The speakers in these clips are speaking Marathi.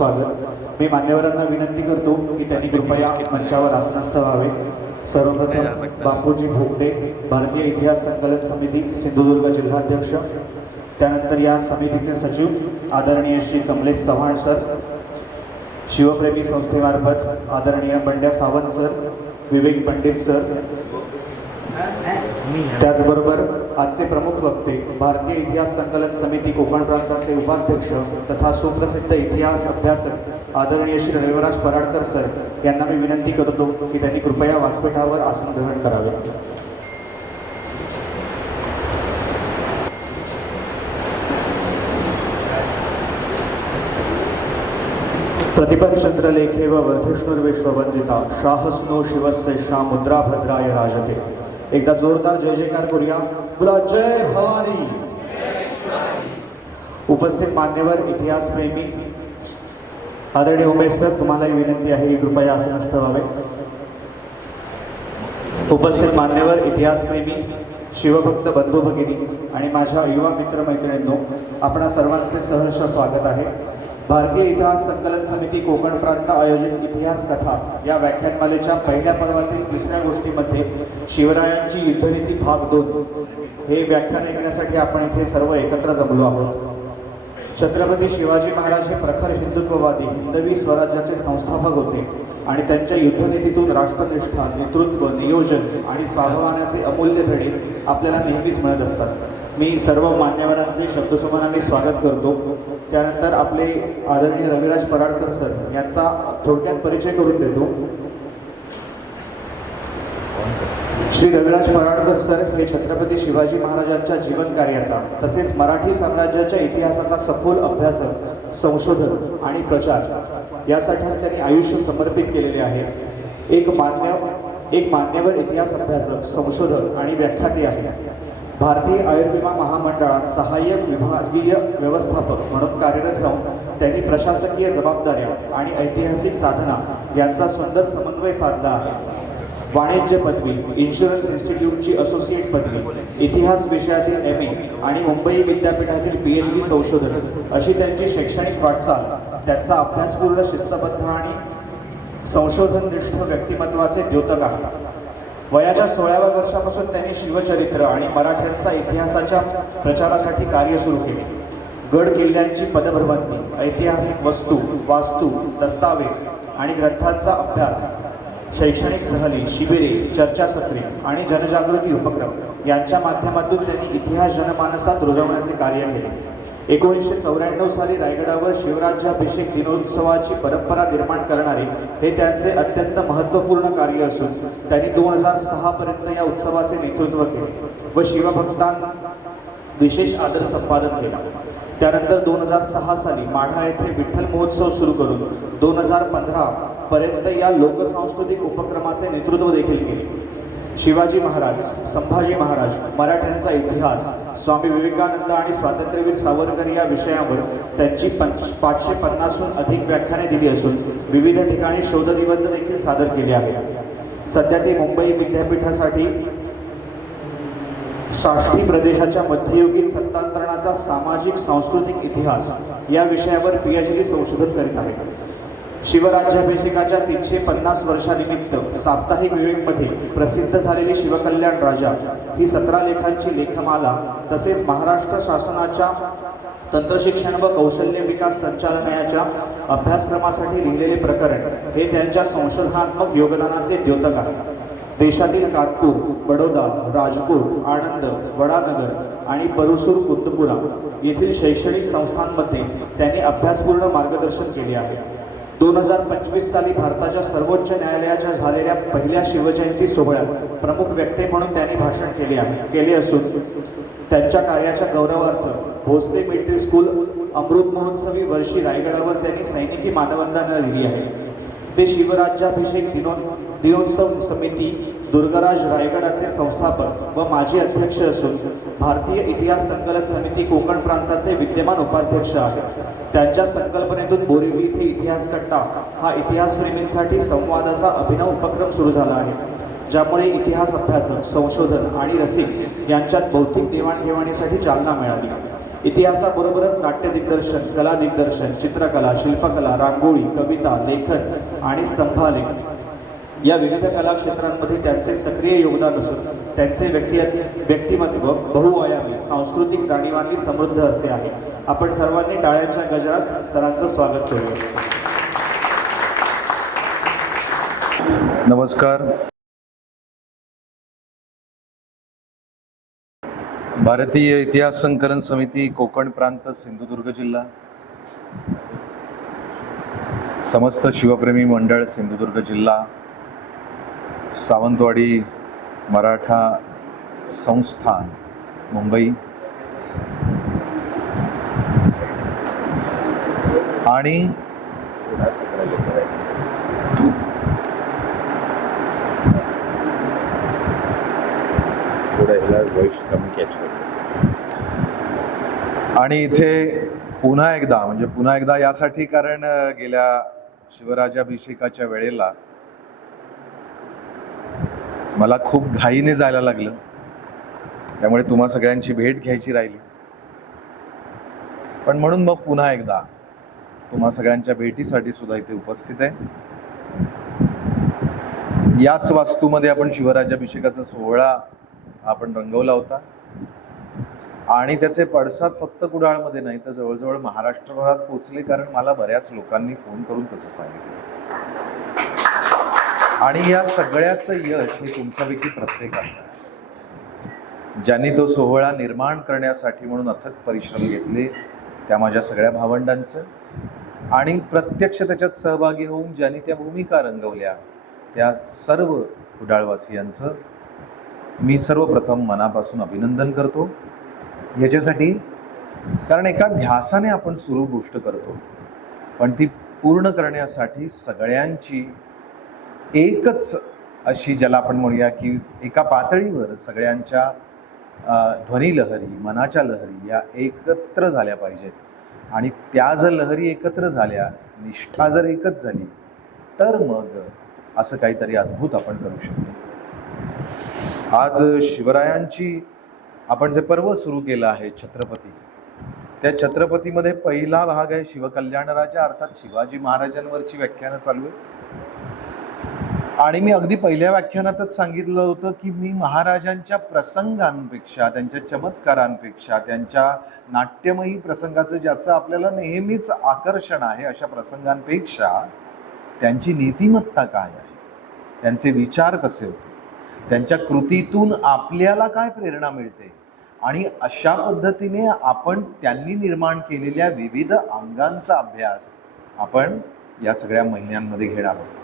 स्वागत। मी मान्यवरांना विनंती करतो की त्यांनी कृपया मंचावर आसनस्थ व्हावे। सर्वप्रथम बापूजी भोगटे, भारतीय इतिहास संकलन समिती सिंधुदुर्ग जिल्हाध्यक्ष, त्यानंतर या समितीचे सचिव आदरणीय श्री कमलेश चव्हाण सर, शिवप्रेमी संस्थेमार्फत आदरणीय बंड्या सावंत सर, विवेक पंडित सर, त्याचबरोबर आजचे प्रमुख वक्ते भारतीय इतिहास संकलन समिती कोकण प्रांताचे उपाध्यक्ष तथा सुप्रसिद्ध इतिहास अभ्यासक आदरणीय श्री रविराज पराडकर सर यांना मी विनंती करतो की त्यांनी कृपया व्यासपीठावर आसन ग्रहण करावे। प्रतिपक्षचंद्रलेखे व वर्धिष्णुर्विश्ववंदिता शाहस्नो शिवस्य शा मुद्रा भद्राय राजते। एकदा जोरदार जय जयकार करूया, बोला जय भवानी। उपस्थित मान्यवर इतिहास प्रेमी आदरणीय उमेश सर, तुम्हालाही विनंती आहे की कृपया आसनस्थ व्हावे। उपस्थित मान्यवर इतिहास प्रेमी शिवभक्त बंधू भगिनी आणि माझ्या युवा मित्र मैत्रिणींनो, आपणा सर्वांचे सहर्ष स्वागत आहे। भारतीय इतिहास संकलन समिती कोकण प्रांत आयोजित इतिहास कथा या व्याख्यानमालेच्या पहिल्या पर्वातील तिसऱ्या गोष्टीमध्ये शिवरायांची युद्धनीती भाग 2 हे व्याख्यान ऐकण्यासाठी आपण इथे सर्व एकत्र जमलो आहोत। छत्रपती शिवाजी महाराज हे प्रखर हिंदुत्ववादी हिंदवी स्वराज्याचे संस्थापक होते आणि त्यांच्या युद्धनीतीतून राष्ट्रनिष्ठा, नेतृत्व, नियोजन आणि स्वाभिमानाचे अमूल्य धडे आपल्याला नेहमीच मिळत असतात। मी सर्व मान्यवरांचे शब्दसुमनाने स्वागत करतो। त्यानंतर आपले आदरणीय रविराज पराडकर सर यांचा थोडक्यात परिचय करून देतो। श्री रविराज पराडकर सर हे छत्रपती शिवाजी महाराजांच्या जीवन कार्याचा तसेच मराठी साम्राज्याच्या इतिहासाचा सखोल अभ्यासक, संशोधन आणि प्रचार यासाठी त्यांनी आयुष्य समर्पित केलेले आहे। एक मान्यवर इतिहास अभ्यासक, संशोधक आणि व्याख्याते आहे। भारतीय आयुर्विमा महामंडळात सहाय्यक विभागीय व्यवस्थापक म्हणून कार्यरत राहून त्यांनी प्रशासकीय जबाबदाऱ्या आणि ऐतिहासिक साधना यांचा सुंदर समन्वय साधला आहे। वाणिज्य पदवी, इन्शुरन्स इन्स्टिट्यूटची असोसिएट पदवी, इतिहास विषयातील MA आणि मुंबई विद्यापीठातील PhD संशोधन अशी त्यांची शैक्षणिक वाटचाल त्यांचा अभ्यासपूर्ण, शिस्तबद्ध आणि संशोधननिष्ठ व्यक्तिमत्वाचे द्योतक आहे। वयाच्या 16व्या वर्षापासून त्यांनी शिवचरित्र आणि मराठ्यांचा इतिहासाच्या प्रचारासाठी कार्य सुरू केले। गड किल्ल्यांची पदभ्रमंती, ऐतिहासिक वस्तू, वास्तू, दस्तावेज आणि ग्रंथांचा अभ्यास, शैक्षणिक सहली, शिबिरे, चर्चासत्रे आणि जनजागृती उपक्रम यांच्या माध्यमातून त्यांनी इतिहास जनमानसात रुजवण्याचे कार्य केले। 1994 साली रायगडावर शिवराज्याभिषेक दिनोत्सवाची परंपरा निर्माण करणारे हे त्यांचे अत्यंत महत्त्वपूर्ण कार्य असून त्यांनी 2006 पर्यंत या उत्सवाचे नेतृत्व केले व शिवभक्तांना विशेष आदर संपादन केला। त्यानंतर 2006 साली माढा येथे विठ्ठल महोत्सव सुरू करून 2015 पर्यंत या लोकसांस्कृतिक उपक्रमाचे नेतृत्व देखील केले। शिवाजी महाराज, संभाजी महाराज, मराठ्यांचा इतिहास, स्वामी विवेकानंद आणि स्वातंत्र्यवीर सावरकर या विषयावर त्यांची 550हून अधिक व्याख्याने दिली असून विविध ठिकाणी शोधनिबंध देखील सादर केले आहेत। सध्या ते मुंबई विद्यापीठासाठी साष्टी प्रदेशाच्या मध्ययुगीन सत्तांतरणाचा सामाजिक सांस्कृतिक इतिहास या विषयावर PhD संशोधन करीत आहेत। शिवराज्याभिषेकाच्या 350 वर्षानिमित्त साप्ताहिक विवेकमध्ये प्रसिद्ध झालेली शिवकल्याण राजा ही 17 लेखांची लेखमाला तसेच महाराष्ट्र शासनाच्या तंत्रशिक्षण व कौशल्य विकास संचालनालयाच्या अभ्यासक्रमासाठी लिहिलेले प्रकरण हे त्यांच्या संशोधनात्मक योगदानाचे द्योतक आहे। देशातील कानपूर, बडोदा, राजकोट, आणंद, वडानगर आणि परसूर कुतपुरा येथील शैक्षणिक संस्थांमध्ये त्यांनी अभ्यासपूर्ण मार्गदर्शन केले आहे। 2025 साली भारताच्या सर्वोच्च न्यायालयाच्या झालेल्या पहिल्या शिवजयंती सोहळ्यात प्रमुख व्यक्ती म्हणून त्यांनी भाषण केले असून त्यांच्या कार्याच्या गौरवार्थ भोसले मिलिटरी स्कूल अमृत महोत्सवी वर्षी रायगडावर त्यांनी सैनिकी मानवंदना दिली आहे। ते शिवराज्याभिषेक दिनोत्सव समिती दुर्गराज रायगडाचे संस्थापक व माजी अध्यक्ष असून भारतीय इतिहास संकलन समिती कोकण प्रांताचे विद्यमान उपाध्यक्ष आहेत। त्यांच्या संकल्पनेतून बोरिवली येथे इतिहास कट्टा हा इतिहासप्रेमींसाठी संवादाचा अभिनव उपक्रम सुरू झाला आहे, ज्यामुळे इतिहास अभ्यासक, संशोधन आणि रसिक यांच्यात बौद्धिक देवाणघेवाणीसाठी चालना मिळाली। इतिहासाबरोबरच नाट्य दिग्दर्शन, कला दिग्दर्शन, चित्रकला, शिल्पकला, रांगोळी, कविता, लेखन आणि स्तंभालेख या विविध कला क्षेत्रांमध्ये त्यांचे सक्रिय योगदान असून त्यांचे व्यक्तिमत्व बहुआयामी सांस्कृतिक जाणीवांनी समृद्ध असे आहे. आपण सर्वांनी टाळ्यांच्या गजरात सरांचं स्वागत करूया. नमस्कार. भारतीय इतिहास संकलन समिती कोकण प्रांत सिंधुदुर्ग जिल्हा, समस्त शिवप्रेमी मंडळ सिंधुदुर्ग जिल्हा, सावंतवाडी मराठा संस्थान मुंबई आणि इथे पुन्हा एकदा यासाठी कारण गेल्या शिवराजाभिषेकाच्या वेळेला मला खूप घाईने जायला लागलं, त्यामुळे तुम्हा सगळ्यांची भेट घ्यायची राहिली. पण म्हणून मग पुन्हा एकदा तुम्हा सगळ्यांच्या भेटीसाठी सुद्धा इथे उपस्थित आहे. याच वास्तूमध्ये आपण शिवराजाभिषेकाचा सोहळा आपण रंगवला होता आणि त्याचे पडसाद फक्त कुडाळमध्ये नाही तर जवळजवळ महाराष्ट्रभरात पोचले, कारण मला बऱ्याच लोकांनी फोन करून तसं सांगितलं. आणि या सगळ्याचं यश हे तुमच्यापैकी प्रत्येकाचं आहे. ज्यांनी तो सोहळा निर्माण करण्यासाठी म्हणून अथक परिश्रम घेतले त्या माझ्या सगळ्या भावंडांचं, आणि प्रत्यक्ष त्याच्यात सहभागी होऊन ज्यांनी त्या भूमिका रंगवल्या त्या सर्व कुडाळवासियांचं मी सर्वप्रथम मनापासून अभिनंदन करतो. याच्यासाठी कारण एका ध्यासाने आपण सुरू गोष्ट करतो, पण ती पूर्ण करण्यासाठी सगळ्यांची एकच अशी, ज्याला आपण म्हणूया की एका पातळीवर सगळ्यांच्या ध्वनी लहरी, मनाच्या लहरी या एकत्र झाल्या पाहिजेत. आणि त्या जर लहरी एकत्र झाल्या, निष्ठा जर एकच झाली, तर मग असं काहीतरी अद्भुत आपण करू शकतो. आज शिवरायांची आपण जे पर्व सुरू केलं आहे छत्रपती, त्या छत्रपतीमध्ये पहिला भाग आहे शिवकल्याण राजा, अर्थात शिवाजी महाराजांवरची व्याख्यानं चालू आहेत. आणि मी अगदी पहिल्या व्याख्यानातच सांगितलं होतं की मी महाराजांच्या प्रसंगांपेक्षा, त्यांच्या चमत्कारांपेक्षा, त्यांच्या नाट्यमयी प्रसंगाचं ज्याचं आपल्याला नेहमीच आकर्षण आहे, अशा प्रसंगांपेक्षा त्यांची नीतिमत्ता काय आहे, त्यांचे विचार कसे होते, त्यांच्या कृतीतून आपल्याला काय प्रेरणा मिळते, आणि अशा पद्धतीने आपण त्यांनी निर्माण केलेल्या विविध अंगांचा अभ्यास आपण या सगळ्या महिन्यांमध्ये घेणार आहोत.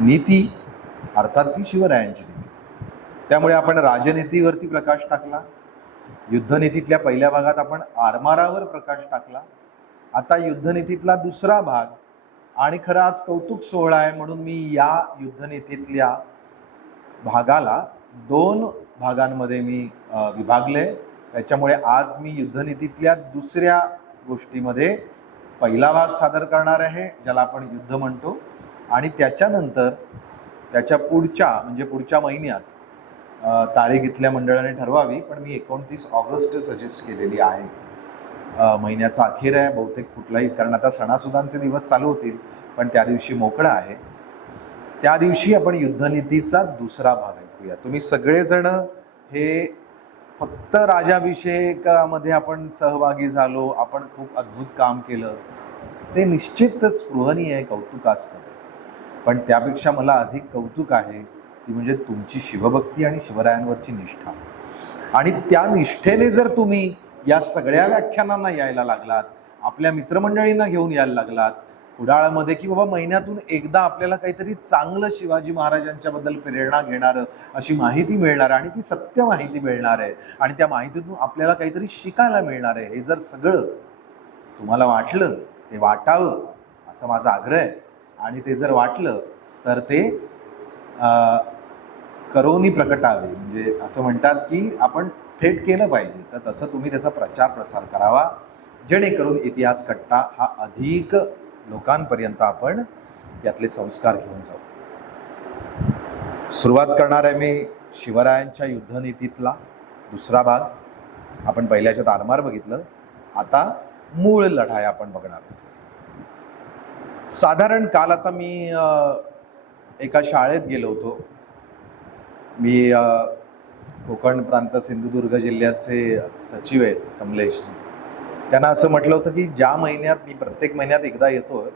नीती अर्थात ती शिवरायांची नीती. त्यामुळे आपण राजनीतीवरती प्रकाश टाकला, युद्धनीतीतल्या पहिल्या भागात आपण आरमारावर प्रकाश टाकला, आता युद्धनीतीतला दुसरा भाग, आणि खरं आज कौतुक सोहळा आहे म्हणून मी या युद्धनीतीतल्या भागाला 2 भागांमध्ये मी विभागले. त्याच्यामुळे आज मी युद्धनीतीतल्या दुसऱ्या गोष्टीमध्ये पहिला भाग सादर करणार आहे, ज्याला आपण युद्ध म्हणतो, आणि त्याच्यानंतर त्याच्या पुढच्या महिन्यात तारीख इथल्या मंडळाने ठरवावी, पण मी 29 ऑगस्ट सजेस्ट केलेली आहे. महिन्याचा अखेर आहे बहुतेक कुठलाही, कारण आता सणासुदांचे दिवस चालू होतील, पण त्या दिवशी मोकळा आहे. त्या दिवशी आपण युद्धनीतीचा दुसरा भाग ऐकूया. तुम्ही सगळेजण हे फक्त राजाभिषेकामध्ये आपण सहभागी झालो, आपण खूप अद्भुत काम केलं, ते निश्चितच स्पृहणीय आहे, कौतुकास्पद. पण त्यापेक्षा मला अधिक कौतुक आहे ती म्हणजे तुमची शिवभक्ती आणि शिवरायांवरची निष्ठा. आणि त्या निष्ठेने जर तुम्ही या सगळ्या व्याख्यानांना यायला लागलात, आपल्या मित्रमंडळींना घेऊन यायला लागलात कुडाळमध्ये, की बाबा महिन्यातून एकदा आपल्याला काहीतरी चांगलं शिवाजी महाराजांच्याबद्दल प्रेरणा घेणारं, अशी माहिती मिळणार आणि ती सत्य माहिती मिळणार आहे, आणि त्या माहितीतून आपल्याला काहीतरी शिकायला मिळणार आहे, हे जर सगळं तुम्हाला वाटलं, ते वाटावं असं माझा आग्रह आहे. आणि ते जर वाटलं तर ते करोनी प्रकटावे, म्हणजे असं म्हणतात की आपण थेट केलं पाहिजे. तर तसं तुम्ही त्याचा प्रचार प्रसार करावा, जेणेकरून इतिहास कट्टा हा अधिक लोकांपर्यंत आपण यातले संस्कार घेऊन जाऊ. सुरुवात करणार आहे मी शिवरायांच्या युद्धनीतीतला दुसरा भाग. आपण पहिल्याच्यात आरमार बघितलं, आता मूळ लढाई आपण बघणार आहोत. साधारण काल आता मी एका शाळेत गेलो होतो. मी कोकण प्रांत सिंधुदुर्ग जिल्ह्याचे सचिव आहेत कमलेश. त्यांना असं म्हटलं होतं की ज्या महिन्यात मी प्रत्येक महिन्यात एकदा येतो,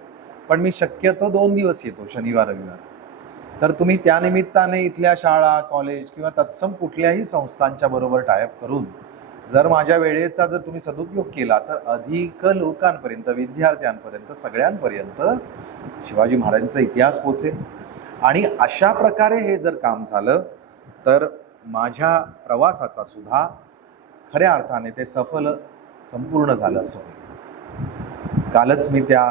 पण मी शक्यतो 2 दिवस येतो, शनिवार रविवार. तर तुम्ही त्यानिमित्ताने इथल्या शाळा, कॉलेज किंवा तत्सम कुठल्याही संस्थांच्या बरोबर टायअप करून जर माझ्या वेळेचा जर तुम्ही सदुपयोग केला तर अधिक लोकांपर्यंत, विद्यार्थ्यांपर्यंत, सगळ्यांपर्यंत शिवाजी महाराजांचा इतिहास पोचेल. आणि अशा प्रकारे हे जर काम झालं तर माझ्या प्रवासाचा सुद्धा खऱ्या अर्थाने ते सफल संपूर्ण झालं असं होईल. कालच मी त्या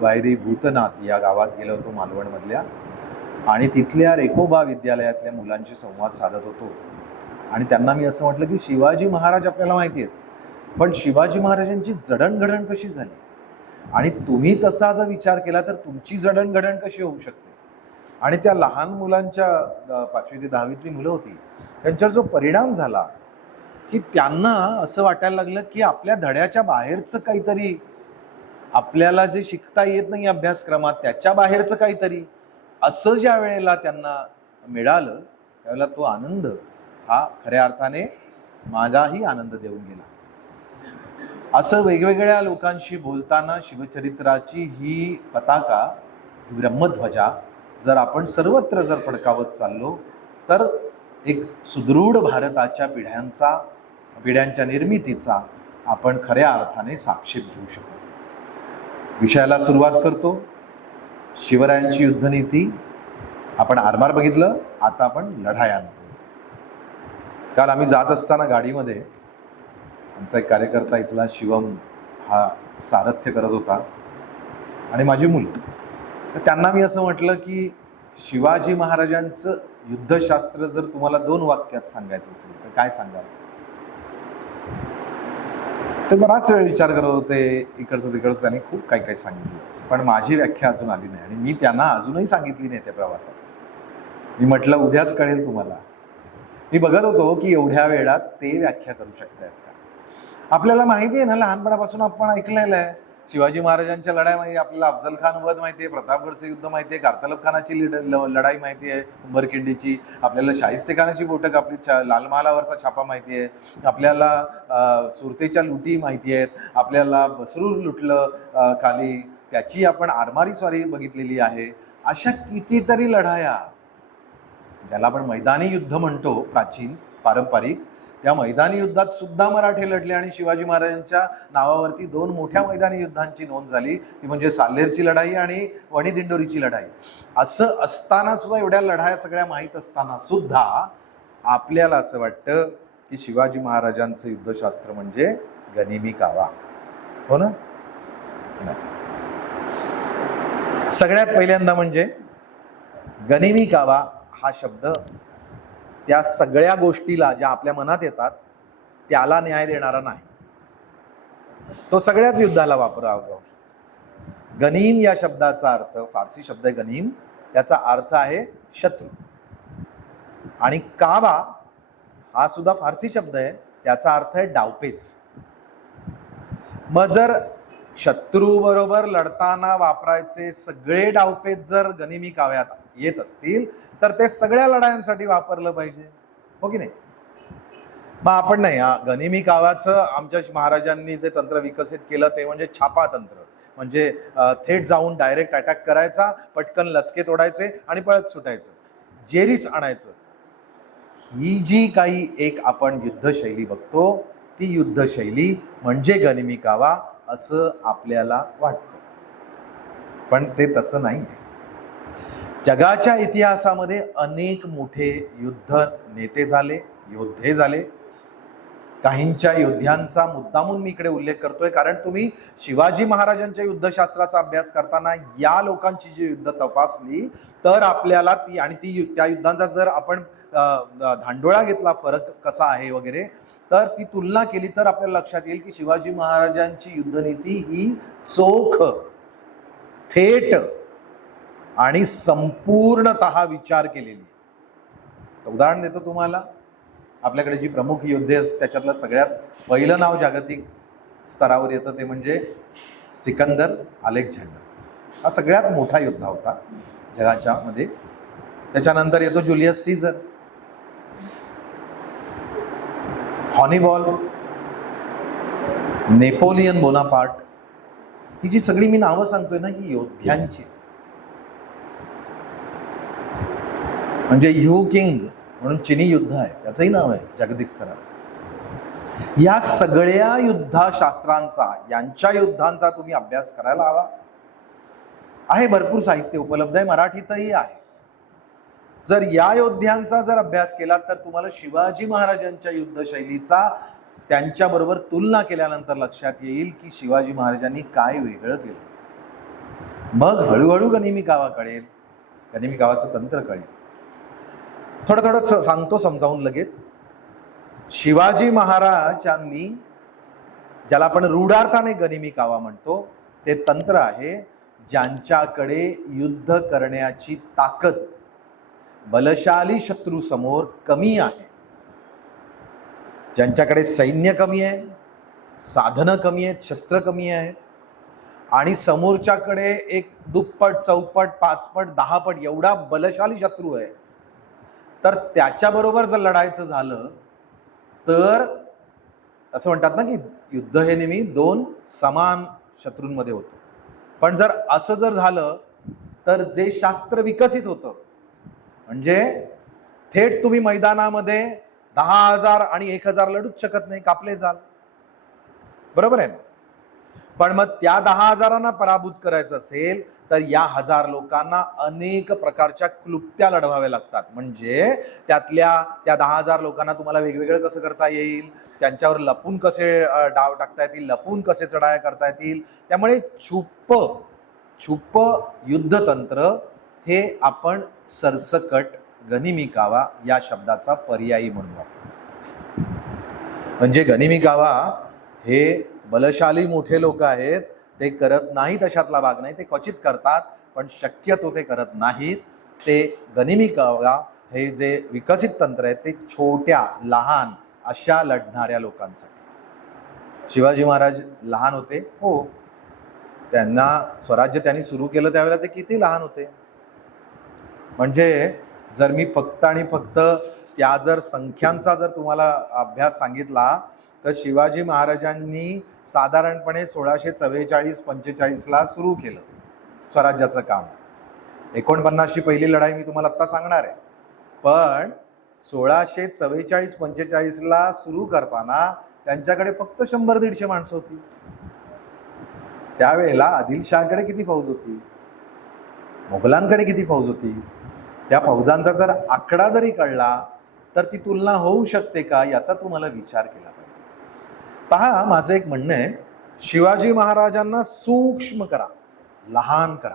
वायरी भूतनाथ या गावात गेलो होतो मालवणमधल्या, आणि तिथल्या रेकोबा विद्यालयातल्या मुलांशी संवाद साधत होतो. आणि त्यांना मी असं म्हटलं की शिवाजी महाराज आपल्याला माहिती आहेत, पण शिवाजी महाराजांची जडणघडण कशी झाली, आणि तुम्ही तसा जर विचार केला तर तुमची जडणघडण कशी होऊ शकते. आणि त्या लहान मुलांच्या 5वी ते 10वीतली मुलं होती, त्यांच्यावर जो परिणाम झाला की त्यांना असं वाटायला लागलं की आपल्या धड्याच्या बाहेरचं काहीतरी, आपल्याला जे शिकता येत नाही अभ्यासक्रमात त्याच्या बाहेरचं काहीतरी असं ज्या वेळेला त्यांना मिळालं, त्यावेळेला तो आनंद हा खऱ्या अर्थाने माझाही आनंद देऊन गेला. असं वेगवेगळ्या लोकांशी बोलताना शिवचरित्राची ही पताका, ही ब्रह्मध्वजा जर आपण सर्वत्र जर फडकावत चाललो तर एक सुदृढ भारताच्या पिढ्यांच्या निर्मितीचा आपण खऱ्या अर्थाने साक्षीत घेऊ शकतो. विषयाला सुरुवात करतो. शिवरायांची युद्धनीती. आपण आरमार बघितलं, आता आपण लढाया. काल आम्ही जात असताना गाडीमध्ये आमचा एक कार्यकर्ता इथला शिवम हा सारथ्य करत होता आणि माझी मुलं. तर त्यांना मी असं म्हटलं की शिवाजी महाराजांचं युद्धशास्त्र जर तुम्हाला 2 वाक्यात सांगायचं असेल तर काय सांगाल? ते बराच वेळ विचार करत होते, इकडचं तिकडचं. त्यांनी खूप काही काही सांगितलं, पण माझी व्याख्या अजून आली नाही आणि मी त्यांना अजूनही सांगितली नाही त्या प्रवासात. मी म्हटलं उद्याच कळेल तुम्हाला. मी बघत होतो की एवढ्या वेळात ते व्याख्या करू शकतायत का. आपल्याला माहिती आहे ना, लहानपणापासून आपण ऐकलेलं आहे शिवाजी महाराजांच्या लढाई माहिती, आपल्याला अफजल खान वध माहिती आहे, प्रतापगडचं युद्ध माहिती आहे, कारतलब खानाची लढाई माहिती आहे, उंबरकिंडीची. आपल्याला शाहिस्तेखानाची बोटं कापली, लाल महालावरचा छापा माहिती आहे, आपल्याला सुरतेच्या लुटी माहिती आहेत, आपल्याला बसरूर लुटलं खाली त्याची आपण आरमारी स्वारी बघितलेली आहे. अशा कितीतरी लढाया ज्याला आपण मैदानी युद्ध म्हणतो, प्राचीन पारंपरिक, त्या मैदानी युद्धात सुद्धा मराठे लढले. आणि शिवाजी महाराजांच्या नावावरती 2 मोठ्या मैदानी युद्धांची नोंद झाली, ती म्हणजे साल्हेरची लढाई आणि वणी दिंडोरीची लढाई. असं असताना सुद्धा, एवढ्या लढाया सगळ्या माहीत असताना सुद्धा आपल्याला असं वाटतं की शिवाजी महाराजांचं युद्धशास्त्र म्हणजे गनिमी कावा. हो ना? सगळ्यात पहिल्यांदा म्हणजे गनिमी कावा हा शब्द त्या सगळ्या गोष्टीला ज्या आपल्या मनात येतात त्याला न्याय देणारा नाही. तो सगळ्याच युद्धाला वापरावा जाऊ शकतो. गनीम या शब्दाचा अर्थ, फारसी शब्द आहे गनीम, त्याचा अर्थ आहे शत्रू. आणि कावा हा सुद्धा फारसी शब्द आहे, त्याचा अर्थ आहे डावपेच. मग जर शत्रू बरोबर लढताना वापरायचे सगळे डावपेच जर गनिमी काव्यात येत असतील तर ते सगळ्या लढायांसाठी वापरलं पाहिजे, हो की नाही? मग आपण नाही, गनिमी कावाचं आमच्या महाराजांनी जे तंत्र विकसित केलं ते म्हणजे छापा तंत्र. म्हणजे थेट जाऊन डायरेक्ट अटॅक करायचा, पटकन लचके तोडायचे आणि पळत सुटायचं, जेरीस आणायचं. ही जी काही एक आपण युद्धशैली बघतो, ती युद्धशैली म्हणजे गनिमी कावा असं आपल्याला वाटतं, पण ते तसं नाही. जगाच्या इतिहासामध्ये अनेक मोठे युद्ध नेते झाले, योद्धे झाले. काहींच्या योद्ध्यांचा मुद्दामून मी इकडे उल्लेख करतोय कारण तुम्ही शिवाजी महाराजांच्या युद्धशास्त्राचा अभ्यास करताना या लोकांची जी युद्ध तपासली तर आपल्याला त्या युद्धांचा जर आपण धांडोळा घेतला, फरक कसा आहे वगैरे, तर ती तुलना केली तर आपल्याला लक्षात येईल की शिवाजी महाराजांची युद्धनीती ही चोख, थेट आणि संपूर्णतः विचार केलेली. उदाहरण देतो तुम्हाला. आपल्याकडे जी प्रमुख योद्धे त्याच्यातलं सगळ्यात पहिलं नाव जागतिक स्तरावर येतं ते म्हणजे सिकंदर अलेक्झांडर. हा सगळ्यात मोठा योद्धा होता जगाच्या मध्ये. त्याच्यानंतर येतो जुलियस सीझर, हॉनिबॉल, नेपोलियन बोनापार्ट. ही जी सगळी मी नावं सांगतोय ना, ही योद्ध्यांची. म्हणजे यू किंग म्हणून चिनी युद्ध आहे, त्याचंही नाव आहे जागतिक स्तरावर. या सगळ्या युद्धशास्त्रांचा, यांच्या युद्धांचा तुम्ही अभ्यास करायला हवा. आहे, भरपूर साहित्य उपलब्ध आहे, मराठीतही आहे. जर या योद्ध्यांचा जर अभ्यास केला तर तुम्हाला शिवाजी महाराजांच्या युद्धशैलीचा त्यांच्याबरोबर तुलना केल्यानंतर लक्षात येईल की शिवाजी महाराजांनी काय वेगळं केलं. मग हळूहळू गनिमी कावा कळेल, गनिमी कावाचं तंत्र कळेल. थोडं सांगतो समजावून लगेच. शिवाजी महाराजांनी, ज्याला आपण रूढार्थाने गनिमी कावा म्हणतो, ते तंत्र आहे ज्यांच्याकडे युद्ध करण्याची ताकद बलशाली शत्रू समोर कमी आहे, ज्यांच्याकडे सैन्य कमी आहे, साधनं कमी आहेत, शस्त्र कमी आहेत, आणि समोरच्याकडे एक दुप्पट, चौपट, पाचपट, दहापट एवढा बलशाली शत्रू आहे, तर त्याच्याबरोबर जर लढायचं झालं तर असं म्हणतात ना की युद्ध हे नेहमी दोन समान शत्रूंमध्ये होतं. पण जर असं जर झालं तर जे शास्त्र विकसित होतं, म्हणजे थेट तुम्ही मैदानामध्ये 10,000 आणि 1,000 लढूच शकत नाही, कापले जाल, बरोबर आहे ना. पण मग त्या 10,000 पराभूत करायचं असेल तर या 1,000 लोकांना अनेक प्रकारच्या क्लुप्त्या लढवाव्या लागतात. म्हणजे त्या 10,000 लोकांना तुम्हाला वेगवेगळं कसं करता येईल, त्यांच्यावर लपून कसे डाव टाकता येतील, लपून कसे चढाया करता येतील. त्यामुळे छुप युद्धतंत्र हे आपण सरसकट गनिमी कावा या शब्दाचा पर्यायी म्हणू. म्हणजे गनिमी कावा हे बलशाली मोठे लोक आहेत, ते करत नाहीत अशातला भाग नाही, ते क्वचित करतात, पण शक्यतो ते करत नाहीत. ते गनिमी कावा हे जे विकसित तंत्र आहे ते छोट्या लहान अशा लढणाऱ्या लोकांसाठी. शिवाजी महाराज लहान होते, हो, त्यांना स्वराज्य त्यांनी सुरू केलं त्यावेळेला ते किती लहान होते. म्हणजे जर मी फक्त आणि फक्त त्या जर संख्यांचा जर तुम्हाला अभ्यास सांगितला तर शिवाजी महाराजांनी साधारणपणे 1644-45ला सुरू केलं स्वराज्याचं काम. 49ची पहिली लढाई मी तुम्हाला आत्ता सांगणार आहे. पण 1644-45ला सुरू करताना त्यांच्याकडे फक्त 100-150 माणसं होती. त्यावेळेला आदिलशहाकडे किती फौज होती, मोगलांकडे किती फौज होती, त्या फौजांचा जर आकडा जरी कळला तर ती तुलना होऊ शकते का याचा तुम्हाला विचार केला पाहिजे. पहा, माझं एक म्हणणं आहे, शिवाजी महाराजांना सूक्ष्म करा, लहान करा,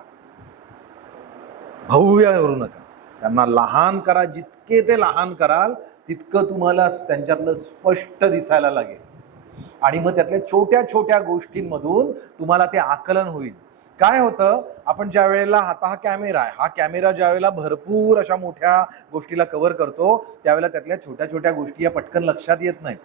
भव्य करू नका. त्यांना लहान करा, जितके ते लहान कराल तितकं तुम्हाला त्यांच्यातलं स्पष्ट दिसायला लागेल. आणि मग त्यातल्या छोट्या छोट्या गोष्टींमधून तुम्हाला ते आकलन होईल. काय होतं, आपण ज्या वेळेला आता हा कॅमेरा आहे, हा कॅमेरा ज्या वेळेला भरपूर अशा मोठ्या गोष्टीला कव्हर करतो त्यावेळेला त्यातल्या छोट्या छोट्या गोष्टी या पटकन लक्षात येत नाहीत.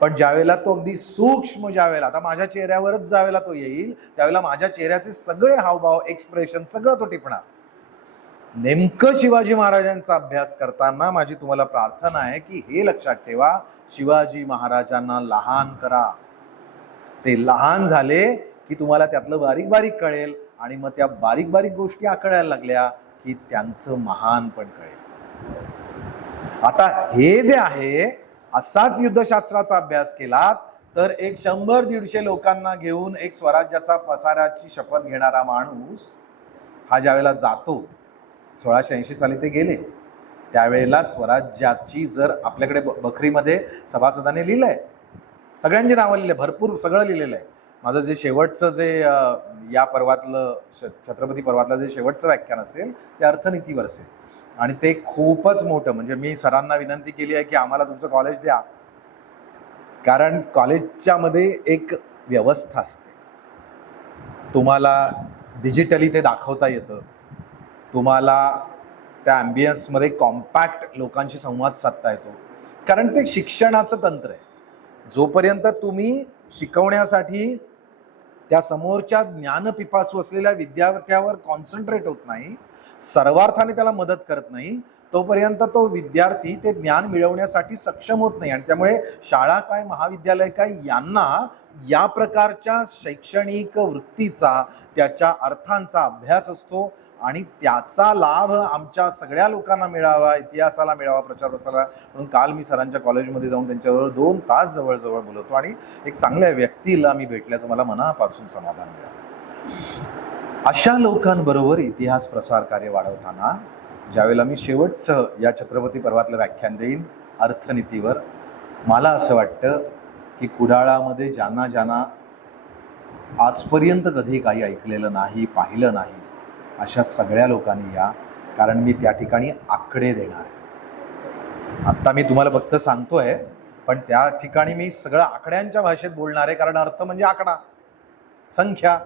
पण ज्यावेळेला तो अगदी सूक्ष्म, ज्यावेळेला आता माझ्या चेहऱ्यावरच ज्यावेळेला तो येईल त्यावेळेला माझ्या चेहऱ्याचे सगळे हावभाव, एक्सप्रेशन सगळं तो टिपणार. नेमकं शिवाजी महाराजांचा अभ्यास करताना माझी तुम्हाला प्रार्थना आहे की हे लक्षात ठेवा, शिवाजी महाराजांना लहान करा. ते लहान झाले की तुम्हाला त्यातलं बारीक बारीक कळेल, आणि मग त्या बारीक बारीक गोष्टी आकळायला लागल्या की त्यांचं महान पण कळेल. आता हे जे आहे, असाच युद्धशास्त्राचा अभ्यास केला तर एक 100-150 लोकांना घेऊन एक स्वराज्याचा पसाराची शपथ घेणारा माणूस हा ज्यावेळेला जातो, 1680 साली ते गेले, त्यावेळेला स्वराज्याची जर आपल्याकडे बखरीमध्ये सभासदांनी लिहिलंय, सगळ्यांची नावं लिहिलंय, भरपूर सगळं लिहिलेलं आहे. माझं जे शेवटचं जे या पर्वातलं छत्रपती पर्वातलं जे शेवटचं व्याख्यान असेल ते अर्थनीतीवर असेल, आणि ते खूपच मोठं. म्हणजे मी सरांना विनंती केली आहे की आम्हाला तुमचं कॉलेज द्या, कारण कॉलेजच्या मध्ये एक व्यवस्था असते, तुम्हाला डिजिटली ते दाखवता येतं, तुम्हाला त्या ॲम्बियन्समध्ये कॉम्पॅक्ट लोकांशी संवाद साधता येतो, कारण ते शिक्षणाचं तंत्र आहे. जोपर्यंत तुम्ही शिकवण्यासाठी त्या समोरच्या ज्ञानपिपासू असलेल्या विद्यार्थ्यावर कॉन्सन्ट्रेट होत नाही, सर्वार्थाने त्याला मदत करत नाही, तोपर्यंत तो विद्यार्थी ते ज्ञान मिळवण्यासाठी सक्षम होत नाही. आणि त्यामुळे शाळा काय महाविद्यालय काय यांना या प्रकारच्या शैक्षणिक वृत्तीचा, त्याच्या अर्थांचा अभ्यास असतो आणि त्याचा लाभ आमच्या सगळ्या लोकांना मिळावा, इतिहासाला मिळावा, प्रचार प्रसाराला. म्हणून काल मी सरांच्या कॉलेजमध्ये जाऊन त्यांच्याबरोबर 2 तास जवळजवळ बोलवतो आणि एक चांगल्या व्यक्तीला मी भेटल्याचं मला मनापासून समाधान मिळालं. अशा लोकांबरोबर इतिहास प्रसार कार्य वाढवताना ज्यावेळेला मी शेवटचं या छत्रपती पर्वातलं व्याख्यान देईन अर्थनीतीवर, मला असं वाटतं की कुडाळामध्ये ज्यांना ज्यांना आजपर्यंत कधी काही ऐकलेलं नाही, पाहिलं नाही, अशा सगळ्या लोकांनी या, कारण मी त्या ठिकाणी आकडे देणार आहे. आत्ता मी तुम्हाला फक्त सांगतोय, पण त्या ठिकाणी मी सगळं आकड्यांच्या भाषेत बोलणार आहे, कारण अर्थ म्हणजे आकडा, संख्या.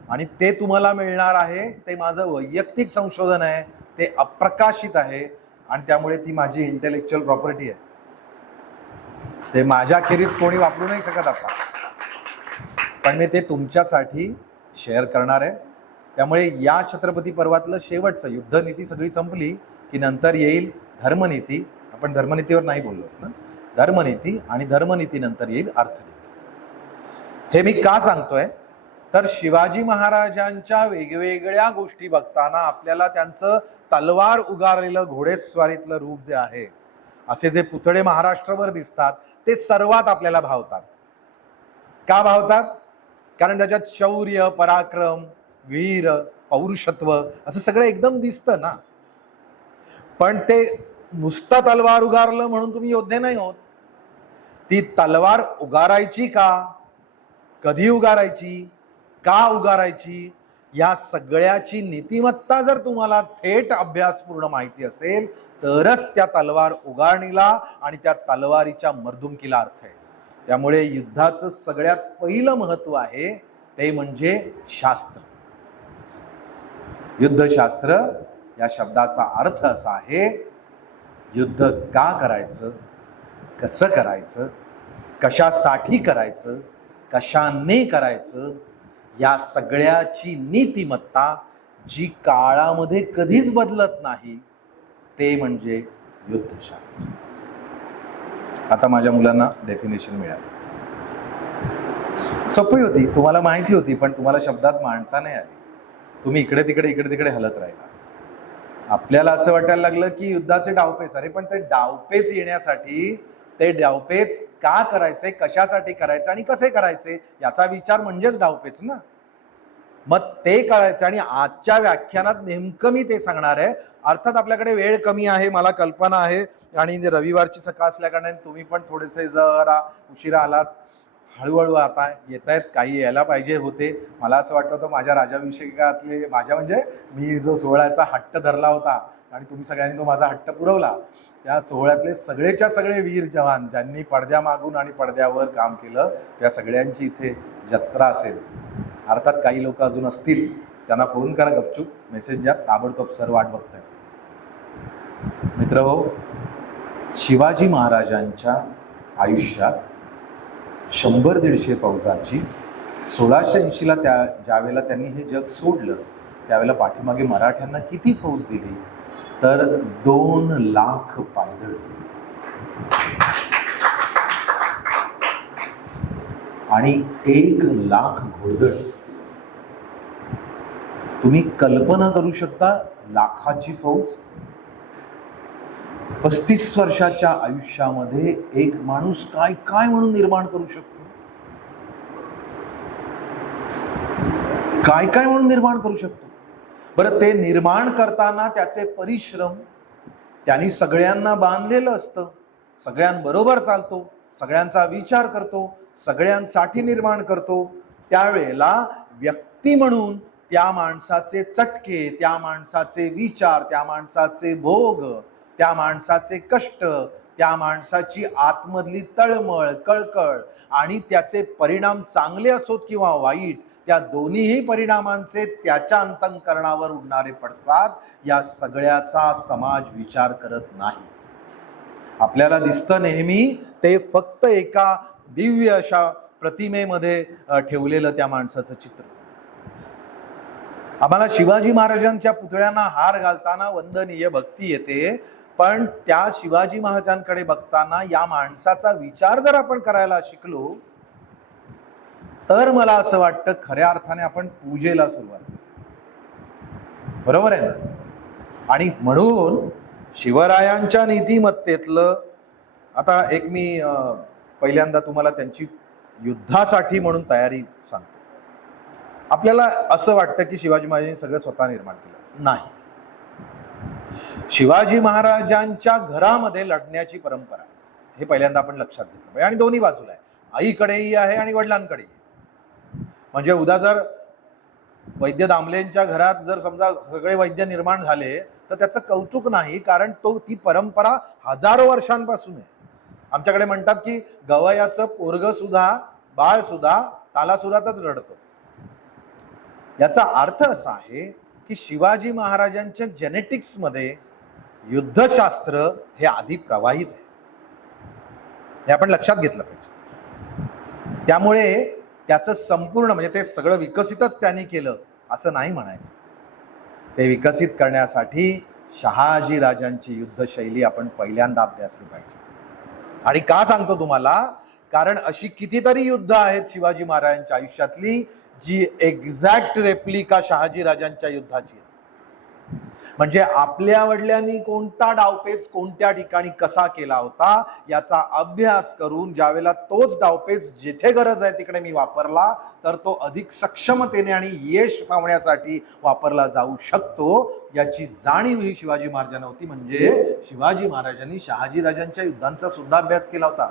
आणि ते तुम्हाला मिळणार आहे, ते माझं वैयक्तिक संशोधन आहे, ते अप्रकाशित आहे आणि त्यामुळे ती माझी इंटेलेक्च्युअल प्रॉपर्टी आहे. ते माझ्याखेरीज कोणी वापरू नाही शकत आता, पण मी ते तुमच्यासाठी शेअर करणार आहे. त्यामुळे या छत्रपती पर्वातलं शेवटचं युद्धनीती सगळी संपली की नंतर येईल धर्मनीती. आपण धर्मनीतीवर नाही बोललो ना, धर्मनीती, आणि धर्मनीतीनंतर येईल अर्थनीती. हे मी का सांगतोय तर शिवाजी महाराजांच्या वेगवेगळ्या गोष्टी बघताना आपल्याला त्यांचं तलवार उगारलेलं घोडेस्वारीतलं रूप जे आहे, असे जे पुतळे महाराष्ट्रभर दिसतात, ते सर्वात आपल्याला भावतात. का भावतात? कारण त्याच्यात शौर्य, पराक्रम, वीर, पौरुषत्व असं सगळं एकदम दिसतं ना. पण ते नुसतं तलवार उगारलं म्हणून तुम्ही योद्धे नाही होत. ती तलवार उगारायची का, कधी उगारायची, का उगारायची, या सगळ्याची नीतिमत्ता जर तुम्हाला थेट अभ्यासपूर्ण माहिती असेल तरच त्या तलवार उगारणीला आणि त्या तलवारीच्या मर्दुमकीला अर्थ आहे. त्यामुळे युद्धाचं सगळ्यात पहिलं महत्व आहे ते म्हणजे शास्त्र. युद्धशास्त्र या शब्दाचा अर्थ असा आहे, युद्ध का करायचं, कसं करायचं, कशासाठी करायचं, कशाने करायचं, या सगळ्याची नीतिमत्ता जी काळामध्ये कधीच बदलत नाही, ते म्हणजे युद्धशास्त्र. आता माझ्या मुलांना डेफिनेशन मिळाली, सोपी होती, तुम्हाला माहिती होती, पण तुम्हाला शब्दात मांडता नाही आली. तुम्ही इकडे तिकडे हलत राहिला. आपल्याला असं वाटायला लागलं की युद्धाचे डावपेच, अरे पण ते डावपेच येण्यासाठी, ते डावपेच का करायचे, कशासाठी करायचे आणि कसे करायचे याचा विचार म्हणजेच डावपेच ना. मग ते कळायचं आणि आजच्या व्याख्यानात नेमकं मी ते सांगणार आहे. अर्थात आपल्याकडे वेळ कमी आहे, मला कल्पना आहे, आणि रविवारची सकाळ असल्याकारणाने तुम्ही पण थोडेसे जरा उशिरा आलात. हळूहळू आता येत आहेत, काही यायला पाहिजे होते. मला असं वाटतं होतं माझ्या राजाभिषेकातले, माझ्या म्हणजे मी जो सोहळ्याचा हट्ट धरला होता आणि तुम्ही सगळ्यांनी तो माझा हट्ट पुरवला, त्या सोहळ्यातले सगळेच्या सगळे वीर जवान ज्यांनी पडद्यामागून आणि पडद्यावर काम केलं, त्या सगळ्यांची इथे जत्रा असेल. अर्थात काही लोक अजून असतील, त्यांना फोन करा, गपचूप मेसेज द्या, ताबडतोब सर वाट बघताय. मित्रहो, शिवाजी महाराजांच्या आयुष्यात 100-150 फौजांची 1680ला ज्यावेळेला त्यांनी हे जग सोडलं त्यावेळेला पाठीमागे मराठ्यांना किती फौज दिली तर 2 लाख पायदळ आणि 1 लाख घोडदळ. तुम्ही कल्पना करू शकता, लाखाची फौज. 35 वर्षाच्या आयुष्यामध्ये एक माणूस काय काय म्हणून निर्माण करू शकतो, काय काय म्हणून निर्माण करू शकतो. बरं, ते निर्माण करताना त्याचे परिश्रम, त्यांनी सगळ्यांना बांधलेलं असतं, सगळ्यांबरोबर चालतो, सगळ्यांचा विचार करतो, सगळ्यांसाठी निर्माण करतो. त्यावेळेला व्यक्ती म्हणून त्या माणसाचे चटके, त्या माणसाचे विचार, त्या माणसाचे भोग, त्या माणसाचे कष्ट, त्या माणसाची आतमधली तळमळ, कळकळ आणि त्याचे परिणाम चांगले असोत किंवा वाईट, त्या दोन्हीही परिणामांचे त्याच्या अंतःकरणावर उडणारे पडसाद, या सगळ्याचा समाज विचार करत नाही. आपल्याला दिसतं नेहमी ते फक्त एका दिव्य अशा प्रतिमेमध्ये ठेवलेलं त्या माणसाचं चित्र. आम्हाला शिवाजी महाराजांच्या पुतळ्यांना हार घालताना वंदनीय भक्ती येते, पण त्या शिवाजी महाराजांकडे बघताना या माणसाचा विचार जर आपण करायला शिकलो तर मला असं वाटतं खऱ्या अर्थाने आपण पूजेला सुरुवात करू. बरोबर आहे ना? आणि म्हणून शिवरायांच्या नीतिमत्तेतलं आता एक मी पहिल्यांदा तुम्हाला त्यांची युद्धासाठी म्हणून तयारी सांगतो. आपल्याला असं वाटतं की शिवाजी महाराजांनी सगळं स्वतः निर्माण केलं. नाही. शिवाजी महाराजांच्या घरामध्ये लढण्याची परंपरा हे पहिल्यांदा आपण लक्षात घेतलं पाहिजे. आणि दोन्ही बाजूला आहे, आईकडेही आहे आणि वडिलांकडेही. म्हणजे उद्या जर वैद्य दामलेंच्या घरात जर समजा सगळे वैद्य निर्माण झाले तर त्याचं कौतुक नाही, कारण ती परंपरा हजारो वर्षांपासून आहे. आमच्याकडे म्हणतात की गवयाचं पोरग सुद्धा बाळ सुद्धा तालासुरातच रडतं. याचा अर्थ असा आहे की शिवाजी महाराजांच्या जेनेटिक्समध्ये युद्धशास्त्र हे आधी प्रवाहित आहे, हे आपण लक्षात घेतलं पाहिजे. त्यामुळे त्याचं संपूर्ण म्हणजे ते सगळं विकसितच त्यांनी केलं असं नाही म्हणायचं. ते विकसित करण्यासाठी शहाजी राजांची युद्धशैली आपण पहिल्यांदा अभ्यासली पाहिजे. आणि का सांगतो तुम्हाला? कारण अशी कितीतरी युद्ध आहेत शिवाजी महाराजांच्या आयुष्यातली जी एक्झॅक्ट रेप्लिका शहाजी राजांच्या युद्धाची आहे. म्हणजे आपल्या वडिलांनी कोणता डावपेच कोणत्या ठिकाणी कसा केला होता याचा अभ्यास करून ज्यावेळेला तोच डावपेच जिथे गरज आहे तिकडे मी वापरला तर तो अधिक सक्षमतेने आणि यश पावण्यासाठी वापरला जाऊ शकतो याची जाणीव ही शिवाजी महाराजांना होती. म्हणजे शिवाजी महाराजांनी शहाजी राजांच्या युद्धांचा सुद्धा अभ्यास केला होता.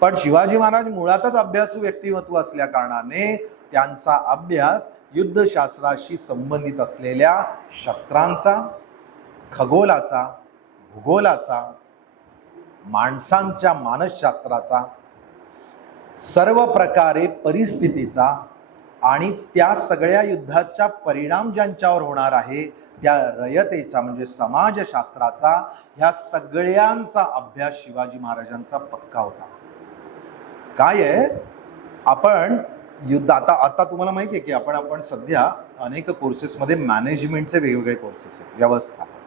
पण शिवाजी महाराज मुळातच अभ्यासू व्यक्तिमत्व असल्या कारणाने त्यांचा अभ्यास युद्धशास्त्राशी संबंधित असलेल्या शस्त्रांचा, खगोलाचा, भूगोलाचा, माणसांच्या मानसशास्त्राचा, सर्व प्रकारे परिस्थितीचा आणि त्या सगळ्या युद्धाचा परिणाम ज्यांच्यावर होणार आहे त्या रयतेचा म्हणजे समाजशास्त्राचा, ह्या सगळ्यांचा अभ्यास शिवाजी महाराजांचा पक्का होता. काय आहे, आपण युद्ध आता तुम्हाला माहिती आहे की आपण सध्या अनेक कोर्सेसमध्ये मॅनेजमेंटचे वेगवेगळे कोर्सेस आहेत, व्यवस्थापन.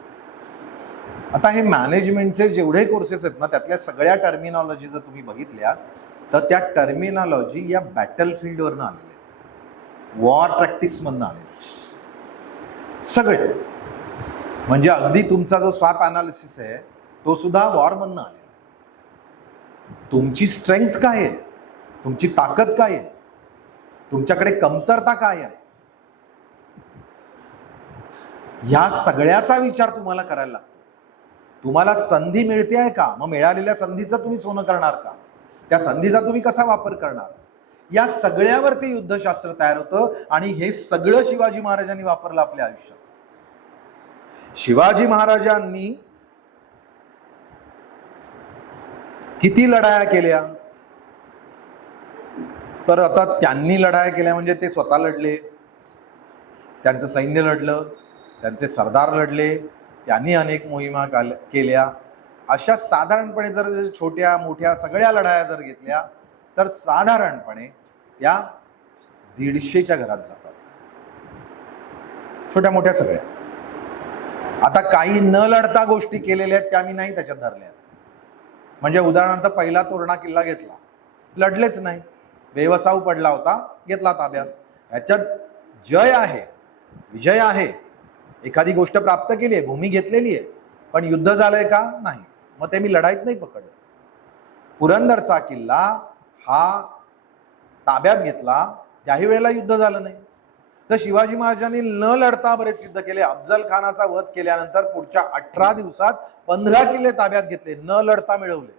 आता हे मॅनेजमेंटचे जेवढे कोर्सेस आहेत ना त्यातल्या सगळ्या टर्मिनॉलॉजी जर तुम्ही बघितल्या तर त्या टर्मिनॉलॉजी या बॅटल फील्डवरनं आलेल्या, वॉर प्रॅक्टिसमधनं आलेल्या सगळे. म्हणजे अगदी तुमचा जो स्वॅप अनालिसिस आहे तो सुद्धा वॉरमधनं आलेला. तुमची स्ट्रेंथ काय आहे, तुमची ताकद काय आहे, तुमच्याकडे कमतरता काय आहे, ह्या सगळ्याचा विचार तुम्हाला करायला लागतो. तुम्हाला संधी मिळते आहे का, मग मिळालेल्या संधीचं तुम्ही सोनं करणार का, त्या संधीचा तुम्ही कसा वापर करणार, या सगळ्यावरती युद्धशास्त्र तयार होतं. आणि हे सगळं शिवाजी महाराजांनी वापरलं आपल्या आयुष्यात. शिवाजी महाराजांनी किती लढाया केल्या, तर आता त्यांनी लढाया केल्या म्हणजे ते स्वतः लढले, त्यांचं सैन्य लढलं, त्यांचे सरदार लढले, त्यांनी अनेक मोहिमा केल्या. अशा साधारणपणे जर छोट्या मोठ्या सगळ्या लढाया जर घेतल्या तर साधारणपणे त्या 150च्या घरात जातात, छोट्या मोठ्या सगळ्या. आता काही न लढता गोष्टी केलेल्या आहेत त्या मी नाही त्याच्यात धरल्या. म्हणजे उदाहरणार्थ पहिला तोरणा किल्ला घेतला, लढलेच नाही, बेवसाऊ पडला होता, घेतला ताब्यात. ह्याच्यात जय आहे, विजय आहे, एखादी गोष्ट प्राप्त केली आहे, भूमी घेतलेली आहे, पण युद्ध झालंय का, नाही. मग ते मी लढाईत नाही पकडलं. पुरंदरचा किल्ला हा ताब्यात घेतला, त्याही वेळेला युद्ध झालं नाही. तर शिवाजी महाराजांनी न लढता बरेच युद्ध केले. अफजल खानाचा वध केल्यानंतर पुढच्या 18 दिवसात 15 किल्ले ताब्यात घेतले, न लढता मिळवले.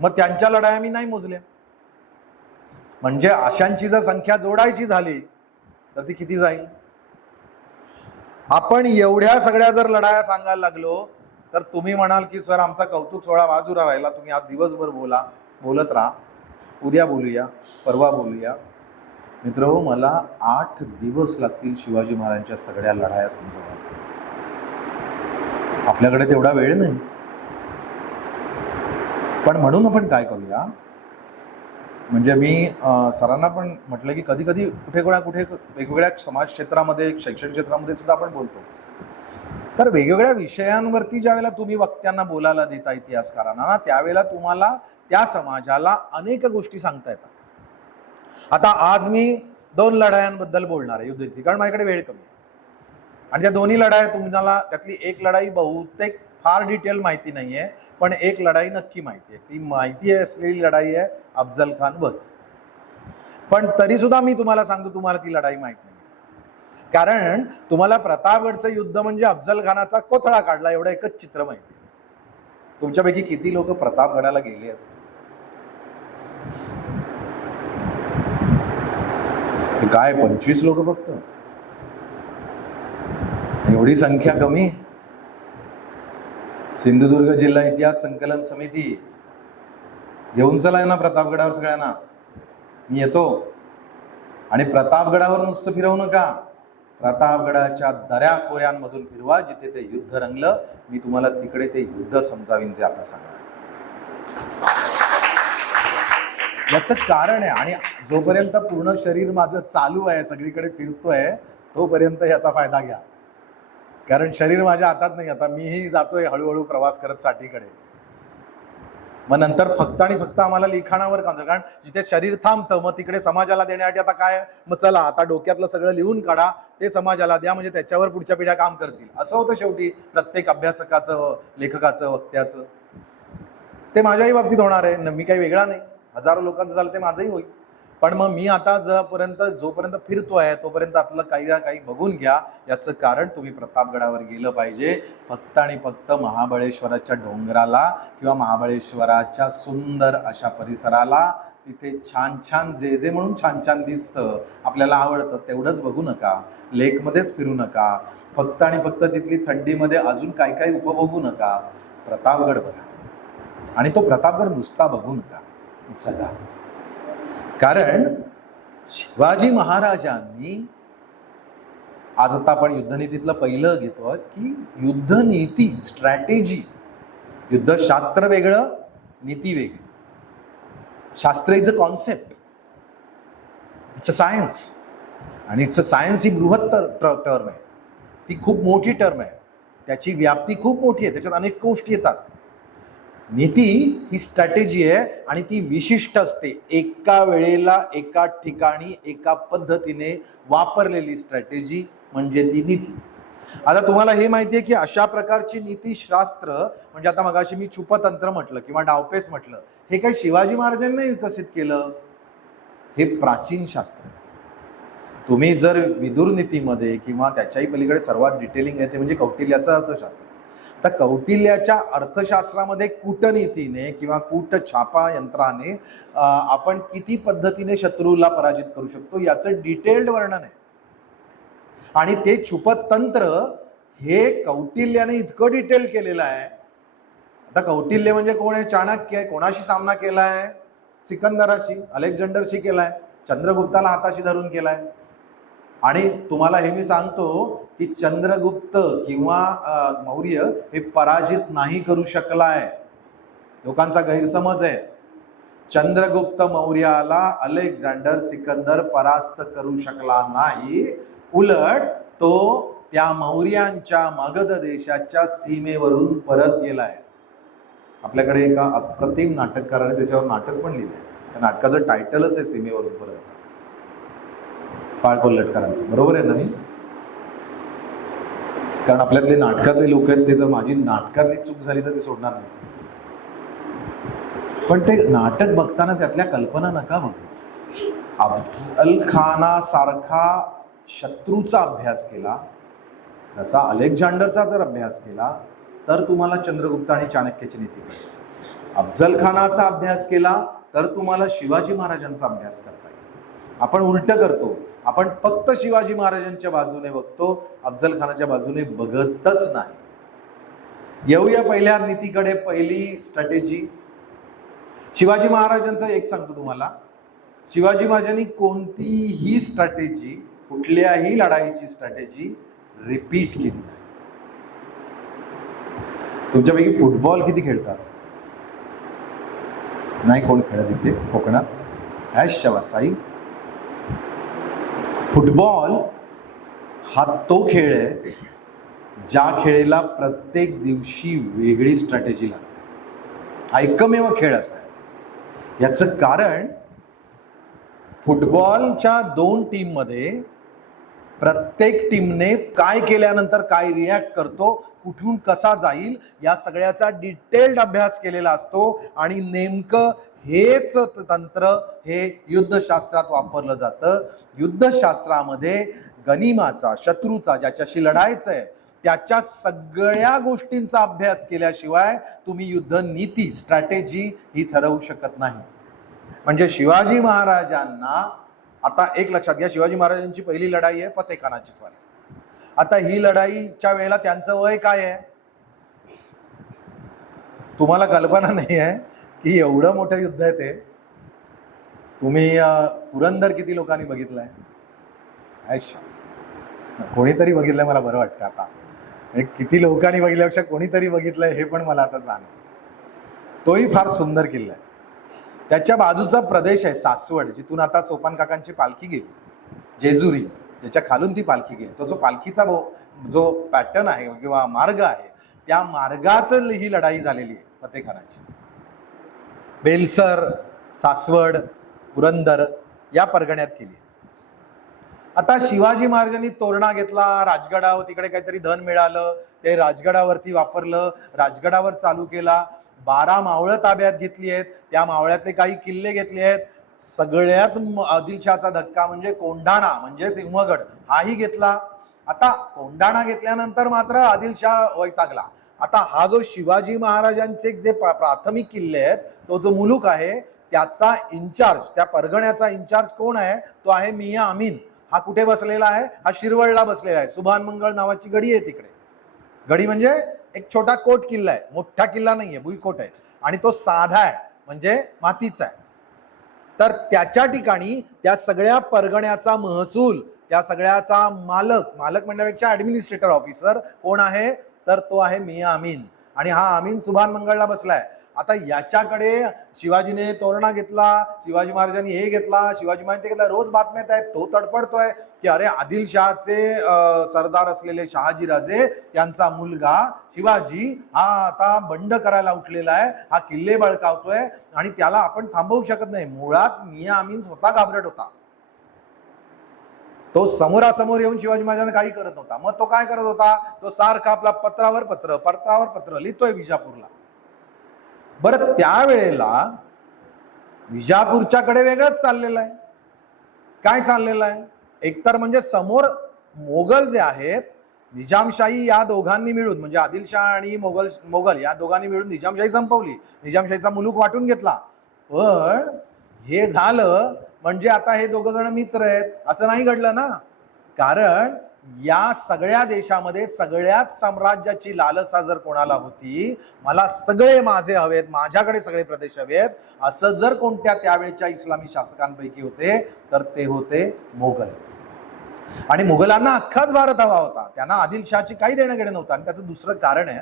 मग त्यांच्या लढाया मी नाही मोजल्या. म्हणजे अशांची जर संख्या जोडायची झाली तर ती किती जाईल. आपण एवढ्या सगळ्या जर लढाया सांगायला लागलो तर तुम्ही म्हणाल की सर आमचा कौतुक सोहळा बाजूला राहिला, तुम्ही आज दिवसभर बोलत राहा, उद्या बोलूया, परवा बोलूया. मित्र, मला 8 दिवस लागतील शिवाजी महाराजांच्या सगळ्या लढाया समजायला. आपल्याकडे तेवढा वेळ नाही. पण म्हणून आपण काय करूया, म्हणजे मी सरांना पण म्हटलं की कधी कधी कुठे वेगवेगळ्या समाज क्षेत्रामध्ये, शैक्षणिक क्षेत्रामध्ये सुद्धा आपण बोलतो, तर वेगवेगळ्या विषयांवरती ज्यावेळेला तुम्ही वक्त्यांना बोलायला देता इतिहासकारांना ना, त्यावेळेला तुम्हाला त्या समाजाला अनेक गोष्टी सांगता येतात. आता आज मी 2 लढायांबद्दल बोलणार आहे युद्ध, कारण माझ्याकडे वेळ कमी आहे. आणि त्या दोन्ही लढाया तुम्हाला, त्यातली एक लढाई बहुतेक फार डिटेल माहिती नाहीये, पण एक लढाई नक्की माहिती आहे. ती माहिती असलेली लढाई आहे अफजल खान वध. पण तरी सुद्धा मी तुम्हाला सांगतो, तुम्हाला ती लढाई माहित नाही, कारण तुम्हाला प्रतापगडचं युद्ध म्हणजे अफजल खानाचा कोथळा काढला एवढं एकच चित्र माहिती आहे. तुमच्यापैकी किती लोक प्रतापगडाला गेले आहेत? काय 25 लोक फक्त? एवढी संख्या कमी? सिंधुदुर्ग जिल्हा इतिहास संकलन समिती घेऊन चलाय ना प्रतापगडावर सगळ्यांना. मी येतो. आणि प्रतापगडावर नुसतं फिरवू नका, प्रतापगडाच्या दऱ्या खोऱ्यांमधून फिरवा जिथे ते युद्ध रंगलं. मी तुम्हाला तिकडे ते युद्ध समजावीन जे आपण सांगणार. याचं कारण आहे, आणि जोपर्यंत पूर्ण शरीर माझं चालू आहे, सगळीकडे फिरतोय, तोपर्यंत याचा फायदा घ्या. कारण शरीर माझ्या हातात नाही. आता मीही जातोय हळूहळू प्रवास करत साठीकडे. मग नंतर फक्त आणि फक्त आम्हाला लिखाणावर काम, कारण जिथे शरीर थांबतं मग तिकडे समाजाला देण्यासाठी आता काय, मग चला आता डोक्यातलं सगळं लिहून काढा, ते समाजाला द्या, म्हणजे त्याच्यावर पुढच्या पिढ्या काम करतील. असं होतं शेवटी प्रत्येक अभ्यासकाचं, लेखकाचं, वक्त्याचं. ते माझ्याही बाबतीत होणार आहे. मी काही वेगळा नाही. हजारो लोकांचं झालं ते माझंही होईल. पण मग मी आता जोपर्यंत फिरतोय तोपर्यंत आपलं काही ना काही बघून घ्या. याचं कारण तुम्ही प्रतापगडावर गेलं पाहिजे. फक्त आणि फक्त महाबळेश्वराच्या डोंगराला किंवा महाबळेश्वराच्या सुंदर अशा परिसराला, तिथे छान छान जे म्हणून छान छान दिसतं, आपल्याला आवडतं, तेवढंच बघू नका. लेकमध्येच फिरू नका. फक्त आणि फक्त तिथली थंडीमध्ये अजून काही काही उपभोगू नका. प्रतापगड बघा. आणि तो प्रतापगड नुसता बघू नका, जगा. कारण शिवाजी महाराजांनी, आज आता आपण युद्धनीतीतलं पहिलं घेतो की युद्धनीती, स्ट्रॅटेजी, युद्धशास्त्र वेगळं, नीती वेगळी. शास्त्र is a concept, it's a science. आणि इट्स अ सायन्स ही बृहत टर्म आहे, ती खूप मोठी टर्म आहे, त्याची व्याप्ती खूप मोठी आहे, त्याच्यात अनेक गोष्टी येतात. नीती ही स्ट्रॅटेजी आहे आणि ती विशिष्ट असते. एका वेळेला, एका ठिकाणी, एका पद्धतीने वापरलेली स्ट्रॅटेजी म्हणजे ती नीती. आता तुम्हाला हे माहिती आहे की अशा प्रकारची नीतीशास्त्र, म्हणजे आता मगाशी मी छुपतंत्र म्हटलं किंवा डावपेच म्हटलं, हे काही शिवाजी महाराजांनी विकसित केलं, हे प्राचीन शास्त्र. तुम्ही जर विदुर नीतीमध्ये किंवा त्याच्याही पलीकडे सर्वात डिटेलिंग आहे ते म्हणजे कौटिल्याचं अर्थशास्त्र. तर कौटिल्याच्या अर्थशास्त्रामध्ये कूटनीतीने किंवा कूटछापा यंत्राने आपण किती पद्धतीने शत्रूला पराजित करू शकतो याचं डिटेल्ड वर्णन आहे. आणि ते छुपतंत्र हे कौटिल्याने इतकं डिटेल केलेलं आहे. आता कौटिल्य म्हणजे कोण आहे? चाणक्य आहे. कोणाशी सामना केलाय? सिकंदराशी, अलेक्झांडरशी केलाय, चंद्रगुप्ताला हाताशी धरून केलाय. आणि तुम्हाला हे मी सांगतो की चंद्रगुप्त किंवा मौर्य हे पराजित नाही करू शकलाय. लोकांचा गैरसमज आहे. चंद्रगुप्त मौर्याला अलेक्झांडर सिकंदर परास्त करू शकला नाही. उलट तो त्या मौर्यांच्या मगध देशाच्या सीमेवरून परत गेलाय. आपल्याकडे एका अप्रतिम नाटककाराने त्याच्यावर नाटक पण लिहिलंय. त्या नाटकाचं टायटलच आहे सीमेवरून परत, पाळ कोल्हटकरांचं. बरोबर आहे ना? मी कारण आपल्यातले नाटकातले लोक आहेत, ते जर माझी नाटकातली चूक झाली तर ते सोडणार नाही. पण ते नाटक बघताना त्यातल्या कल्पना नका बघू. अफजल खानासारखा शत्रूचा अभ्यास केला, तसा अलेक्झांडरचा जर अभ्यास केला तर तुम्हाला चंद्रगुप्त आणि चाणक्याची नीती कळेल. अफजल खानाचा अभ्यास केला तर तुम्हाला शिवाजी महाराजांचा अभ्यास करता येईल. आपण उलट करतो. आपण फक्त शिवाजी महाराजांच्या बाजूने बघतो, अफजल खानाच्या बाजूने बघतच नाही. येऊया पहिल्या नीतीकडे. पहिली स्ट्रॅटेजी शिवाजी महाराजांचं एक सांगतो तुम्हाला. शिवाजी महाराजांनी कोणतीही स्ट्रॅटेजी, कुठल्याही लढाईची स्ट्रॅटेजी रिपीट केली नाही. तुमच्यापैकी फुटबॉल किती खेळतात? नाही कोण खेळत इथे कोकणात. शाबासाई. फुटबॉल हा तो खेळ आहे ज्या खेळाला प्रत्येक दिवशी वेगळी स्ट्रॅटेजी लागते. हा एकमेव खेळ असा आहे. याचं कारण फुटबॉलच्या 2 टीममध्ये प्रत्येक टीमने काय केल्यानंतर काय रिॲक्ट करतो, कुठून कसा जाईल, या सगळ्याचा डिटेल्ड अभ्यास केलेला असतो. आणि नेमकं हेच तंत्र हे युद्धशास्त्रात वापरलं जातं. युद्धशास्त्रामध्ये गनिमाचा, शत्रूचा, ज्याच्याशी लढायचं आहे त्याच्या सगळ्या गोष्टींचा अभ्यास केल्याशिवाय तुम्ही युद्ध नीती, स्ट्रॅटेजी ही ठरवू शकत नाही. म्हणजे शिवाजी महाराजांना आता एक लक्षात घ्या, शिवाजी महाराजांची पहिली लढाई आहे फतेखानाची स्वारी. आता ही लढाईच्या वेळेला त्यांचं वय काय आहे तुम्हाला कल्पना नाही आहे की एवढं मोठं युद्ध आहे ते. तुम्ही पुरंदर किती लोकांनी बघितलंय? कोणीतरी बघितलंय, मला बरं वाटतं. आता किती लोकांनी बघितल्यापेक्षा कोणीतरी बघितलंय हे पण मला आता सांग. तोही फार सुंदर किल्ला आहे. त्याच्या बाजूचा प्रदेश आहे सासवड, जिथून आता सोपान काकांची पालखी गेली, जेजुरी, ज्याच्या खालून ती पालखी गेली. तो जो पालखीचा जो पॅटर्न आहे किंवा मार्ग आहे, त्या मार्गात ही लढाई झालेली आहे फतेखानाची. बेलसर, सासवड, पुरंदर या परगण्यात केली. आता शिवाजी महाराजांनी तोरणा घेतला, राजगडावर तिकडे काहीतरी धन मिळालं, ते राजगडावरती वापरलं, राजगडावर चालू केला. 12 मावळं ताब्यात घेतली आहेत, त्या मावळ्यातले काही किल्ले घेतले आहेत. सगळ्यात आदिलशहाचा धक्का म्हणजे कोंढाणा म्हणजे सिंहगड हाही घेतला. आता कोंढाणा घेतल्यानंतर मात्र आदिलशाह वैतागला. आता हा जो शिवाजी महाराजांचे जे प्राथमिक किल्ले आहेत, तो जो मुलूक आहे त्याचा इन्चार्ज, त्या परगण्याचा इन्चार्ज कोण आहे? तो आहे मियाँ अमीन. हा कुठे बसलेला आहे? हा शिरवळला बसलेला आहे. सुभान मंगळ नावाची गडी आहे तिकडे. गडी म्हणजे एक छोटा कोट किल्ला आहे, मोठा किल्ला नाहीये, भुईकोट आहे. आणि तो साधा आहे म्हणजे मातीचा आहे. तर त्याच्या ठिकाणी त्या सगळ्या परगण्याचा महसूल, त्या सगळ्याचा मालक म्हणण्यापेक्षा ऍडमिनिस्ट्रेटर ऑफिसर कोण आहे? तर तो आहे मियाँ अमीन. आणि हा अमीन सुभान मंगळला बसलाय. आता याच्याकडे शिवाजीने तोरणा घेतला, शिवाजी महाराजांनी हे घेतला, शिवाजी महाराजांनी घेतला. रोज बातम्यात आहेत, तो तडपडतोय की अरे आदिलशहाचे सरदार असलेले शहाजीराजे, त्यांचा मुलगा शिवाजी हा आता बंड करायला उठलेला आहे, हा किल्ले बळकावतोय आणि त्याला आपण थांबवू शकत नाही. मुळात मियाँ अमीन स्वतः घाबरट होता. तो समोरासमोर येऊन शिवाजी महाराजांना काही करत नव्हता. मग तो काय करत होता? तो सारखा आपला पत्रावर पत्र लिहितोय विजापूरला. बरं, त्यावेळेला विजापूरच्याकडे वेगळंच चाललेलं आहे. काय चाललेलं आहे? एकतर म्हणजे समोर मोगल जे आहेत, निजामशाही या दोघांनी मिळून म्हणजे आदिलशाह आणि मोगल या दोघांनी मिळून निजामशाही संपवली, निजामशाहीचा मुलूक वाटून घेतला. पण हे झालं म्हणजे आता हे दोघं जण मित्र आहेत असं नाही घडलं ना. कारण या सगळ्या देशामध्ये सगळ्याच साम्राज्याची लालसा जर कोणाला होती, मला सगळे माझे हवेत, माझ्याकडे सगळे प्रदेश हवेत, असं जर कोणत्या त्यावेळेच्या इस्लामी शासकांपैकी होते तर ते होते मोगल. आणि मुघलांना अख्खाच भारत हवा होता, त्यांना आदिलशहाची काही देणं घेणं नव्हतं. आणि त्याचं दुसरं कारण आहे,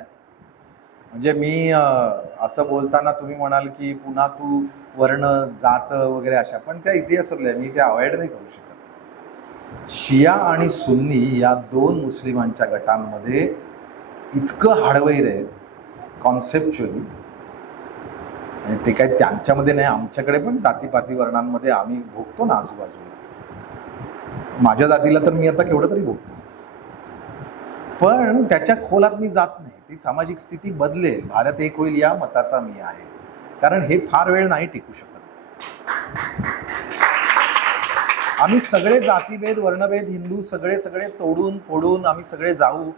म्हणजे मी असं बोलताना तुम्ही म्हणाल की पुन्हा तू वर्ण जात वगैरे अशा, पण त्या इतिहासातल्या मी ते अवॉइड नाही करू शकत. शिया आणि सुन्नी या 2 मुस्लिमांच्या गटांमध्ये इतकं हाडवैर आहे कॉन्सेप्च्युअली. आणि ते काय त्यांच्यामध्ये नाही, आमच्याकडे पण जातीपाती वर्णांमध्ये आम्ही भोगतो ना आजूबाजूला. माझ्या जातीला तर मी आता केवढं तरी भोगतो, पण त्याच्या खोलात मी जात नाही. ती सामाजिक स्थिती बदलेल, भारत एक होईल या मताचा मी आहे. कारण हे फार वेळ नाही टिकू शकत. आम्ही सगळे जातीभेद, वर्णभेद, हिंदू सगळे तोडून फोडून आम्ही सगळे जाऊ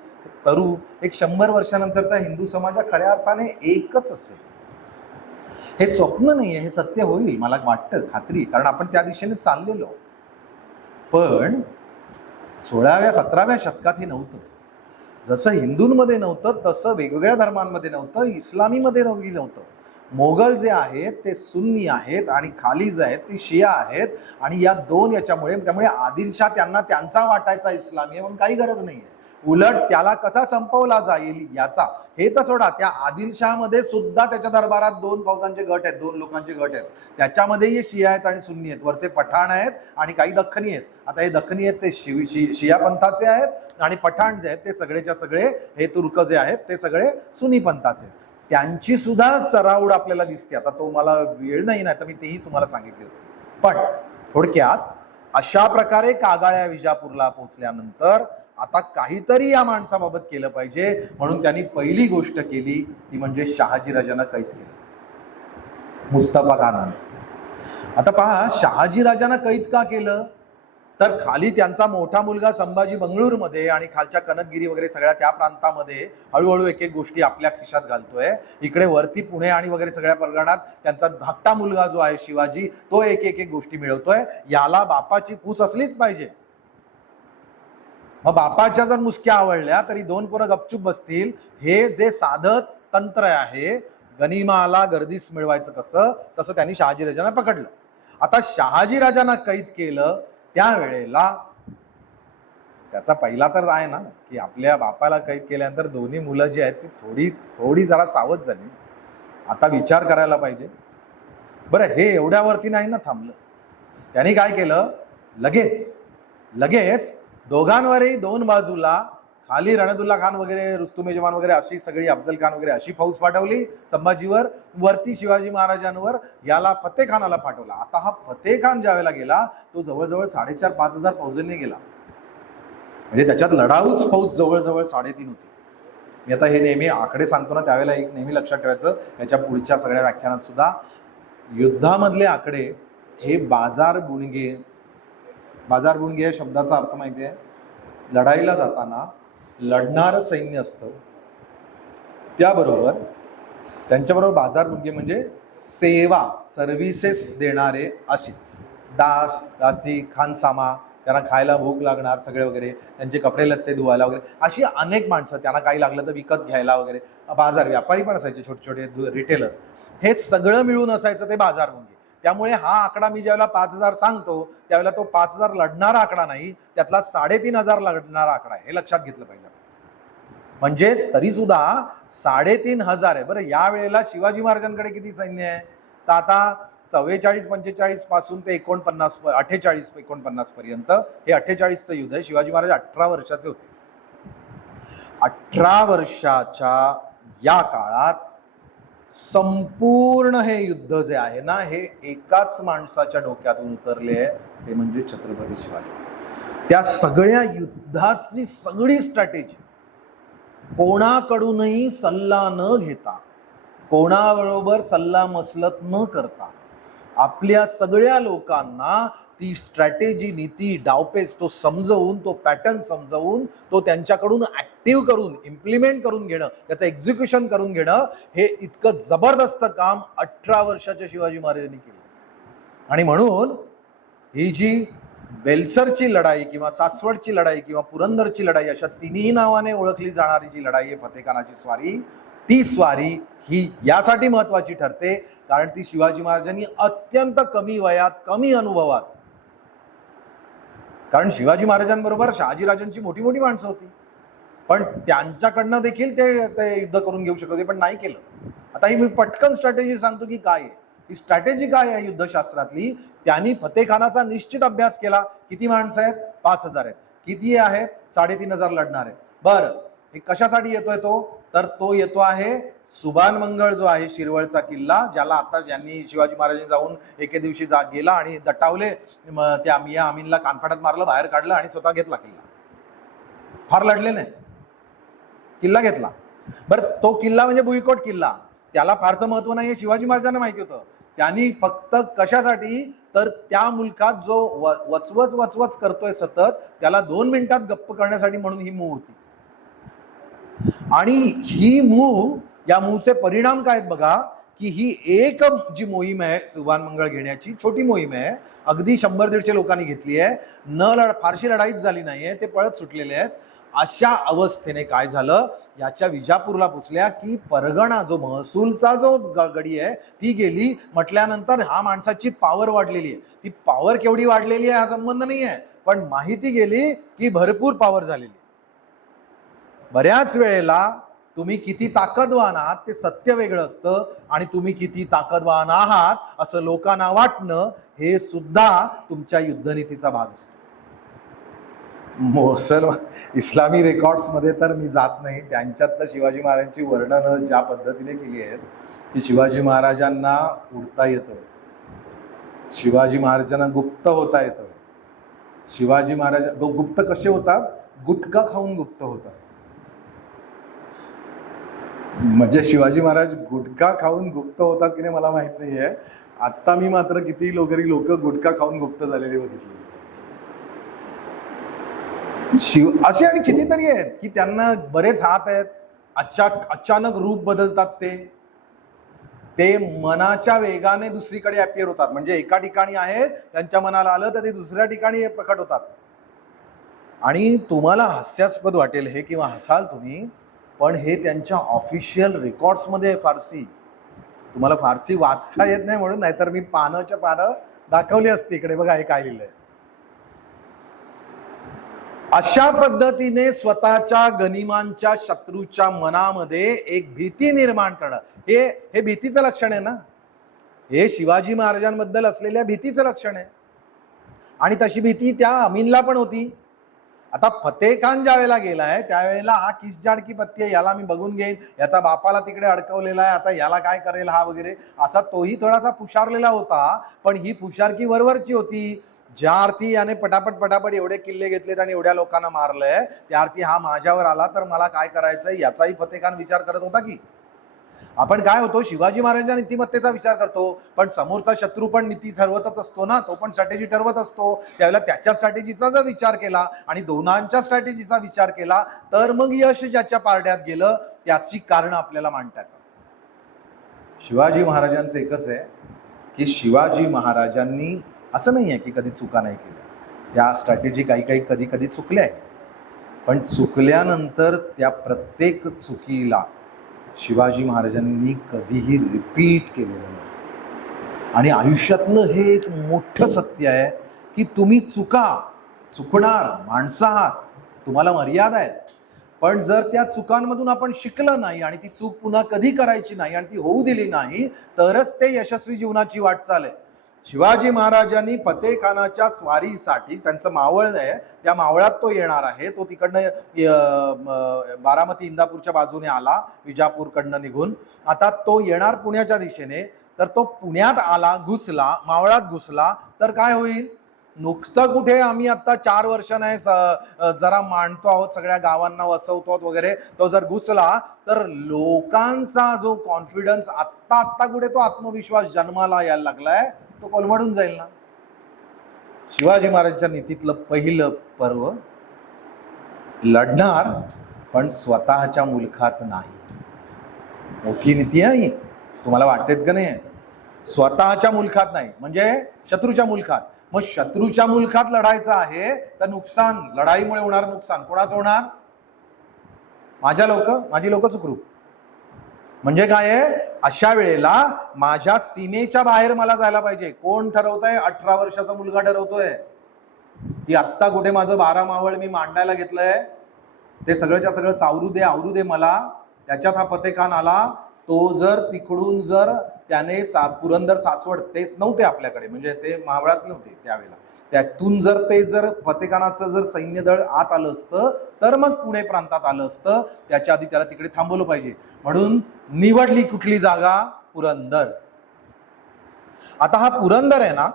तरू एक 100 वर्षानंतरचा हिंदू समाज खऱ्या अर्थाने एकच असेल. हे स्वप्न नाहीये, हे सत्य होईल मला वाटतं, खात्री. कारण आपण त्या दिशेने चाललेलो. पण 16व्या 17व्या शतकात हे नव्हतं. जसं हिंदूंमध्ये नव्हतं तसं वेगवेगळ्या धर्मांमध्ये नव्हतं, इस्लामीमध्ये नव्हतं. मोगल जे आहेत ते सुन्नी आहेत आणि खाली जे आहेत ते शिया आहेत. आणि या 2 त्यामुळे आदिलशाह त्यांना त्यांचा वाटायचा इस्लामी आहे म्हणून काही गरज नाहीये. उलट त्याला कसा संपवला जाईल याचा, हे तर सोडा, त्या आदिलशहामध्ये सुद्धा त्याच्या दरबारात 2 फौजांचे गट आहेत, 2 लोकांचे गट आहेत. त्याच्यामध्येही शिया आहेत आणि सुन्नी आहेत, वरचे पठाण आहेत आणि काही दख्खनी आहेत. आता हे दख्खनी आहेत ते शिया पंथाचे आहेत आणि पठाण जे आहेत ते सगळेच्या सगळे हे तुर्क जे आहेत ते सगळे सुन्नी पंथाचे आहेत. त्यांची सुद्धा चराऊड आपल्याला दिसते. आता तो मला वेळ नाही तर मी तेही तुम्हाला सांगितले असते. पण थोडक्यात अशा प्रकारे कागाळ्या विजापूरला पोहोचल्यानंतर आता काहीतरी या माणसाबाबत केलं पाहिजे, म्हणून त्यांनी पहिली गोष्ट केली ती म्हणजे शहाजीराजांना कैद केलं, मुस्तफा खानाने. आता पहा, शहाजीराजांना कैद का केलं, तर खाली त्यांचा मोठा मुलगा संभाजी बंगळूरमध्ये आणि खालच्या कनकगिरी वगैरे सगळ्या त्या प्रांतामध्ये हळूहळू एक एक गोष्टी आपल्या खिशात घालतोय. इकडे वरती पुणे आणि वगैरे सगळ्या प्रकरणात त्यांचा धाकटा मुलगा जो आहे शिवाजी, तो एक एक गोष्टी मिळवतोय. याला बापाची पूस असलीच पाहिजे. मग बापाच्या जर मुसक्या आवडल्या तरी 2 पोरं गपचूप बसतील. हे जे साधं तंत्र आहे, गनिमाला गर्दीस मिळवायचं कसं, तसं त्यांनी शहाजीराजांना पकडलं. आता शहाजीराजांना कैद केलं त्यावेळेला त्याचा पहिला तर आहे ना की आपल्या बापाला कैद केल्यानंतर दोन्ही मुलं जी आहेत ती थोडी जरा सावध झाली. आता विचार करायला पाहिजे. बरं, हे एवढ्यावरती नाही ना थांबलं. त्यांनी काय केलं, लगेच दोघांवरही 2 बाजूला खाली रणदुल्ला खान वगैरे, रुस्तुम जवान वगैरे अशी सगळी, अफजल खान वगैरे अशी फौज पाठवली संभाजीवर. वरती शिवाजी महाराजांवर याला फतेखानाला पाठवला. आता हा फतेखान ज्यावेळेला गेला तो जवळजवळ 4,500-5,000 फौजांनी गेला. म्हणजे त्याच्यात लढाऊच फौज जवळजवळ 3.5 होती. मी आता हे नेहमी आकडे सांगतो ना त्यावेळेला एक नेहमी लक्षात ठेवायचं, याच्या पुढच्या सगळ्या व्याख्यानात सुद्धा युद्धामधले आकडे हे बाजार बुणगे या शब्दाचा अर्थ माहिती आहे, लढाईला जाताना लढणारं सैन्य असतं त्याबरोबर त्यांच्याबरोबर बाजार बुणगे म्हणजे सेवा, सर्व्हिसेस देणारे असे दास, दासी, खानसामा, त्यांना खायला भूक लागणार सगळे वगैरे, त्यांचे कपडे लत्ते धुवायला वगैरे, अशी अनेक माणसं, त्यांना काही लागलं तर विकत घ्यायला वगैरे, बाजार व्यापारी पण असायचे, छोटे छोटे रिटेलर, हे सगळं मिळून असायचं ते बाजार बुणगे. त्यामुळे हा आकडा मी ज्यावेळेला 5,000 सांगतो त्यावेळेला तो 5,000 लढणारा आकडा नाही, त्यातला 3,500 लढणारा आकडा आहे, हे लक्षात घेतलं पाहिजे. म्हणजे तरी सुद्धा 3,500 आहे. बरं, या वेळेला शिवाजी महाराजांकडे किती सैन्य आहे, तर आता 44-45 पासून ते 48-49 पर्यंत हे 48चं युद्ध आहे. शिवाजी महाराज 18 वर्षाचे होते. 18 वर्षाच्या या काळात संपूर्ण हे युद्ध जे आहे ना, हे एकाच माणसाच्या डोक्यातून उतरले आहे, ते म्हणजे छत्रपती शिवाजी. त्या सगळ्या युद्धाची सगळी स्ट्रॅटेजी कोणाकडूनही सल्ला न घेता, कोणाबरोबर सल्ला मसलत न करता, आपल्या सगळ्या लोकांना ती स्ट्रॅटेजी, नीती, डावपेच तो समजवून, तो पॅटर्न समजवून, तो त्यांच्याकडून ऍक्टिव्ह करून इम्प्लिमेंट करून घेणं, त्याचं एक्झिक्युशन करून घेणं, हे इतकं जबरदस्त काम 18 वर्षाच्या शिवाजी महाराजांनी केलं. आणि म्हणून ही जी बेलसरची लढाई किंवा सासवडची लढाई किंवा पुरंदरची लढाई, अशा तिन्ही नावाने ओळखली जाणारी जी लढाई आहे फतेखानाची स्वारी, ती स्वारी ही यासाठी महत्वाची ठरते कारण ती शिवाजी महाराजांनी अत्यंत कमी वयात, कमी अनुभवात, कारण शिवाजी महाराजांबरोबर शहाजीराजांची मोठी मोठी माणसं होती, पण त्यांच्याकडनं देखील ते युद्ध करून घेऊ शकत होते, पण नाही केलं. आता ही मी पटकन स्ट्रॅटेजी सांगतो की काय आहे ही स्ट्रॅटेजी, काय आहे युद्धशास्त्रातली. त्यांनी फतेखानाचा निश्चित अभ्यास केला. किती माणसं आहेत, 5,000 आहेत. किती आहेत, 3,500 लढणार आहेत. बरं, हे कशासाठी येतोय तर तो येतो आहे सुभान मंगळ जो आहे शिरवळचा किल्ला, ज्याला आता ज्यांनी शिवाजी महाराजांनी जाऊन एके दिवशी गेला आणि दटावले, त्या मिया अमीनला कानफाटात मारलं, बाहेर काढलं आणि स्वतः घेतला किल्ला. फार लढले नाही, किल्ला घेतला. बरं, तो किल्ला म्हणजे भुईकोट किल्ला, त्याला फारसं महत्व नाही हे शिवाजी महाराजांना माहिती होतं. त्यांनी फक्त कशासाठी तर त्या मुलकात जो वचवच करतोय सतत, त्याला 2 मिनिटात गप्प करण्यासाठी म्हणून ही मूव होती. आणि ही मूव, या मूवचे परिणाम काय आहेत बघा, की ही एक जी मोहीम आहे सुभान मंगळ घेण्याची, छोटी मोहीम आहे, अगदी 100-150 लोकांनी घेतली आहे, फारशी लढाईच झाली नाहीये, ते पळत सुटलेले आहेत. अशा अवस्थेने काय झालं, याच्या विजापूरला पोचल्या की परगणा जो महसूलचा जो गडी आहे ती गेली. म्हटल्यानंतर हा माणसाची पॉवर वाढलेली आहे. ती पॉवर केवढी वाढलेली आहे हा संबंध नाही आहे, पण माहिती गेली की भरपूर पॉवर झालेली. बऱ्याच वेळेला तुम्ही किती ताकदवान आहात ते सत्य वेगळं असतं आणि तुम्ही किती ताकदवान आहात असं लोकांना वाटणं हे सुद्धा तुमच्या युद्धनीतीचा भाग असतो. मुसलमान इस्लामी रेकॉर्ड्समध्ये तर मी जात नाही, त्यांच्यात तर शिवाजी महाराजांची वर्णनं ज्या पद्धतीने केली आहेत की शिवाजी महाराजांना उडता येतं, शिवाजी महाराजांना गुप्त होता येतं. शिवाजी महाराज गुप्त कसे होतात? गुटखा खाऊन गुप्त होतात. म्हणजे शिवाजी महाराज गुटखा खाऊन गुप्त होतात की नाही मला माहित नाहीये. आत्ता मी मात्र किती लोक गुटखा खाऊन गुप्त झालेले बघितले. असे आणि कितीतरी आहेत की त्यांना बरेच हात आहेत, अचानक रूप बदलतात, ते मनाच्या वेगाने दुसरीकडे अपिअर होतात. म्हणजे एका ठिकाणी आहेत, त्यांच्या मनाला आलं तर ते दुसऱ्या ठिकाणी प्रकट होतात. आणि तुम्हाला हास्यास्पद वाटेल हे किंवा हसाल तुम्ही, पण हे त्यांच्या ऑफिशियल रेकॉर्ड्समध्ये फारसी. तुम्हाला फारसी वाचता येत नाही म्हणून, नाहीतर मी पानं दाखवली असती. इकडे बघा हे काय लिहिलंय. अशा पद्धतीने स्वतःच्या गनिमांच्या शत्रूच्या मनामध्ये एक भीती निर्माण करणं हे भीतीचं लक्षण आहे ना. हे शिवाजी महाराजांबद्दल असलेल्या भीतीचं लक्षण आहे. आणि तशी भीती त्या अमीनला पण होती. आता फतेह खान ज्या वेळेला गेलाय त्यावेळेला हा किस जाड की पत्ती आहे, याला मी बघून घेईन, याचा बापाला तिकडे अडकवलेला आहे, आता याला काय करेल हा वगैरे, असा तोही थोडासा फुशारलेला होता. पण ही फुशारकी वरवरची होती. ज्या अर्थी याने पटापट एवढे किल्ले घेतलेत आणि एवढ्या लोकांना मारलंय, त्या अर्थी हा माझ्यावर आला तर मला काय करायचंय याचाही फतेह खान विचार करत होता की. आपण काय होतो, शिवाजी महाराजांच्या नीतिमत्तेचा विचार करतो, पण समोरचा शत्रू पण नीती ठरवतच असतो ना, तो पण स्ट्रॅटेजी ठरवत असतो. त्यावेळेला त्याच्या स्ट्रॅटेजीचा जर विचार केला आणि दोनांच्या स्ट्रॅटेजीचा विचार केला तर मग यश ज्याच्या पारड्यात गेलं त्याची कारण आपल्याला मांडता येतात. शिवाजी महाराजांचं एकच आहे की शिवाजी महाराजांनी असं नाही आहे की कधी चुका नाही केल्या. त्या स्ट्रॅटेजी काही कधी चुकल्या आहेत, पण चुकल्यानंतर त्या प्रत्येक चुकीला शिवाजी महाराजांनी कधीही रिपीट केलेलं नाही. आणि आयुष्यातलं हे एक मोठं सत्य आहे की तुम्ही चुकणार माणसं आहात, तुम्हाला मर्यादा आहेत. पण जर त्या चुकांमधून आपण शिकलं नाही आणि ती चूक पुन्हा कधी करायची नाही आणि ती होऊ दिली नाही तरच ते यशस्वी जीवनाची वाटचाल आहे. शिवाजी महाराजांनी फतेह खानाच्या स्वारीसाठी त्यांचं मावळ आहे, त्या मावळात तो येणार आहे. तो तिकडनं बारामती इंदापूरच्या बाजूने आला, विजापूरकडनं निघून. आता तो येणार पुण्याच्या दिशेने, तर तो पुण्यात आला, घुसला, मावळात घुसला तर काय होईल? नुकतं कुठे आम्ही आता 4 वर्ष नाही जरा मांडतो आहोत, सगळ्या गावांना वसवतो आहोत वगैरे, तो जर घुसला तर लोकांचा जो कॉन्फिडन्स आत्ता कुठे तो आत्मविश्वास जन्माला यायला लागलाय तो कोलमडून जाईल ना. शिवाजी महाराजांच्या नीतीतलं पहिलं पर्व, लढणार पण स्वतःच्या मुलखात नाही. मोठी नीती आहे, तुम्हाला वाटतेत का नाही? स्वतःच्या मुलखात नाही म्हणजे शत्रूच्या मुलखात. मग शत्रूच्या मुलखात लढायचं आहे तर नुकसान, लढाईमुळे होणार नुकसान कोणाचं होणार? माझी लोक सुखरूप. म्हणजे काय आहे, अशा वेळेला माझ्या सीमेच्या बाहेर मला जायला पाहिजे. कोण ठरवतंय? 18 वर्षाचा मुलगा ठरवतोय की आत्ता कुठे माझं 12 मावळ मी मांडायला घेतलंय, ते सगळंच्या सगळं आवरू दे मला. त्याच्यात हा फतेह खान आला. तो जर तिकडून जर त्याने पुरंदर सासवड ते नव्हते आपल्याकडे, म्हणजे ते मावळात नव्हते त्यावेळेला, त्यातून जर फतेह खानाचं जर सैन्य दळ आत आलं असतं तर मग पुणे प्रांतात आलं असतं. त्याच्या आधी त्याला तिकडे थांबवलं पाहिजे. म्हणून निवडली कुठली जागा? पुरंदर. आता हा पुरंदर आहे ना,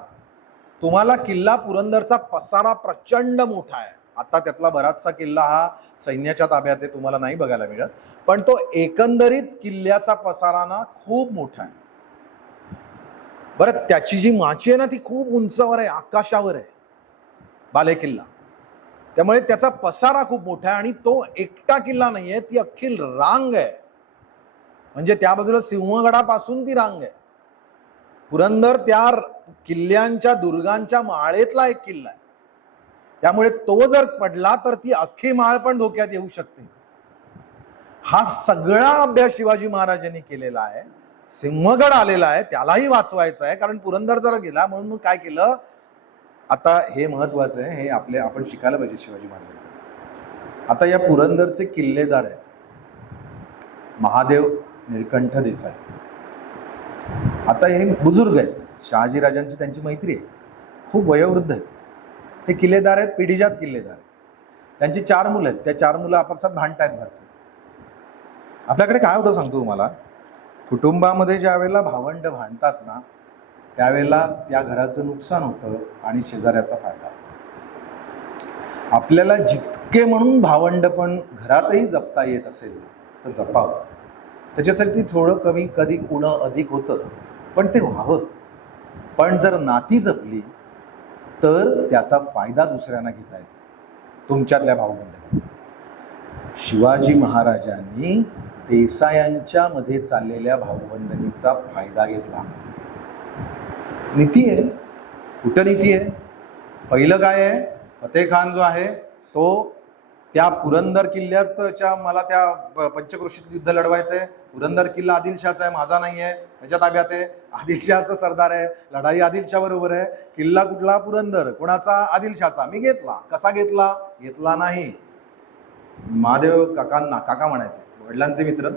तुम्हाला किल्ला पुरंदरचा पसारा प्रचंड मोठा आहे. आता त्यातला बराचसा किल्ला हा सैन्याच्या ताब्यात आहे, तुम्हाला नाही बघायला मिळत, पण तो एकंदरीत किल्ल्याचा पसारा ना खूप मोठा आहे. बरं, त्याची जी माची आहे ना ती खूप उंचावर आहे, आकाशावर आहे, बाले किल्ला. त्यामुळे त्याचा पसारा खूप मोठा आहे आणि तो एकटा किल्ला नाहीये, ती अख्खी रांग आहे. म्हणजे त्या बाजूला सिंहगडापासून ती रांग आहे. पुरंदर त्या किल्ल्यांच्या दुर्गांच्या माळेतला एक किल्ला आहे. त्यामुळे तो जर पडला तर ती अख्खी माळ पण धोक्यात येऊ शकते. हा सगळा अभ्यास शिवाजी महाराजांनी केलेला आहे. सिंहगड आलेला आहे, त्यालाही वाचवायचं आहे, कारण पुरंदर जर गेला. म्हणून मग काय केलं, आता हे महत्वाचं आहे, हे आपण शिकायला पाहिजे शिवाजी महाराजांना. आता या पुरंदरचे किल्लेदार आहेत महादेव निळकंठ देसाई. आता हे बुजुर्ग आहेत, शहाजीराजांची त्यांची मैत्री आहे, खूप वयोवृद्ध आहेत. ते किल्लेदार आहेत, पिढीजात किल्लेदार आहेत. त्यांची 4 मुलं आहेत, त्या 4 मुलं आपापसात भांडतायत भरपूर. आपल्याकडे काय होतं सांगतो तुम्हाला, कुटुंबामध्ये ज्या वेळेला भावंड भांडतात ना, त्यावेळेला त्या घराचं नुकसान होतं आणि शेजाऱ्याचा फायदा. आपल्याला जितके म्हणून भावंड पण घरातही जपता येत असेल तर जपावं. त्याच्यासाठी थोडं कमी कधी कुणं अधिक होतं, पण ते व्हावं. पण जर नाती जपली तर त्याचा फायदा दुसऱ्यांना घेता येतो, तुमच्यातल्या भावबंधाचा. शिवाजी महाराजांनी देसायांच्या मध्ये चाललेल्या भावबंधनीचा फायदा घेतला. नीती आहे, कूटनीती आहे. पहिलं काय आहे, फतेखान जो आहे तो त्या पुरंदर किल्ल्याच्या, मला त्या पंचक्रोशीत युद्ध लढवायचं आहे, पुरंदर किल्ला आदिलशाहचा आहे, माझा नाही आहे, त्याच्या ताब्यात आहे, आदिलशाहचा सरदार आहे, लढाई आदिलशाह बरोबर आहे. किल्ला कुठला, पुरंदर, कोणाचा, आदिलशाहचा. मी घेतला. कसा घेतला? घेतला नाही. महादेव काकांना, काका म्हणायचे, वडिलांचे मित्र,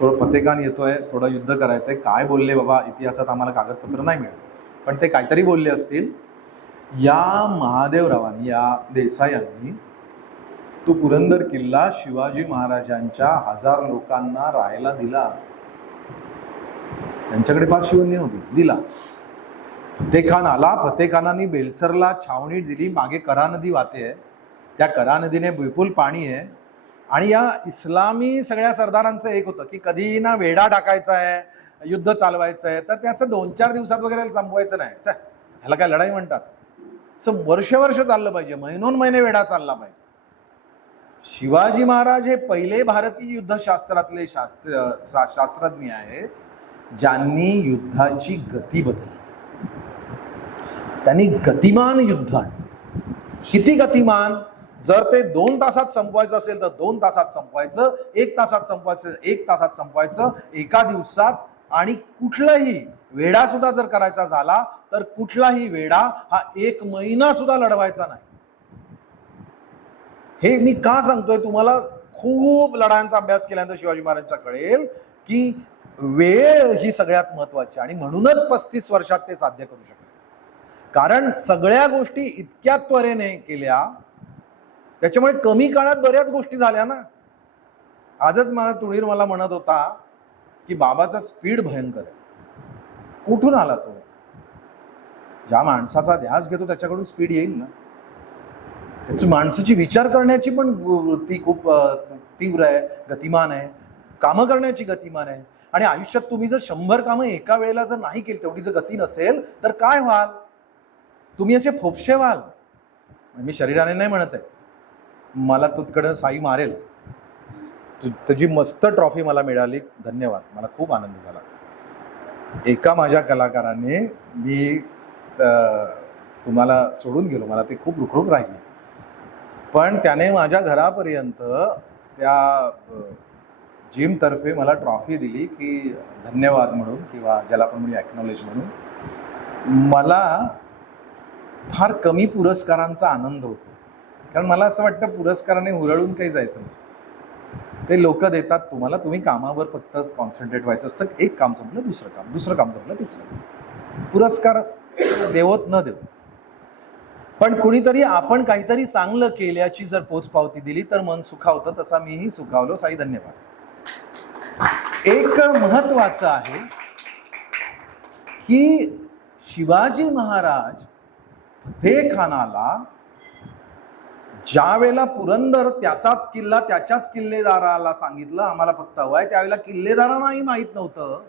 थोडं फतेखान येतोय, थोडं युद्ध करायचंय. काय बोलले बाबा, इतिहासात आम्हाला कागदपत्र नाही मिळत, पण ते काहीतरी बोलले असतील. या महादेवरावांनी, या देसायांनी तो पुरंदर किल्ला शिवाजी महाराजांच्या 1000 लोकांना राहायला दिला. त्यांच्याकडे फार शिवण्य होती, दिला. फतेखान आला, फतेखानाने बेलसरला छावणी दिली. मागे करा नदी वाहते, त्या करा नदीने विपुल पाणी आहे. आणि या इस्लामी सगळ्या सरदारांचं एक होतं की कधी ना वेढा टाकायचा आहे, युद्ध चालवायचं आहे, तर त्याचं 2-4 दिवसात वगैरे संपवायचं नाही. ह्याला काय लढाई म्हणतात? वर्ष चाललं पाहिजे, महिने वेढा चालला पाहिजे. शिवाजी महाराज हे पहिले भारतीय युद्धशास्त्रातले शास्त्रज्ञ आहेत ज्यांनी युद्धाची गती बदलली. त्यांनी गतिमान युद्ध आणलं. किती गतिमान? जर ते 2 तासात संपवायचं असेल तर 2 तासात संपवायचं, 1 तासात संपवायचं 1 तासात संपवायचं, एका दिवसात. आणि कुठलाही वेढा सुद्धा जर करायचा झाला तर कुठलाही वेढा हा 1 महिना सुद्धा लढवायचा नाही. हे मी का सांगतोय तुम्हाला? खूप लढायांचा अभ्यास केल्यानंतर शिवाजी महाराजांचा कळेल की वेळ ही सगळ्यात महत्वाची, आणि म्हणूनच 35 वर्षात ते साध्य करू शकले. कारण सगळ्या गोष्टी इतक्या त्वरेने केल्या, त्याच्यामुळे कमी काळात बऱ्याच गोष्टी झाल्या ना. आजच माझा तुणीर मला म्हणत होता की बाबाचा स्पीड भयंकर आहे. कुठून आला तो? ज्या माणसाचा ध्यास घेतो त्याच्याकडून स्पीड येईल ना. त्याची माणसाची विचार करण्याची पण वृत्ती खूप तीव्र आहे, गतिमान आहे. कामं करण्याची गतिमान आहे. आणि आयुष्यात तुम्ही जर 100 कामं एका वेळेला जर नाही केली, तेवढी जर गती नसेल तर काय व्हाल? तुम्ही असे फोपशे व्हाल. मी शरीराने नाही म्हणत आहे, मला तुझकडे साई मारेल. तुझी मस्त ट्रॉफी मला मिळाली, धन्यवाद, मला खूप आनंद झाला. एका माझ्या कलाकाराने, मी तुम्हाला सोडून गेलो, मला ते खूप रुखरुख राहिली, पण त्याने माझ्या घरापर्यंत त्या जिमतर्फे मला ट्रॉफी दिली की धन्यवाद म्हणून, किंवा ज्याला पण मी ॲक्नॉलेज म्हणून. मला फार कमी पुरस्कारांचा आनंद होतो, कारण मला असं वाटतं पुरस्काराने हुरळून काही जायचं नसतं. ते लोक देतात तुम्हाला, तुम्ही कामावर फक्त कॉन्सन्ट्रेट व्हायचं असतं. एक काम संपलं, दुसरं काम संपलं, तिसरं. पुरस्कार देवत न देव, पण कुणीतरी आपण काहीतरी चांगलं केल्याची जर पोचपावती दिली तर मन सुखावतं. तसा मीही सुखावलो. साई धन्यवाद. एक महत्वाचं आहे की शिवाजी महाराज फतेखानाला ज्या वेळेला पुरंदर त्याचाच किल्ला त्याच्याच किल्लेदाराला सांगितलं आम्हाला फक्त हवंय, त्यावेळेला किल्लेदारांनाही माहित नव्हतं.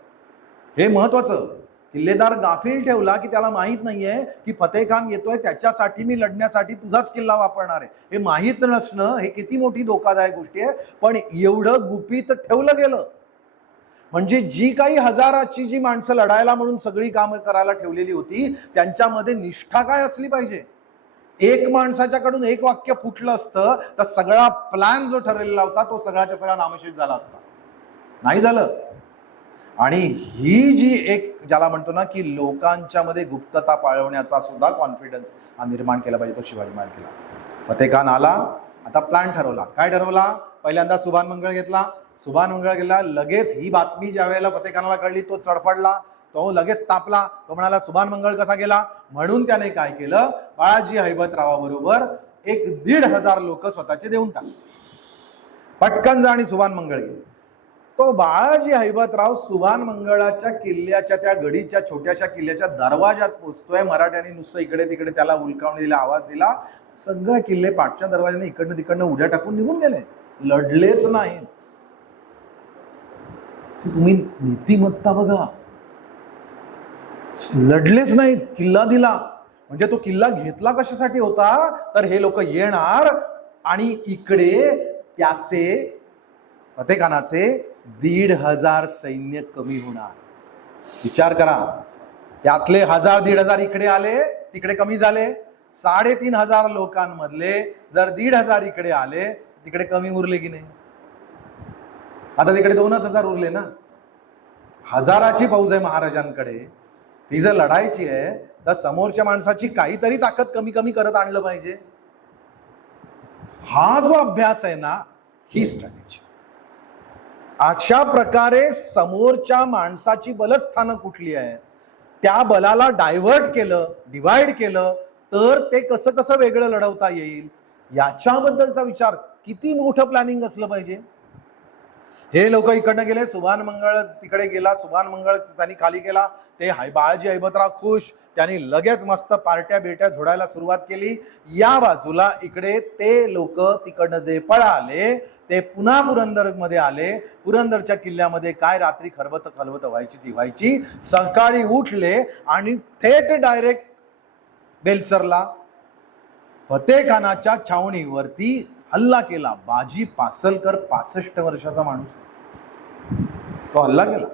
हे महत्वाचं. किल्लेदार गाफील ठेवला की त्याला माहित नाहीये की फतेखान येतोय, त्याच्यासाठी मी लढण्यासाठी तुझाच किल्ला वापरणार आहे. हे माहित नसणं हे किती मोठी धोकादायक गोष्टी आहे. पण एवढं गुपित ठेवलं गेलं म्हणजे जी काही हजाराची जी माणसं लढायला म्हणून सगळी कामं करायला ठेवलेली होती, त्यांच्यामध्ये निष्ठा काय असली पाहिजे. एक माणसाच्याकडून एक वाक्य फुटलं असतं तर सगळा प्लॅन जो ठरलेला होता तो सगळ्याच्या सगळा नामशेष झाला असता. नाही झालं. आणि ही जी एक ज्याला म्हणतो ना की लोकांच्या मध्ये गुप्तता पाळवण्याचा सुद्धा कॉन्फिडन्स हा निर्माण केला पाहिजे, तो शिवाजी महाराज केला. फतेखान आला, आता प्लॅन ठरवला. काय ठरवला? पहिल्यांदा सुभान मंगळ घेतला. सुभान मंगळ गेला. लगेच ही बातमी ज्या वेळेला फतेखानाला कळली तो चडपडला, तो लगेच तापला. तो म्हणाला सुभान मंगळ कसा गेला? म्हणून त्याने काय केलं, बाळाजी हैबतरावाबरोबर 1,500 लोक स्वतःचे देऊन टाकले. पटकन जा आणि सुभान मंगळ घे. तो बाळाजी हैबतराव सुभान मंगळाच्या किल्ल्याच्या त्या गडीच्या छोट्याशा किल्ल्याच्या दरवाजात पोहोचतोय. मराठ्यांनी नुसतं इकडे तिकडे त्याला उलकावणी दिला, आवाज दिला. सगळे किल्ले पाठच्या दरवाजाने इकडनं तिकडनं उड्या टाकून निघून गेले, लढलेच नाही. तुम्ही नीतिमत्ता बघा, लढलेच नाहीत, किल्ला दिला. म्हणजे तो किल्ला घेतला कशासाठी होता? तर हे लोक येणार आणि इकडे त्याचे फतेखानाचे 1,500 सैन्य कमी होणार. विचार करा, त्यातले 1,000-1,500 इकडे आले, तिकडे कमी झाले. 3,500 लोकांमधले जर 1,500 इकडे आले, तिकडे कमी उरले की नाही? आता तिकडे 2,000 उरले ना. 1,000ची फौज आहे महाराजांकडे. ती जर लढायची आहे तर समोरच्या माणसाची काहीतरी ताकद कमी कमी करत आणलं पाहिजे. हा जो अभ्यास आहे ना, ही स्ट्रॅटेजी. अशा प्रकारे समोरच्या माणसाची बलस्थानं कुठली आहे, त्या बलाला डायव्हर्ट केलं, डिवाइड केलं तर ते कसं कसं वेगळं लढवता येईल याच्याबद्दलचा विचार. किती मोठं प्लॅनिंग असलं पाहिजे. हे लोक इकडनं गेले, सुभान मंगळ तिकडे गेला, सुभान मंगळ त्यांनी खाली केला. ते बाळाजी हैबतराव खुश, त्यांनी लगेच मस्त पार्ट्या बिरट्या झोडायला सुरुवात केली. या बाजूला इकडे ते लोक तिकडनं जे पळाले ते पुन्हा पुरंदर मध्ये आले. पुरंदरच्या किल्ल्यामध्ये काय रात्री खलबत व्हायची ती व्हायची. सकाळी उठले आणि थेट डायरेक्ट बेलसरला फतेखानाच्या छावणीवरती हल्ला केला. बाजी पासलकर 65 वर्षाचा माणूस, तो हल्ला केला.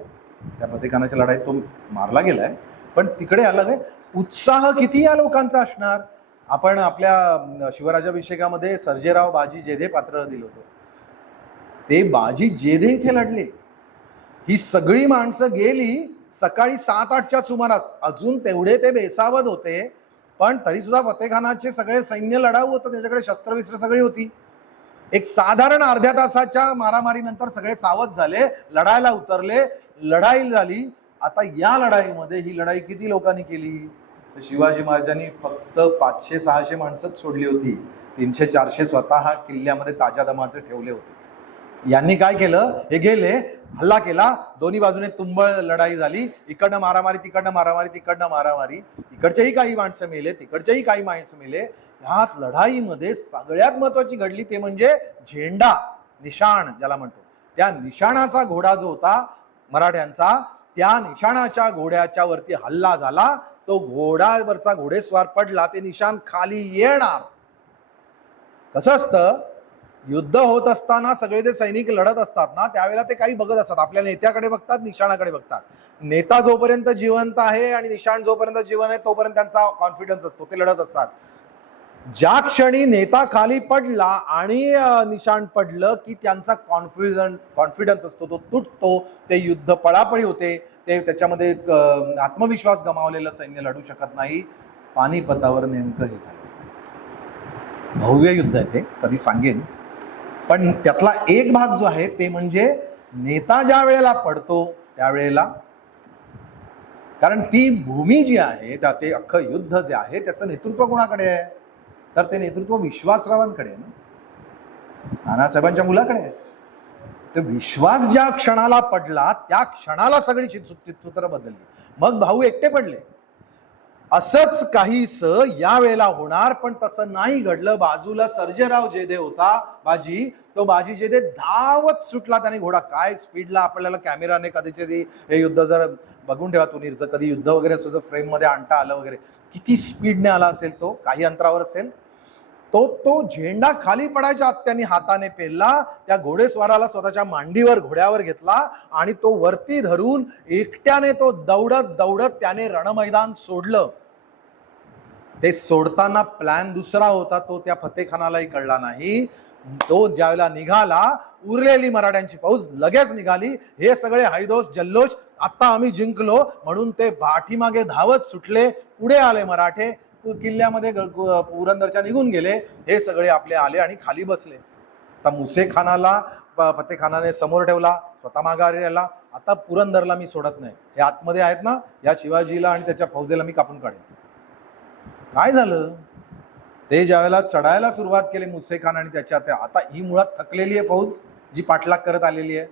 त्या फतेखानाच्या लढाईत तो मारला गेलाय, पण तिकडे आला काय उत्साह किती या लोकांचा असणार. आपण आपल्या शिवराजाभिषेकामध्ये सर्जेराव बाजी जेधे पात्र दिलं होतं. ते बाजी जेधे इथे लढले. ही सगळी माणसं गेली सकाळी 7-8च्या सुमारास. अजून तेवढे ते बेसावध होते, पण तरी सुद्धा फतेखानाचे सगळे सैन्य लढाऊ होतं, त्याच्याकडे शस्त्रविस्त्र सगळी होती. एक साधारण अर्ध्या तासाच्या मारामारीनंतर सगळे सावध झाले, लढायला उतरले. लढाई झाली. आता या लढाईमध्ये ही लढाई किती लोकांनी केली? तर शिवाजी महाराजांनी फक्त 500-600 माणसंच सोडली होती. 300-400 स्वतः किल्ल्यामध्ये ताज्या दमाचे ठेवले होते. यांनी काय केलं, हे गेले, हल्ला केला. दोन्ही बाजूने तुंबळ लढाई झाली. इकडनं मारामारी, तिकडनं मारामारी, तिकडनं मारामारी. इकडचेही काही माणसं मेले, तिकडचेही काही माणसं मेले. ह्याच लढाईमध्ये सगळ्यात महत्वाची घडली ते म्हणजे झेंडा, निशाण ज्याला म्हणतो. त्या निशाणाचा घोडा जो होता मराठ्यांचा, त्या निशाणाच्या घोड्याच्या वरती हल्ला झाला. तो घोड्यावरचा घोडेस्वार पडला, ते निशाण खाली येणार. कसं असतं, युद्ध होत असताना सगळे जे सैनिक लढत असतात ना, त्यावेळेला ते काही बघत असतात. आपल्या नेत्याकडे बघतात, निशाणाकडे बघतात. नेता जोपर्यंत जिवंत आहे आणि निशाण जोपर्यंत जीवन आहे तोपर्यंत त्यांचा कॉन्फिडन्स असतो, ते लढत असतात. ज्या क्षणी नेता खाली पडला आणि निशाण पडलं की त्यांचा कॉन्फिडन्स असतो तो तुटतो. ते युद्ध पळापळी होते. ते त्याच्यामध्ये आत्मविश्वास गमावलेलं सैन्य लढू शकत नाही. पानिपतावर नेमकं हे झालं. भव्य युद्ध आहे ते, कधी सांगेन. पण त्यातला एक भाग जो आहे ते म्हणजे नेता ज्या वेळेला पडतो त्यावेळेला, कारण ती भूमी जी आहे, ते अख्खं युद्ध जे आहे त्याचं नेतृत्व कोणाकडे आहे? तर ते नेतृत्व विश्वासरावांकडे आहे ना, नानासाहेबांच्या मुलाकडे आहे. तर विश्वास ज्या क्षणाला पडला त्या क्षणाला सगळी चित्रसूत्र बदलली. मग भाऊ एकटे पडले. असंच काहीस या वेळेला होणार, पण तसं नाही घडलं. बाजूला सर्जेराव जेधे होता बाजी. तो बाजी जेधे धावत सुटला. त्याने घोडा काय स्पीडला, आपल्याला कॅमेराने कधीतरी हे युद्ध जर बघून ठेवा तुम्ही, जर कधी युद्ध वगैरे असं जर फ्रेम मध्ये आणता आलं वगैरे, किती स्पीडने आला असेल तो, काही अंतरावर असेल. तो झेंडा खाली पडायच्या आत त्यांनी हाताने पेलला. त्या घोडेस्वाराला स्वतःच्या मांडीवर घोड्यावर घेतला आणि तो वरती धरून एकट्याने तो दौडत दौडत त्याने रणमैदान सोडलं. ते सोडताना प्लॅन दुसरा होता, तो त्या फतेखानालाही कळला नाही. तो ज्यावेळेला निघाला, उरलेली मराठ्यांची फौज लगेच निघाली. हे सगळे हैदोस जल्लोष, आता आम्ही जिंकलो म्हणून ते पाठीमागे धावत सुटले. पुढे आले मराठे. किल्ल्यामध्ये पुरंदरच्या निघून गेले. हे सगळे आपले आले आणि खाली बसले. आता मुसेखानाला फतेखानाने समोर ठेवला, स्वतः माघारी राहिला. आता पुरंदरला मी सोडत नाही, हे आतमध्ये आहेत ना, या शिवाजीला आणि त्याच्या फौजेला मी कापून काढेन. काय झालं, ते ज्यावेळेला चढायला सुरुवात केली मुसेखान आणि त्याच्या आता ही मुळात थकलेली आहे फौज जी पाठलाग करत आलेली आहे.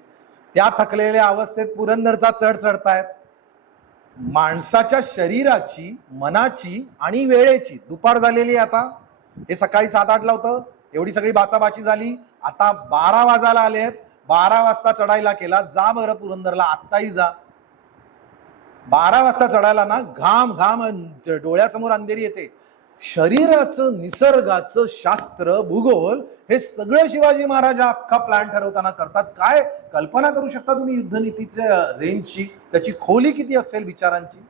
त्या थकलेल्या अवस्थेत पुरंदरचा चढ चढतायत. माणसाच्या शरीराची, मनाची आणि वेळेची दुपार झालेली आहे. आता हे सकाळी 7-8ला होतं, एवढी सगळी बाचाबाची झाली. आता 12 वाजायला आले आहेत. 12 वाजता चढायला केला. जा बरं पुरंदरला, आत्ताही जा. 12 वाजता चढायला ना, घाम घाम डोळ्यासमोर अंधेरी येते. शरीराचं, निसर्गाचं शास्त्र, भूगोल हे सगळं शिवाजी महाराज अख्खा प्लॅन ठरवताना करतात. काय कल्पना करू शकता तुम्ही युद्धनीतीच्या रेंजची, त्याची खोली किती असेल विचारांची.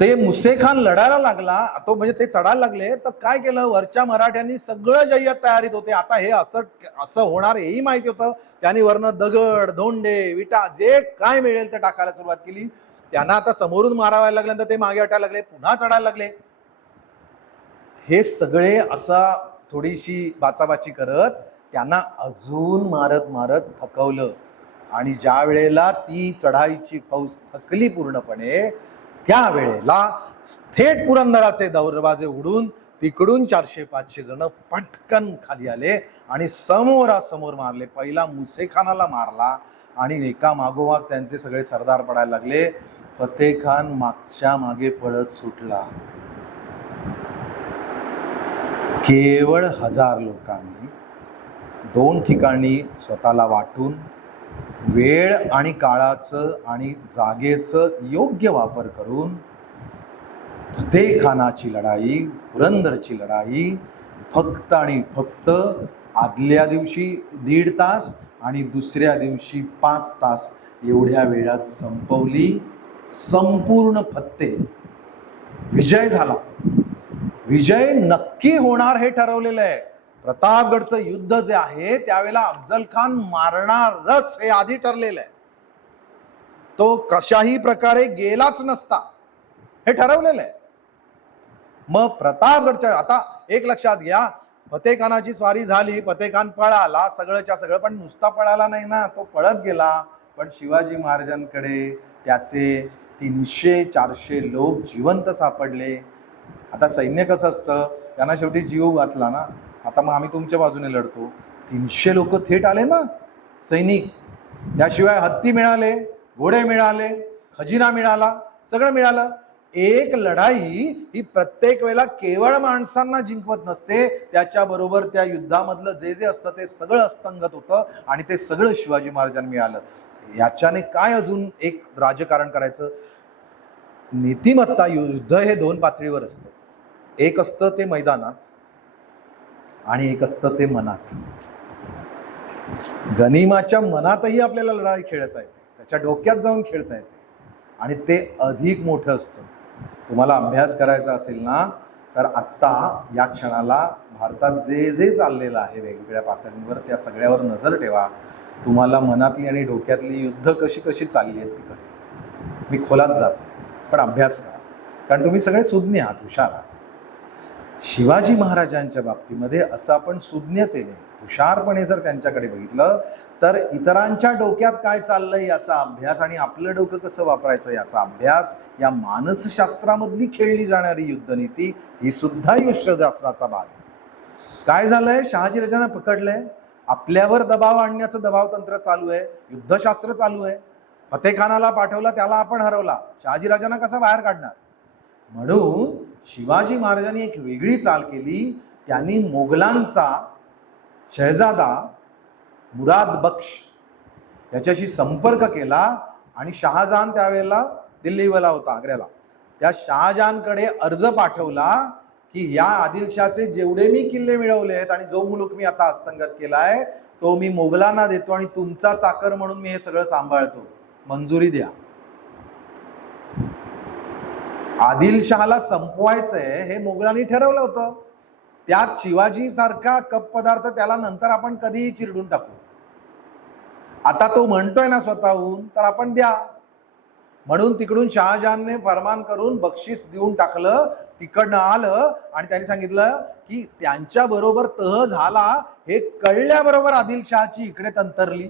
ते मुसेखान लढायला लागला, तो म्हणजे ते चढायला लागले तर काय केलं, वरच्या मराठ्यांनी सगळं जय्यत तयारीत होते. आता हे असं होणार हेही माहिती होतं. त्यांनी वरनं दगड, धोंडे, विटा जे काय मिळेल ते टाकायला सुरुवात केली. त्यांना आता समोरून मारायला लागल्यानंतर ते मागे हटायला लागले, पुन्हा चढायला लागले. हे सगळे असा थोडीशी बाचाबाची करत त्यांना अजून मारत मारत थकवलं. आणि ज्या वेळेला ती चढाईची फौज थकली पूर्णपणे, त्यावेळेला थेट पुरंदराचे दरवाजे उडून तिकडून 400-500 जण पटकन खाली आले आणि समोरासमोर मारले. पहिला मुसेखानाला मारला आणि एका मागोमाग त्यांचे सगळे सरदार पडायला लागले. फतेखान मागच्या मागे पळत सुटला. केवळ 1000 लोकांनी 2 ठिकाणी स्वतःला वाटून वेळ आणि काळाचं आणि जागेचं योग्य वापर करून फतेखानाची लढाई, पुरंदरची लढाई फक्त आणि फक्त आदल्या दिवशी 1.5 तास आणि दुसऱ्या दिवशी 5 तास एवढ्या वेळात संपवली. संपूर्ण फत्ते, विजय झाला. विजय नक्की होणार हे ठरवलेलं आहे. प्रतापगडचं युद्ध जे आहे त्यावेळेला अफजल खान मारणारच हे आधी ठरलेलं आहे. तो कशाही प्रकारे गेलाच नसता हे ठरवलेलं आहे. मग प्रतापगडच्या आता एक लक्षात घ्या, फतेखानाची स्वारी झाली, फतेखान पळाला, सगळंच्या सगळं, पण नुसता पळाला नाही ना, तो पळत गेला. पण शिवाजी महाराजांकडे त्याचे 300-400 लोक जिवंत सापडले. आता सैन्य कसं असतं, त्यांना शेवटी जीव घातला ना, आता मग आम्ही तुमच्या बाजूने लढतो. 300 लोक थेट आले ना सैनिक. त्याशिवाय हत्ती मिळाले, घोडे मिळाले, खजिना मिळाला, सगळं मिळालं. एक लढाई ही प्रत्येक वेळेला केवळ माणसांना जिंकवत नसते, त्याच्याबरोबर त्या युद्धामधलं जे जे असतं ते सगळं अस्तंगत होतं आणि ते सगळं शिवाजी महाराजांना मिळालं. याच्याने काय अजून एक राजकारण करायचं. नीतिमत्ता, युद्ध हे 2 पातळीवर असतं. एक असतं ते मैदानात आणि एक असतं ते मनात. गनिमाच्या मनातही आपल्याला लढाई खेळता येते, त्याच्या डोक्यात जाऊन खेळता येते आणि ते अधिक मोठं असतं. तुम्हाला अभ्यास करायचा असेल ना, तर आत्ता या क्षणाला भारतात जे जे चाललेलं आहे वेगवेगळ्या पातळींवर त्या सगळ्यावर नजर ठेवा. तुम्हाला मनातली आणि डोक्यातली युद्ध कशी कशी चालली आहेत तिकडे मी खोलात जात नाही, पण अभ्यास करा, कारण तुम्ही सगळे सुज्ञ आहात, हुशार आहात. शिवाजी महाराजांच्या बाबतीमध्ये असं आपण सुज्ञतेने, हुशारपणे जर त्यांच्याकडे बघितलं तर इतरांच्या डोक्यात काय चाललंय याचा अभ्यास आणि आपलं डोकं कसं वापरायचं याचा अभ्यास, या मानसशास्त्रामधली खेळली जाणारी युद्धनीती ही सुद्धा युद्धशास्त्राचा भाग. काय झालंय, शहाजीराजांना पकडलंय, आपल्यावर दबाव आणण्याचं दबाव तंत्र चालू आहे, युद्धशास्त्र चालू आहे. फतेखानाला पाठवला, त्याला आपण हरवला, शहाजीराजांना कसा बाहेर काढणार. म्हणून शिवाजी महाराजांनी एक वेगळी चाल केली. त्यांनी मोगलांचा शहजादा मुराद बख्श याच्याशी संपर्क केला आणि शहाजहान त्यावेळेला दिल्लीला होता, आग्र्याला. त्या शहाजहानकडे अर्ज पाठवला की या आदिलशाहचे जेवढे मी किल्ले मिळवले आहेत आणि जो मुलूक मी आता हस्तंगत केलाय तो मी मोगलांना देतो आणि तुमचा चाकर म्हणून मी हे सगळं सांभाळतो, मंजुरी द्या. आदिलशहाला संपवायचंय हे मोगलांनी ठरवलं होतं. त्यात शिवाजी सारखा कप पदार्थ त्याला नंतर आपण कधीही चिरडून टाकू. आता तो म्हणतोय ना स्वतःहून, तर आपण द्या. म्हणून तिकडून शहाजहानने फरमान करून बक्षीस देऊन टाकलं, तिकडनं आलं आणि त्यांनी सांगितलं की त्यांच्या बरोबर तह झाला हे कळल्याबरोबर आदिलशहाची इकडे तंतरली.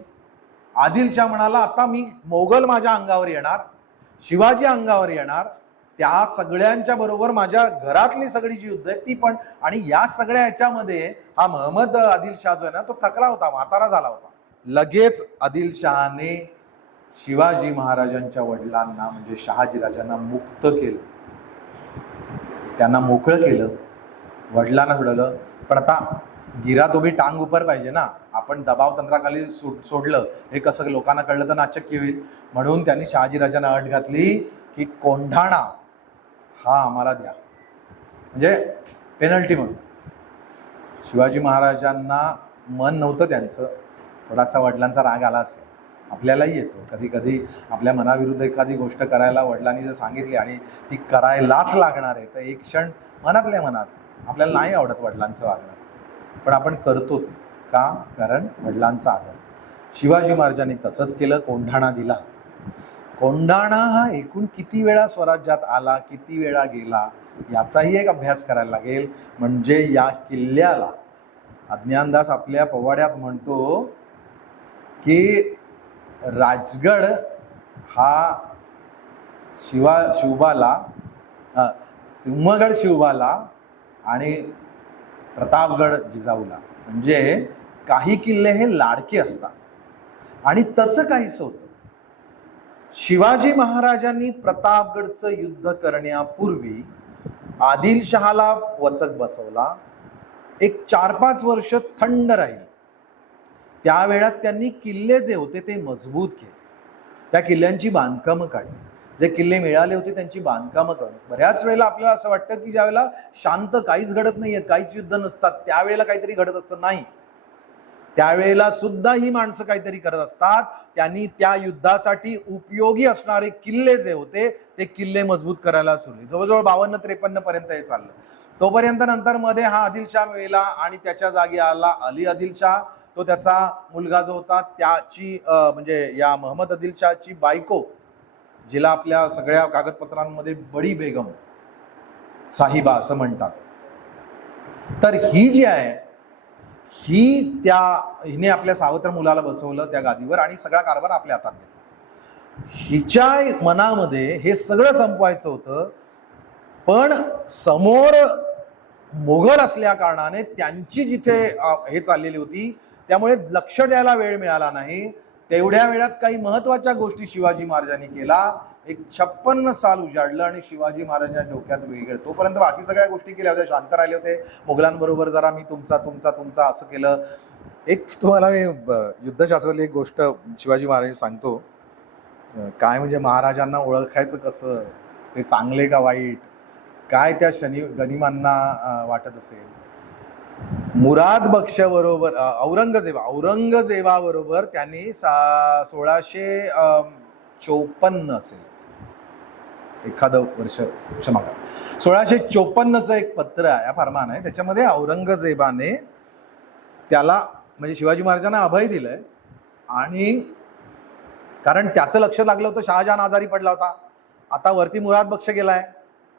आदिलशाह म्हणाला आता मी मोगल माझ्या अंगावर येणार, शिवाजी अंगावर येणार, त्या सगळ्यांच्या बरोबर माझ्या घरातली सगळी जी युद्ध आहे ती पण. आणि या सगळ्या ह्याच्यामध्ये हा महमद आदिलशाह जो आहे ना तो थकला होता, म्हातारा झाला होता. लगेच आदिलशहाने शिवाजी महाराजांच्या वडिलांना म्हणजे शहाजीराजांना मुक्त केलं, त्यांना मोकळं केलं, वडिलांना सोडलं. पण आता गिरा तो भी टांग उपर पाहिजे ना, आपण दबाव तंत्राखाली सोडलं हे कसं लोकांना कळलं तर नाचक्की होईल. म्हणून त्यांनी शहाजीराजांना अट घातली की कोंढाणा हा आम्हाला द्या, म्हणजे पेनल्टी म्हणून. शिवाजी महाराजांना मन नव्हतं त्यांचं, थोडासा वडिलांचा राग आला असेल, आपल्यालाही येतो कधी कधी. आपल्या मनाविरुद्ध एखादी गोष्ट करायला वडिलांनी जर सांगितली आणि ती करायलाच लागणार आहे तर एक क्षण मनातल्या मनात आपल्याला नाही आवडत वडिलांचं वागणं, पण आपण करतो ते का? कारण वडिलांचा आदर. शिवाजी महाराजांनी तसंच केलं, कोंढाणा दिला. कोंढाणा हा एकूण किती वेळा स्वराज्यात आला, किती वेळा गेला याचाही एक अभ्यास करायला लागेल. म्हणजे या किल्ल्याला अज्ञानदास आपल्या पोवाड्यात म्हणतो की राजगड हा शिवबाला, सिंहगड शिवबाला आणि प्रतापगड जिजाऊला. म्हणजे काही किल्ले हे लाडके असतात आणि तसं काहीच होतं. शिवाजी महाराजांनी प्रतापगडचं युद्ध करण्यापूर्वी आदिलशहाला वचक बसवला. एक 4-5 वर्ष थंड राहील. त्यावेळात त्यांनी किल्ले जे होते ते मजबूत केले, त्या किल्ल्यांची बांधकामं काढली, जे किल्ले मिळाले होते त्यांची बांधकामं काढली. बऱ्याच वेळेला आपल्याला असं वाटतं की ज्यावेळेला शांत काहीच घडत नाहीये, काहीच युद्ध नसतात, त्यावेळेला काहीतरी घडत असतं. नाही, त्यावेळेला सुद्धा ही माणसं काहीतरी करत असतात. त्यांनी त्या युद्धासाठी उपयोगी असणारे किल्ले जे होते ते किल्ले मजबूत करायला सुरू. जवळजवळ 52-53 पर्यंत हे चाललं. तोपर्यंत नंतर मध्ये हा आदिलशाह मेला आणि त्याच्या जागी आला अली आदिलशाह. तो त्याचा मुलगा जो होता त्याची म्हणजे या महमद आदिलशाहची बायको, जिला आपल्या सगळ्या कागदपत्रांमध्ये बडी बेगम साहिबा असं म्हणतात, तर ही जी आहे हिने आपल्या सावत्र मुलाला बसवलं त्या गादीवर आणि सगळा कारभार आपल्या हातात घेतला. हिच्या मनामध्ये हे सगळं संपवायचं होतं, पण समोर मोगल असल्या कारणाने त्यांची जिथे हे चाललेली होती त्यामुळे लक्ष द्यायला वेळ मिळाला नाही. तेवढ्या वेळात काही महत्वाच्या गोष्टी शिवाजी महाराजांनी केला. एक 56 साल उजाडलं आणि शिवाजी महाराजांच्या डोक्यात वेगळं. तोपर्यंत बाकी सगळ्या गोष्टी केल्या होत्या, शांत राहिले होते. मोगलांबरोबर जरा मी तुमचा असं केलं. एक तुम्हाला मी युद्धशास्त्रातली एक गोष्ट शिवाजी महाराज सांगतो. काय म्हणजे महाराजांना ओळखायचं कसं, ते चांगले का वाईट, काय त्या गनिमांना वाटत असेल. मुराद बक्ष बरोबर औरंगजेबाबरोबर त्यांनी 1654 असेल, एखादं वर्ष क्षमा करा, 1654चं एक पत्र आहे, फरमान आहे. त्याच्यामध्ये औरंगजेबाने त्याला म्हणजे शिवाजी महाराजांना अभय दिलंय. आणि कारण त्याचं लक्ष लागलं होतं, शहाजहान आजारी पडला होता, आता वरती मुराद बक्ष गेलाय,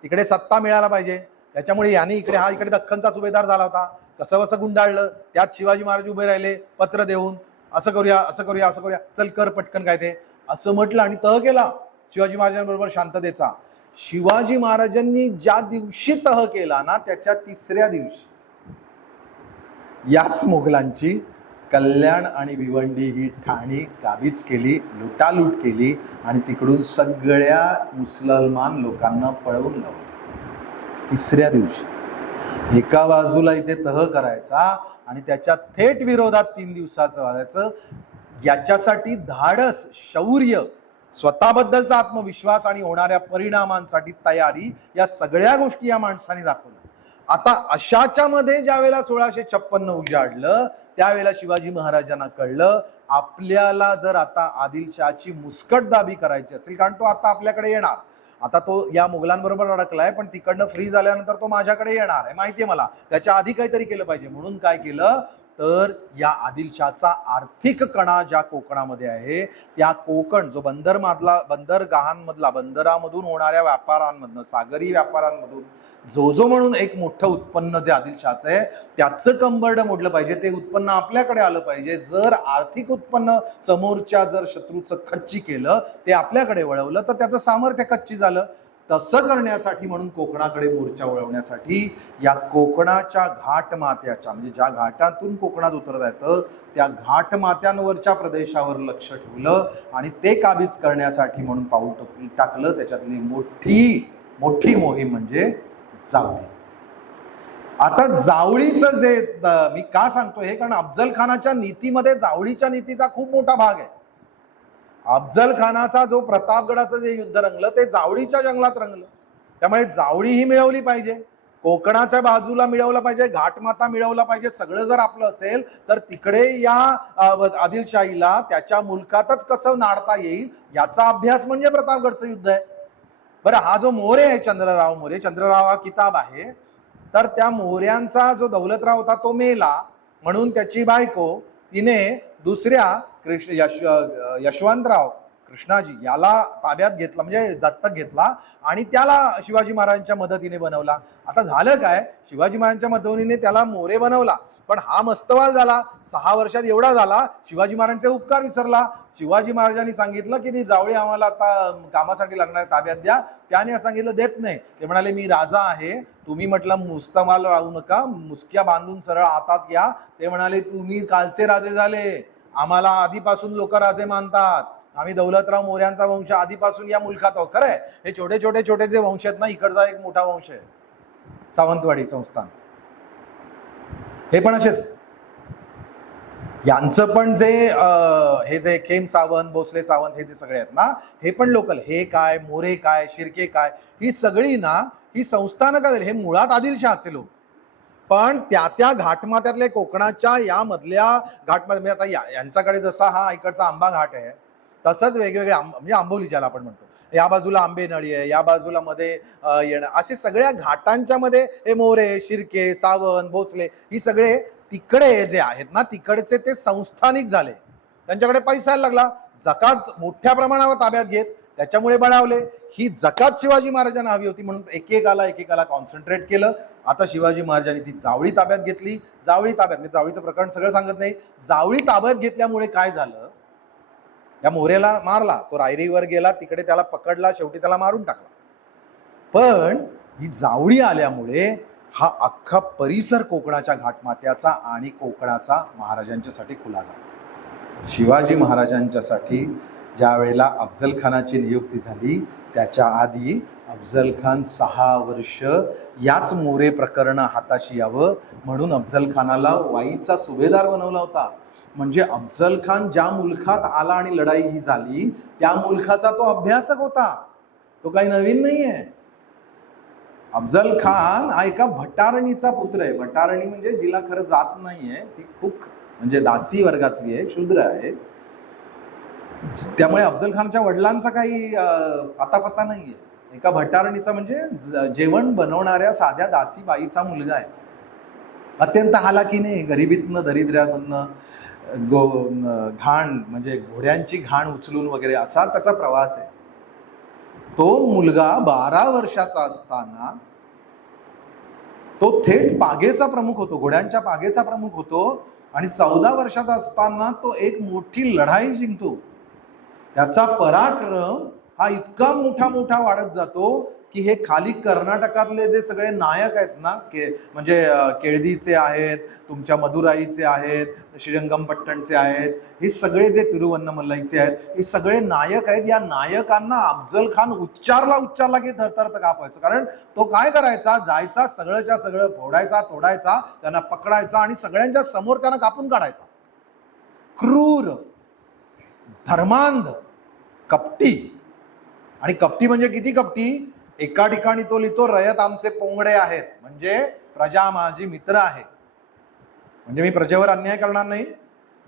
तिकडे सत्ता मिळायला पाहिजे. त्याच्यामुळे यांनी इकडे दख्खनचा सुभेदार झाला होता, कसं कसं गुंडाळलं. त्यात शिवाजी महाराज उभे राहिले पत्र देऊन, असं करूया, चल कर पटकन काय ते असं म्हटलं आणि तह केला शिवाजी महाराजांबरोबर शांततेचा. शिवाजी महाराजांनी ज्या दिवशी तह केला ना त्याच्या 3ऱ्या दिवशी याच मोगलांची कल्याण आणि भिवंडी ही ठाणी काबीज केली, लुटालूट केली आणि तिकडून सगळ्या मुसलमान लोकांना पळवून लावलं. 3ऱ्या दिवशी एका बाजूला इथे तह करायचा आणि त्याच्या थेट विरोधात 3 दिवसाचं वाजायचं. याच्यासाठी धाडस, शौर्य, स्वतःबद्दलचा आत्मविश्वास आणि होणाऱ्या परिणामांसाठी तयारी, या सगळ्या गोष्टी या माणसाने दाखवल्या. आता अशाच्या मध्ये ज्या वेळेला 1656 उजाडलं त्यावेळेला शिवाजी महाराजांना कळलं आपल्याला जर आता आदिलशहाची मुस्कटदाबी करायची असेल, कारण तो आता आपल्याकडे येणार, आता तो या मुघलांबरोबर अडकलाय पण तिकडनं फ्री झाल्यानंतर तो माझ्याकडे येणार आहे, माहितीये मला, त्याच्या आधी काहीतरी केलं पाहिजे. म्हणून काय केलं तर या आदिलशाचा आर्थिक कणा ज्या कोकणामध्ये आहे, त्या कोकण जो बंदरगाहांमधला, बंदरामधून होणाऱ्या व्यापारांमधनं, सागरी व्यापारांमधून जो म्हणून एक मोठं उत्पन्न जे आदिलशाचं आहे त्याचं कंबरडं मोडलं पाहिजे, ते उत्पन्न आपल्याकडे आलं पाहिजे. जर आर्थिक उत्पन्न समोरच्या जर शत्रूचं खच्ची केलं, ते आपल्याकडे वळवलं, तर त्याचं सामर्थ्य कच्ची झालं. तसं करण्यासाठी म्हणून कोकणाकडे मोर्चा वळवण्यासाठी या कोकणाच्या घाटमाथ्याच्या, म्हणजे ज्या घाटातून कोकणात उतरत येतं त्या घाटमाथ्यांवरच्या प्रदेशावर लक्ष ठेवलं आणि ते काबीज करण्यासाठी म्हणून पाऊल टाकलं. त्याच्यातली मोठी मोहीम म्हणजे जावळी. आता जावळीचं जे मी का सांगतो हे, कारण अफजल खानाच्या नीतीमध्ये जावळीच्या नीतीचा खूप मोठा भाग आहे. अफजल खानाचा जो प्रतापगडाचं जे युद्ध रंगलं ते जावळीच्या जंगलात रंगलं. त्यामुळे जावळी ही मिळवली पाहिजे, कोकणाच्या बाजूला मिळवला पाहिजे, घाटमाता मिळवला पाहिजे. सगळं जर आपलं असेल तर तिकडे या आदिलशाहीला त्याच्या मुलखातच कसं नाडता येईल याचा अभ्यास म्हणजे प्रतापगडचं युद्ध आहे. बरं, हा जो मोरे आहे चंद्रराव हा किताब आहे, तर त्या मोऱ्यांचा जो दौलतराव होता तो मेला, म्हणून त्याची बायको तिने दुसऱ्या यशवंतराव कृष्णाजी याला ताब्यात घेतला, म्हणजे दत्तक घेतला आणि त्याला शिवाजी महाराजांच्या मदतीने बनवला. आता झालं काय, शिवाजी महाराजांच्या मदतीने त्याला मोरे बनवला, पण हा मस्तवाल झाला. 6 वर्षात एवढा झाला, शिवाजी महाराजांचे उपकार विसरला. शिवाजी महाराजांनी सांगितलं की ती जावळी आम्हाला आता कामासाठी लागणार ताब्यात द्या. त्याने सांगितलं देत नाही. ते म्हणाले मी राजा आहे, तुम्ही म्हटलं मुस्तमाल राहू नका, मुसक्या बांधून सरळ हातात या. ते म्हणाले तुम्ही कालचे राजे झाले, आम्हाला आधीपासून लोक राजे मानतात, आम्ही दौलतराव मोऱ्यांचा वंश आधीपासून या मुलखात आहोत. खरंय, हे छोटे जे वंश आहेत ना, इकडचा एक मोठा वंश आहे सावंतवाडी संस्थान, हे पण असेच. यांचं पण जे हे जे खेम सावंत, भोसले सावंत हे जे सगळे आहेत ना, हे पण लोकल. हे काय, मोरे काय, शिर्के काय, ही सगळी ना ही संस्थानं काय झाली, हे मुळात आदिलशहाचे लोक. पण त्या घाटमाथ्यातले कोकणाच्या या मधल्या घाटमाथ्या, आता यांच्याकडे जसा हा इकडचा आंबा घाट आहे, तसंच वेगवेगळे म्हणजे आंबोली ज्याला आपण म्हणतो, या बाजूला आंबेनळी आहे, या बाजूला मध्ये येणं, असे सगळ्या घाटांच्या मध्ये हे मोरे, शिर्के, सावंत, भोसले ही सगळे तिकडे जे आहेत ना, तिकडचे ते संस्थानिक झाले. त्यांच्याकडे पैसा लागला, जकात मोठ्या प्रमाणावर ताब्यात घेत, त्याच्यामुळे बळावले. ही जकात शिवाजी महाराजांना हवी होती म्हणून एकेकाला कॉन्सन्ट्रेट केलं. आता शिवाजी महाराजांनी ती जावळी ताब्यात घेतली. जावळीचं प्रकरण सगळं सांगत नाही. जावळी ताब्यात घेतल्यामुळे काय झालं, या मोरेला मारला, तो रायरीवर गेला, तिकडे त्याला पकडला, शेवटी त्याला मारून टाकला. पण ही जावळी आल्यामुळे हा अख्खा परिसर कोकणाच्या घाटमाथ्याचा आणि कोकणाचा महाराजांच्यासाठी खुला झाला. शिवाजी महाराजांच्यासाठी ज्या वेळेला अफजल खानाची नियुक्ती झाली, त्याच्या आधी अफजल खान 6 वर्ष याच मोरे प्रकरण हाताशी यावं म्हणून अफजल खानाला वाईचा सुभेदार बनवला होता. म्हणजे अफजल खान ज्या मुलखात आला आणि लढाई ही झाली, त्या मुलखाचा तो अभ्यासक होता, तो काही नवीन नाहीये. अफजल खान हा एका भटारणीचा पुत्र आहे. भटारणी म्हणजे जिला खरं जात नाहीये, ती खूप म्हणजे दासी वर्गातली आहे, शूद्र आहे. त्यामुळे अफजल खानच्या वडिलांचा काही अतापता नाहीये. एका भटारणीचा म्हणजे जेवण बनवणाऱ्या साध्या दासी बाईचा मुलगा आहे. अत्यंत हालाकीने, गरिबीतनं, दरिद्र्यामधनं घाण म्हणजे घोड्यांची घाण उचलून वगैरे असा त्याचा प्रवास आहे. तो मुलगा 12 वर्षाचा असताना तो थेट पागेचा प्रमुख होतो, घोड्यांच्या पागेचा प्रमुख होतो. आणि 14 वर्षाचा असताना तो एक मोठी लढाई जिंकतो. त्याचा पराक्रम हा इतका मोठा वाढत जातो की हे खाली कर्नाटकातले जे सगळे नायक आहेत ना, म्हणजे केळदीचे आहेत, तुमच्या मदुराईचे आहेत, श्रीरंगमपट्टणचे आहेत, हे सगळे जे तिरुवन्नमलईचे आहेत, हे सगळे नायक आहेत. या नायकांना अफजल खान उच्चारला की थरथर कापायचं. कारण तो काय करायचा, जायचा, सगळंच्या सगळं फोडायचा, तोडायचा, त्यांना पकडायचा आणि सगळ्यांच्या समोर त्यांना कापून काढायचा. क्रूर, धर्मांध, कपटी. आणि कपटी म्हणजे किती कपटी, एका ठिकाणी तो लिहितो रयत आमचे पोंगडे आहेत, म्हणजे प्रजा माझी मित्र आहे, म्हणजे मी प्रजेवर अन्याय करणार नाही.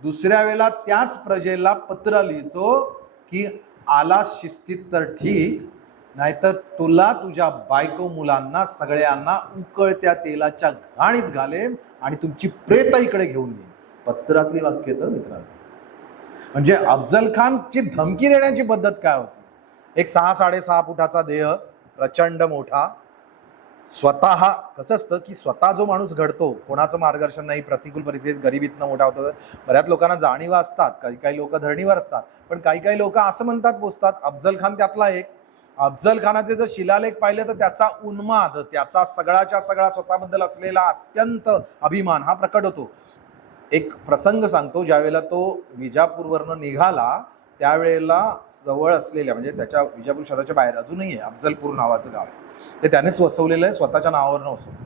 दुसऱ्या वेळेला त्याच प्रजेला पत्र लिहितो की आला शिस्तीत तर ठीक, नाहीतर तुला, तुझ्या बायको मुलांना सगळ्यांना उकळत्या तेलाच्या घाणीत घालेन आणि तुमची प्रेत इकडे घेऊन येईन. पत्रातली वाक्य तर मित्रांनो. म्हणजे अफजल खानची धमकी देण्याची पद्धत काय होती? एक 6-6.5 फुटाचा देह, प्रचंड मोठा, स्वतः कसं असतं की स्वतः जो माणूस घडतो, कोणाचं मार्गदर्शन नाही, प्रतिकूल परिस्थितीत गरिबीतनं मोठा होतो. बऱ्याच लोकांना जाणीवा असतात, काही काही लोक धरणीवर असतात, पण काही काही लोक असं म्हणतात पोचतात. अफजल खान त्यातला एक. अफजल खानाचे जर शिलालेख पाहिले तर त्याचा उन्माद, त्याचा सगळाच्या सगळा स्वतःबद्दल असलेला अत्यंत अभिमान हा प्रकट होतो. एक प्रसंग सांगतो. ज्यावेळेला तो विजापूरवरनं निघाला त्यावेळेला जवळ असलेल्या, म्हणजे त्याच्या विजापूर शहराच्या बाहेर अजूनही आहे अफजलपूर नावाचं गाव आहे, ते त्यानेच वसवलेलं आहे, स्वतःच्या नावावरनं वसवलं.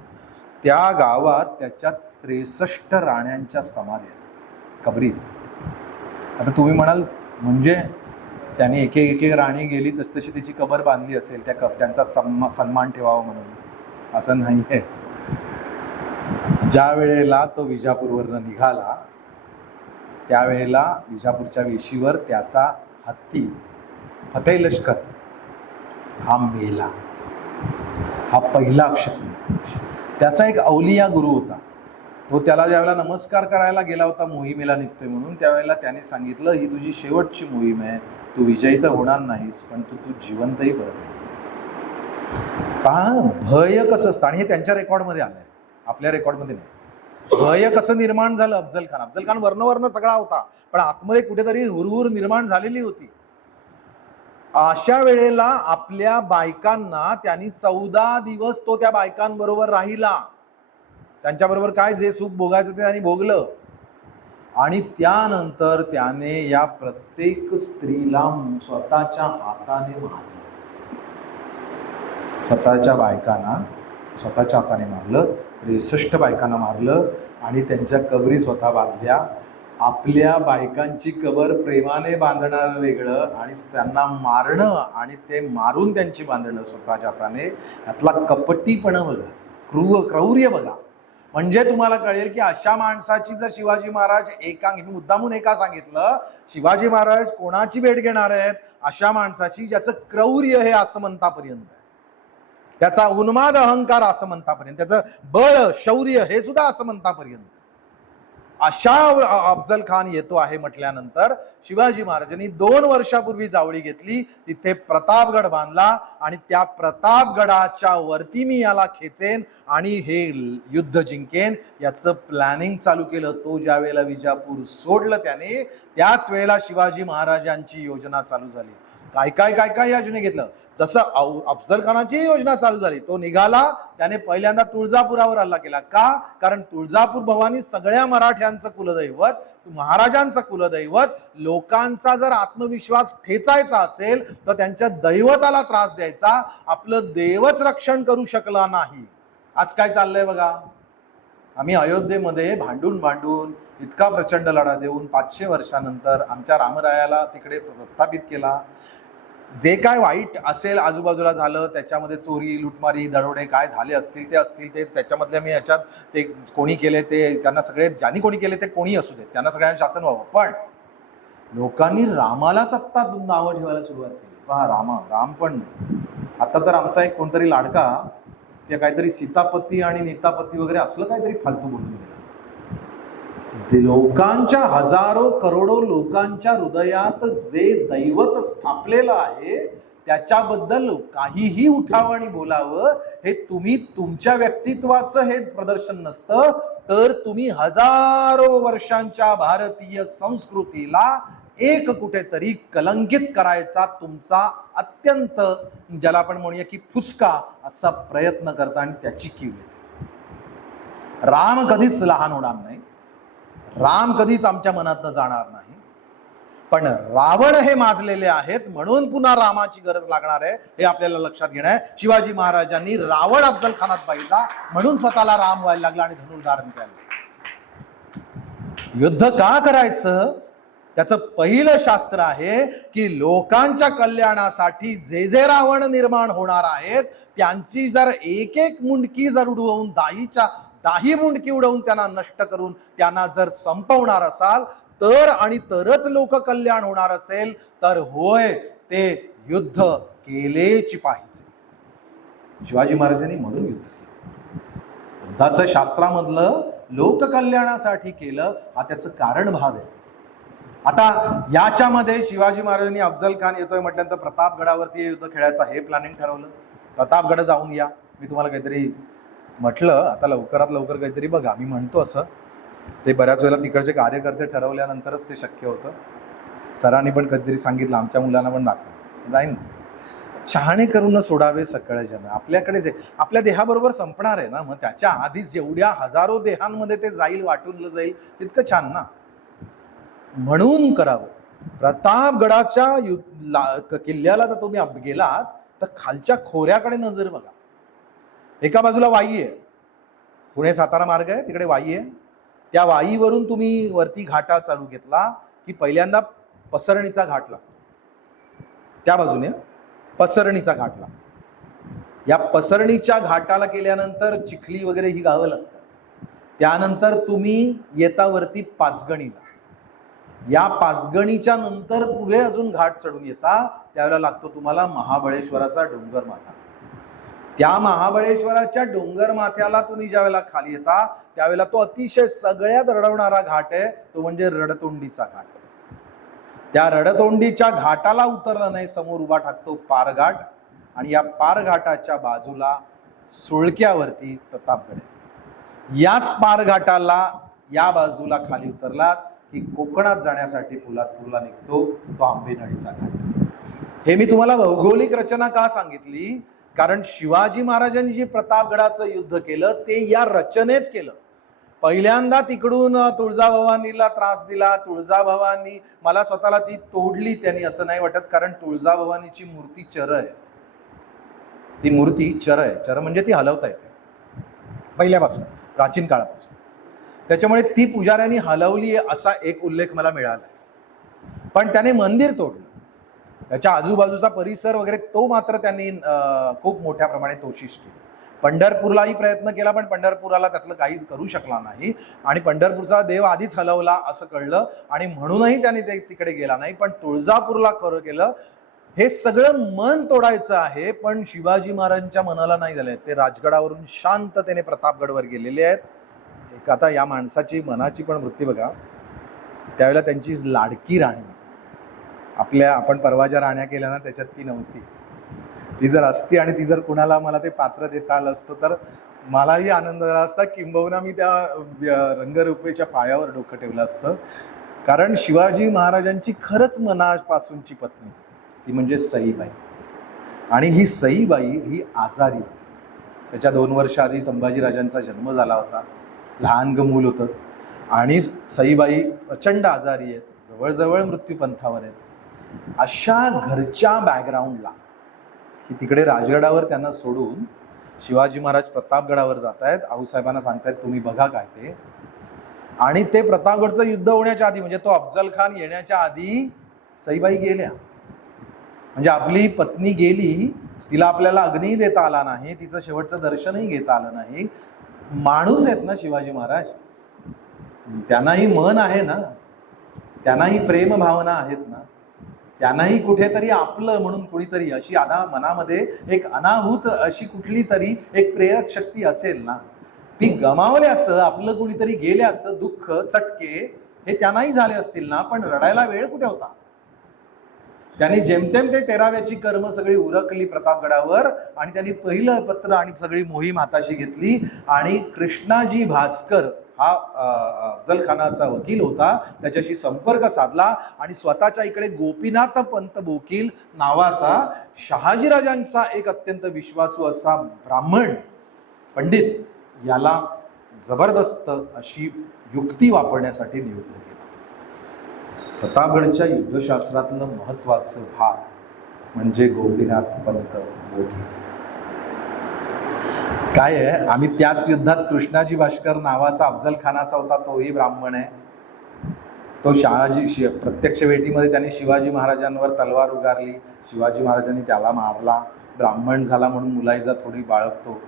त्या गावात त्याच्या 63 राण्यांच्या समाधी आहेत, कबरी. आता तुम्ही म्हणाल म्हणजे त्याने एक एक राणी गेली तसतशी तिची कबर बांधली असेल, त्यांचा सन्मान ठेवावा म्हणून. असं नाही आहे. ज्या वेळेला तो विजापूरवरनं निघाला त्यावेळेला विजापूरच्या वेशीवर त्याचा हत्ती फतेह लष्कर हा मेला. हा पहिला अपशकुन. त्याचा एक अवलिया गुरु होता. तो त्याला ज्यावेळेला नमस्कार करायला गेला होता मोहिमेला निघतोय म्हणून, त्यावेळेला त्याने सांगितलं, ही तुझी शेवटची मोहीम आहे, तू विजयी तर होणार नाहीस पण तू जिवंतही परत. पहा भय कसं असतं. आणि हे त्यांच्या रेकॉर्डमध्ये आलंय, आपल्या रेकॉर्डमध्ये नाही. भय कसं निर्माण झालं अफजल खान. अफजल खान वर्ण सगळा होता, पण आतमध्ये कुठेतरी हुरहुर निर्माण झालेली होती. अशा वेळेला आपल्या बायकांना त्यांनी 14 दिवस तो त्या बायकांबरोबर राहिला. त्यांच्याबरोबर काय जे सुख भोगायचं ते त्यांनी भोगलं. आणि त्यानंतर त्याने या प्रत्येक स्त्रीला स्वतःच्या हाताने मारलं. स्वतःच्या बायकांना स्वतःच्या हाताने मारलं. 63 बायकांना मारलं आणि त्यांच्या कबरी स्वतः बांधल्या. आपल्या बायकांची कबर प्रेमाने बांधणं वेगळं आणि त्यांना मारणं आणि ते मारून त्यांची बांधणं स्वतःच्या हाताने, यातला कपटीपणा बघा, क्रौर्य बघा. म्हणजे तुम्हाला कळेल की अशा माणसाची जर शिवाजी महाराज मी मुद्दामून एका सांगितलं, शिवाजी महाराज कोणाची भेट घेणार आहेत? अशा माणसाची ज्याचं क्रौर्य हे आसमंतापर्यंत आहे, त्याचा उन्माद अहंकार आसमंतापर्यंत, त्याचं बळ शौर्य हे सुद्धा आसमंतापर्यंत. अशा अफजल खान येतो आहे म्हटल्यानंतर शिवाजी महाराजांनी 2 वर्षापूर्वी जावळी घेतली, तिथे प्रतापगड बांधला आणि त्या प्रतापगडाच्या वरती मी याला खेचेन आणि हे युद्ध जिंकेन याचं प्लॅनिंग चालू केलं. तो ज्या वेळेला विजापूर सोडलं त्याने, त्याच वेळेला शिवाजी महाराजांची योजना चालू झाली. काय काय काय काय योजने घेतलं. जसं अफजल खानाची योजना चालू झाली, तो निघाला, त्याने पहिल्यांदा तुळजापुरावर हल्ला केला. का? कारण तुळजापूर भवानी सगळ्या मराठ्यांचं कुलदैवत, महाराजांचं कुलदैवत. लोकांचा जर आत्मविश्वास ठेचायचा असेल तर त्यांच्या दैवताला त्रास द्यायचा. आपलं देवच रक्षण करू शकला नाही. आज काय चाललंय बघा. आम्ही अयोध्येमध्ये भांडून भांडून इतका प्रचंड लढा देऊन 500 वर्षानंतर आमच्या रामरायाला तिकडे प्रस्थापित केला. जे काय वाईट असेल आजूबाजूला झालं, त्याच्यामध्ये चोरी लुटमारी दरोडे काय झाले असतील ते त्याच्यामधल्या मी याच्यात ते कोणी केले ते त्यांना सगळे, ज्यांनी कोणी केले ते कोणी असू देत, त्यांना सगळ्यांना शासन व्हावं. पण लोकांनी रामालाच आत्ता नावं ठेवायला सुरुवात केली. पहा राम पण नाही. आता तर आमचा एक कोणतरी लाडका ते काहीतरी सीतापती आणि नीतापती वगैरे असलं काहीतरी फालतू बोलून गेला. लोकांच्या हजारो करोडो लोकांच्या हृदयात जे दैवत स्थापलेलं आहे त्याच्याबद्दल काहीही उठावं आणि बोलावं, हे तुम्ही तुमच्या व्यक्तित्वाचं हे प्रदर्शन नसतं, तर तुम्ही हजारो वर्षांच्या भारतीय संस्कृतीला एक कुठेतरी कलंकित करायचा तुमचा अत्यंत, ज्याला आपण म्हणूया की फुसका असा प्रयत्न करता आणि त्याची कीव येते. राम कधीच लहान होणार नाही, राम कधीच आमच्या मनातनं जाणार नाही, पण रावण हे माजलेले आहेत म्हणून पुन्हा रामाची गरज लागणार आहे हे आपल्याला लक्षात घेणं आहे. शिवाजी महाराजांनी रावण अफजल खानात पाहिला म्हणून स्वतःला राम व्हायला लागला आणि धनुर्धारण केलं. युद्ध का करायचं? त्याचं पहिलं शास्त्र आहे की लोकांच्या कल्याणासाठी जे जे रावण निर्माण होणार आहेत त्यांची जर एक एक मुंडकी जर उडवून दाही मुंडकी उडवून त्यांना नष्ट करून त्यांना जर संपवणार असाल तर आणि तरच लोक कल्याण होणार असेल तर होय ते युद्ध केलेच पाहिजे. शिवाजी महाराजांनी म्हणून युद्ध केलं. युद्धाचं शास्त्रामधलं लोककल्याणासाठी केलं, हा त्याचं कारण भाव आहे. आता याच्यामध्ये शिवाजी महाराजांनी अफजल खान येतोय म्हटल्यानंतर प्रतापगडावरती युद्ध खेळायचं हे प्लॅनिंग ठरवलं. प्रतापगड जाऊन या, मी तुम्हाला काहीतरी म्हटलं, आता लवकरात लवकर काहीतरी बघा, मी म्हणतो असं, ते बऱ्याच वेळेला तिकडचे कार्यकर्ते ठरवल्यानंतरच ते शक्य होतं. सरांनी पण कधीतरी सांगितलं, आमच्या मुलांना पण दाखव जाईन. शहाणे करून सोडावे सकळ जन, आपल्याकडेच आहे, आपल्या देहाबरोबर संपणार आहे ना, मग त्याच्या आधीच जेवढ्या हजारो देहांमध्ये ते जाईल, वाटून जाईल, तितकं छान ना. म्हणून करावं. प्रतापगडाच्या किल्ल्याला जर तुम्ही गेलात तर खालच्या खोऱ्याकडे नजर बघा. एका बाजूला वाई आहे, पुणे सातारा मार्ग आहे, तिकडे वाई आहे. त्या वाईवरून तुम्ही वरती घाटा चालू घेतला की पहिल्यांदा पसरणीचा घाट लागतो. त्या बाजूने पसरणीचा घाट लागतो. या पसरणीच्या घाटाला केल्यानंतर चिखली वगैरे ही गावं लागतात. त्यानंतर तुम्ही येता वरती पाचगणीला. या पाचगणीच्या नंतर पुढे अजून घाट चढून येता, त्यावेळेला लागतो तुम्हाला महाबळेश्वराचा डोंगर माथा. त्या महाबळेश्वराच्या डोंगर माथ्याला तुम्ही ज्या वेळेला खाली येता त्यावेळेला तो अतिशय सगळ्यात रडवणारा घाट आहे, तो म्हणजे रडतोंडीचा घाट. त्या रडतोंडीच्या घाटाला उतरला नाही, समोर उभा टाकतो पारघाट, आणि या पारघाटाच्या बाजूला सुळक्यावरती प्रतापगड आहे. याच पारघाटाला या बाजूला खाली उतरलात की कोकणात जाण्यासाठी पोलादपूरला निघतो तो आंबेनळीचा घाट. हे मी तुम्हाला भौगोलिक रचना का सांगितली, कारण शिवाजी महाराजांनी जे प्रतापगडाचं युद्ध केलं ते या रचनेत केलं. पहिल्यांदा तिकडून तुळजाभवानीला त्रास दिला, तुळजाभवानी मला स्वतःला ती तोडली त्यांनी असं नाही वाटत, कारण तुळजाभवानीची मूर्ती चर आहे. ती मूर्ती चर आहे. चर म्हणजे ती हलवता येते पहिल्यापासून, प्राचीन काळापासून. त्याच्यामुळे ती पुजाऱ्यांनी हलवली असा एक उल्लेख मला मिळाला. पण त्याने मंदिर तोडलं, त्याच्या आजूबाजूचा परिसर वगैरे तो मात्र त्यांनी खूप मोठ्या प्रमाणे तोशिश केली. पंढरपूरलाही प्रयत्न केला, पण पंढरपुराला त्यातलं काहीच करू शकला नाही. आणि पंढरपूरचा देव आधीच हलवला असं कळलं, आणि म्हणूनही त्यांनी ते तिकडे गेला नाही. पण तुळजापूरला खरं केलं. हे सगळं मन तोडायचं आहे, पण शिवाजी महाराजांच्या मनाला नाही झालंय. ते राजगडावरून शांततेने प्रतापगडवर गेलेले आहेत. एक आता या माणसाची मनाची पण वृत्ती बघा. त्यावेळेला त्यांची लाडकी राणी, आपण परवा ज्या राण्या केल्या ना त्याच्यात ती नव्हती. ती जर असती आणि ती जर कुणाला मला ते पात्र देता आलं असतं तर मलाही आनंद झाला असता, किंबहुना मी त्या रंगरूपेच्या पायावर डोकं ठेवलं असतं. कारण शिवाजी महाराजांची खरंच मनापासूनची पत्नी ती म्हणजे सईबाई. आणि ही सईबाई ही आजारी होती. त्याच्या 2 वर्ष आधी संभाजीराजांचा जन्म झाला होता. लहान मूल होतं, आणि सईबाई प्रचंड आजारी आहेत, जवळजवळ मृत्यूपंथावर आहेत. अशा घरच्या बॅकग्राऊंडला की तिकडे राजगडावर त्यांना सोडून शिवाजी महाराज प्रतापगडावर जात आहेत. आऊसाहेबांना सांगतायत तुम्ही बघा काय ते. आणि ते प्रतापगडचं युद्ध होण्याच्या आधी, म्हणजे तो अफजल खान येण्याच्या आधी सईबाई गेल्या. म्हणजे आपली पत्नी गेली, तिला आपल्याला अग्नी देता आला नाही, तिचं शेवटचं दर्शनही घेता आलं नाही. माणूस आहेत ना शिवाजी महाराज, त्यांनाही मन आहे ना, त्यांनाही प्रेम भावना आहेत ना, त्यांनाही कुठेतरी आपलं म्हणून कुणीतरी अशी मनामध्ये एक अनाहूत अशी कुठली तरी एक प्रेरक शक्ती असेल ना. ती गमावल्याचं, आपलं कुणीतरी गेल्याचं दुःख, चटके हे त्यांनाही झाले असतील ना. पण रडायला वेळ कुठे होता. त्यांनी जेमतेम ते 13व्याची कर्म सगळी उरकली प्रतापगडावर, आणि त्यांनी पहिलं पत्र आणि सगळी मोहीम हाताशी घेतली. आणि कृष्णाजी भास्कर हा अफजल खानाचा वकील होता, त्याच्याशी संपर्क साधला, आणि स्वतःच्या इकडे गोपीनाथ पंत बोकील नावाचा शहाजीराजांचा एक अत्यंत विश्वासू असा ब्राह्मण पंडित याला जबरदस्त अशी युक्ती वापरण्यासाठी नियुक्त केला. प्रतापगडच्या युद्धशास्त्रातलं महत्वाचं भाग म्हणजे गोपीनाथ पंत बोकील. काय आहे, आम्ही त्याच युद्धात कृष्णाजी भास्कर नावाचा अफजल खानाचा होता, तोही ब्राह्मण आहे. तो प्रत्यक्ष भेटीमध्ये त्यांनी शिवाजी महाराजांवर तलवार उगारली, शिवाजी महाराजांनी त्याला मारला, ब्राह्मण झाला म्हणून मुलाईजा थोडी बाळगतो.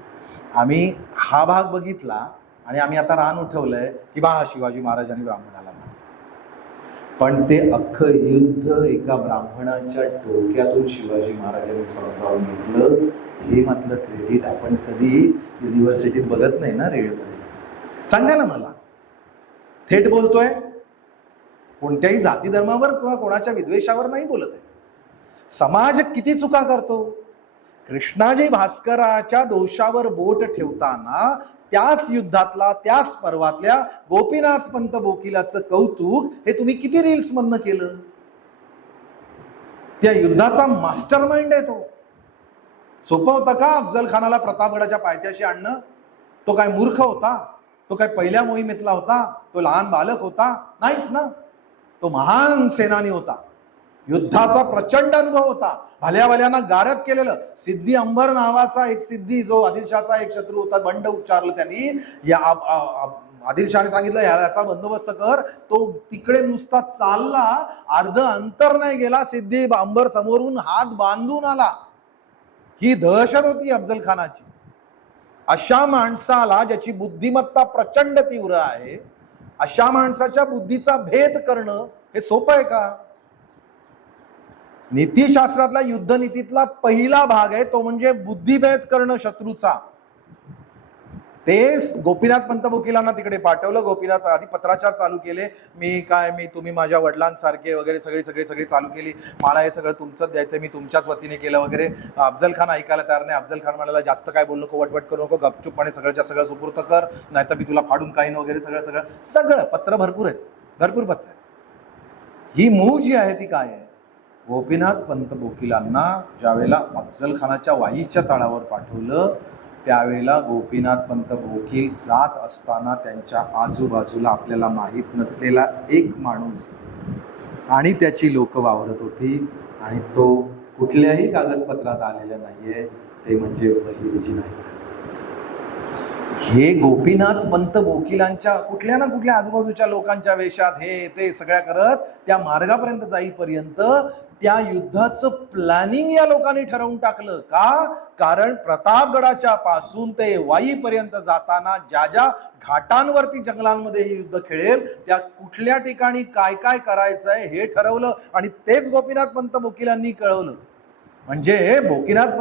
आम्ही हा भाग बघितला, आणि आम्ही आता रान उठवलंय की बा शिवाजी महाराजांनी ब्राह्मणाला मारला. पण ते अख्खं युद्ध एका ब्राह्मणाच्या डोक्यातून शिवाजी महाराजांनी समजावून घेतलं. हे म्हटलं क्रेडिट आपण कधी युनिव्हर्सिटीत बघत नाही ना रेडमध्ये. सांगा ना मला. थेट बोलतोय, कोणत्याही जाती धर्मावर किंवा कोणाच्या विद्वेषावर नाही बोलत आहे. समाज किती चुका करतो. कृष्णाजी भास्कराच्या दोषावर बोट ठेवताना त्याच युद्धातला, त्याच पर्वातल्या गोपीनाथ पंत बोकिलाचं कौतुक हे तुम्ही किती रील्स मधनं केलं. त्या युद्धाचा मास्टर माइंड आहे तो. सोपं होतं का अफजल खानाला प्रतापगडाच्या पायथ्याशी आणणं? तो काय मूर्ख होता? तो काय पहिल्या मोहिमेतला होता? तो लहान बालक होता? नाहीच ना. तो महान सेनानी होता. युद्धाचा प्रचंड अनुभव होता. भल्या भल्याना गारद केलेलं. सिद्धी अंबर नावाचा एक सिद्धी, जो आदिलशहाचा एक शत्रू होता, बंड उच्चारलं त्यांनी. या आदिलशहाने सांगितलं याचा बंदोबस्त कर. तो तिकडे नुसता चालला, अर्ध अंतर नाही गेला, सिद्धी अंबर समोरून हात बांधून आला. ही दहशत होती अफजल खानाची. अशा माणसाला, ज्याची बुद्धिमत्ता प्रचंड तीव्र आहे, अशा माणसाच्या बुद्धीचा भेद करणं हे सोपं आहे का? नीतिशास्त्रातला, युद्धनीतीतला पहिला भाग आहे तो म्हणजे बुद्धिभेद करणं शत्रूचा. ते गोपीनाथ पंत वकिलांना तिकडे पाठवलं. गोपीनाथ आधी पत्राचार चालू केले. मी तुम्ही माझ्या वडिलांसारखे वगैरे सगळी चालू केली. मला हे सगळं तुमचंच द्यायचं, मी तुमच्याच वतीने केलं वगैरे. अफजल खान ऐकायला तयार नाही. अफजल खान म्हणाला जास्त काय बोलू नको, वटवट करू नको, गपचूपपणे सगळंच्या सगळं सुपूर्त कर, नाहीतर मी तुला फाडून काही वगैरे सगळं पत्र भरपूर आहेत, भरपूर पत्र आहेत. ही मूळ जी आहे ती काय आहे? गोपीनाथ पंत वकिलांना ज्यावेळेला अफजल खानाच्या वाईच्या तळावर पाठवलं, त्यावेळेला गोपीनाथ पंत वकील जात असताना त्यांच्या आजूबाजूला आपल्याला माहीत नसलेला एक माणूस आणि त्याची लोक वावरत होती, आणि तो कुठल्याही कागदपत्रात आलेला नाहीये, ते म्हणजे बहिर्जी नाईक. हे गोपीनाथ पंत वकिलांच्या कुठल्या ना कुठल्या आजूबाजूच्या लोकांच्या वेशात हे ते सगळ्या करत त्या मार्गापर्यंत जाईपर्यंत त्या युद्धाचं प्लॅनिंग या लोकांनी ठरवून टाकलं. का? कारण प्रतापगडाच्या पासून ते वाईपर्यंत जाताना ज्या ज्या घाटांवरती, जंगलांमध्ये हे युद्ध खेळेल, त्या कुठल्या ठिकाणी काय काय करायचंय हे ठरवलं, आणि तेच गोपीनाथ पंत वकिलांनी कळवलं. म्हणजे गोपीनाथ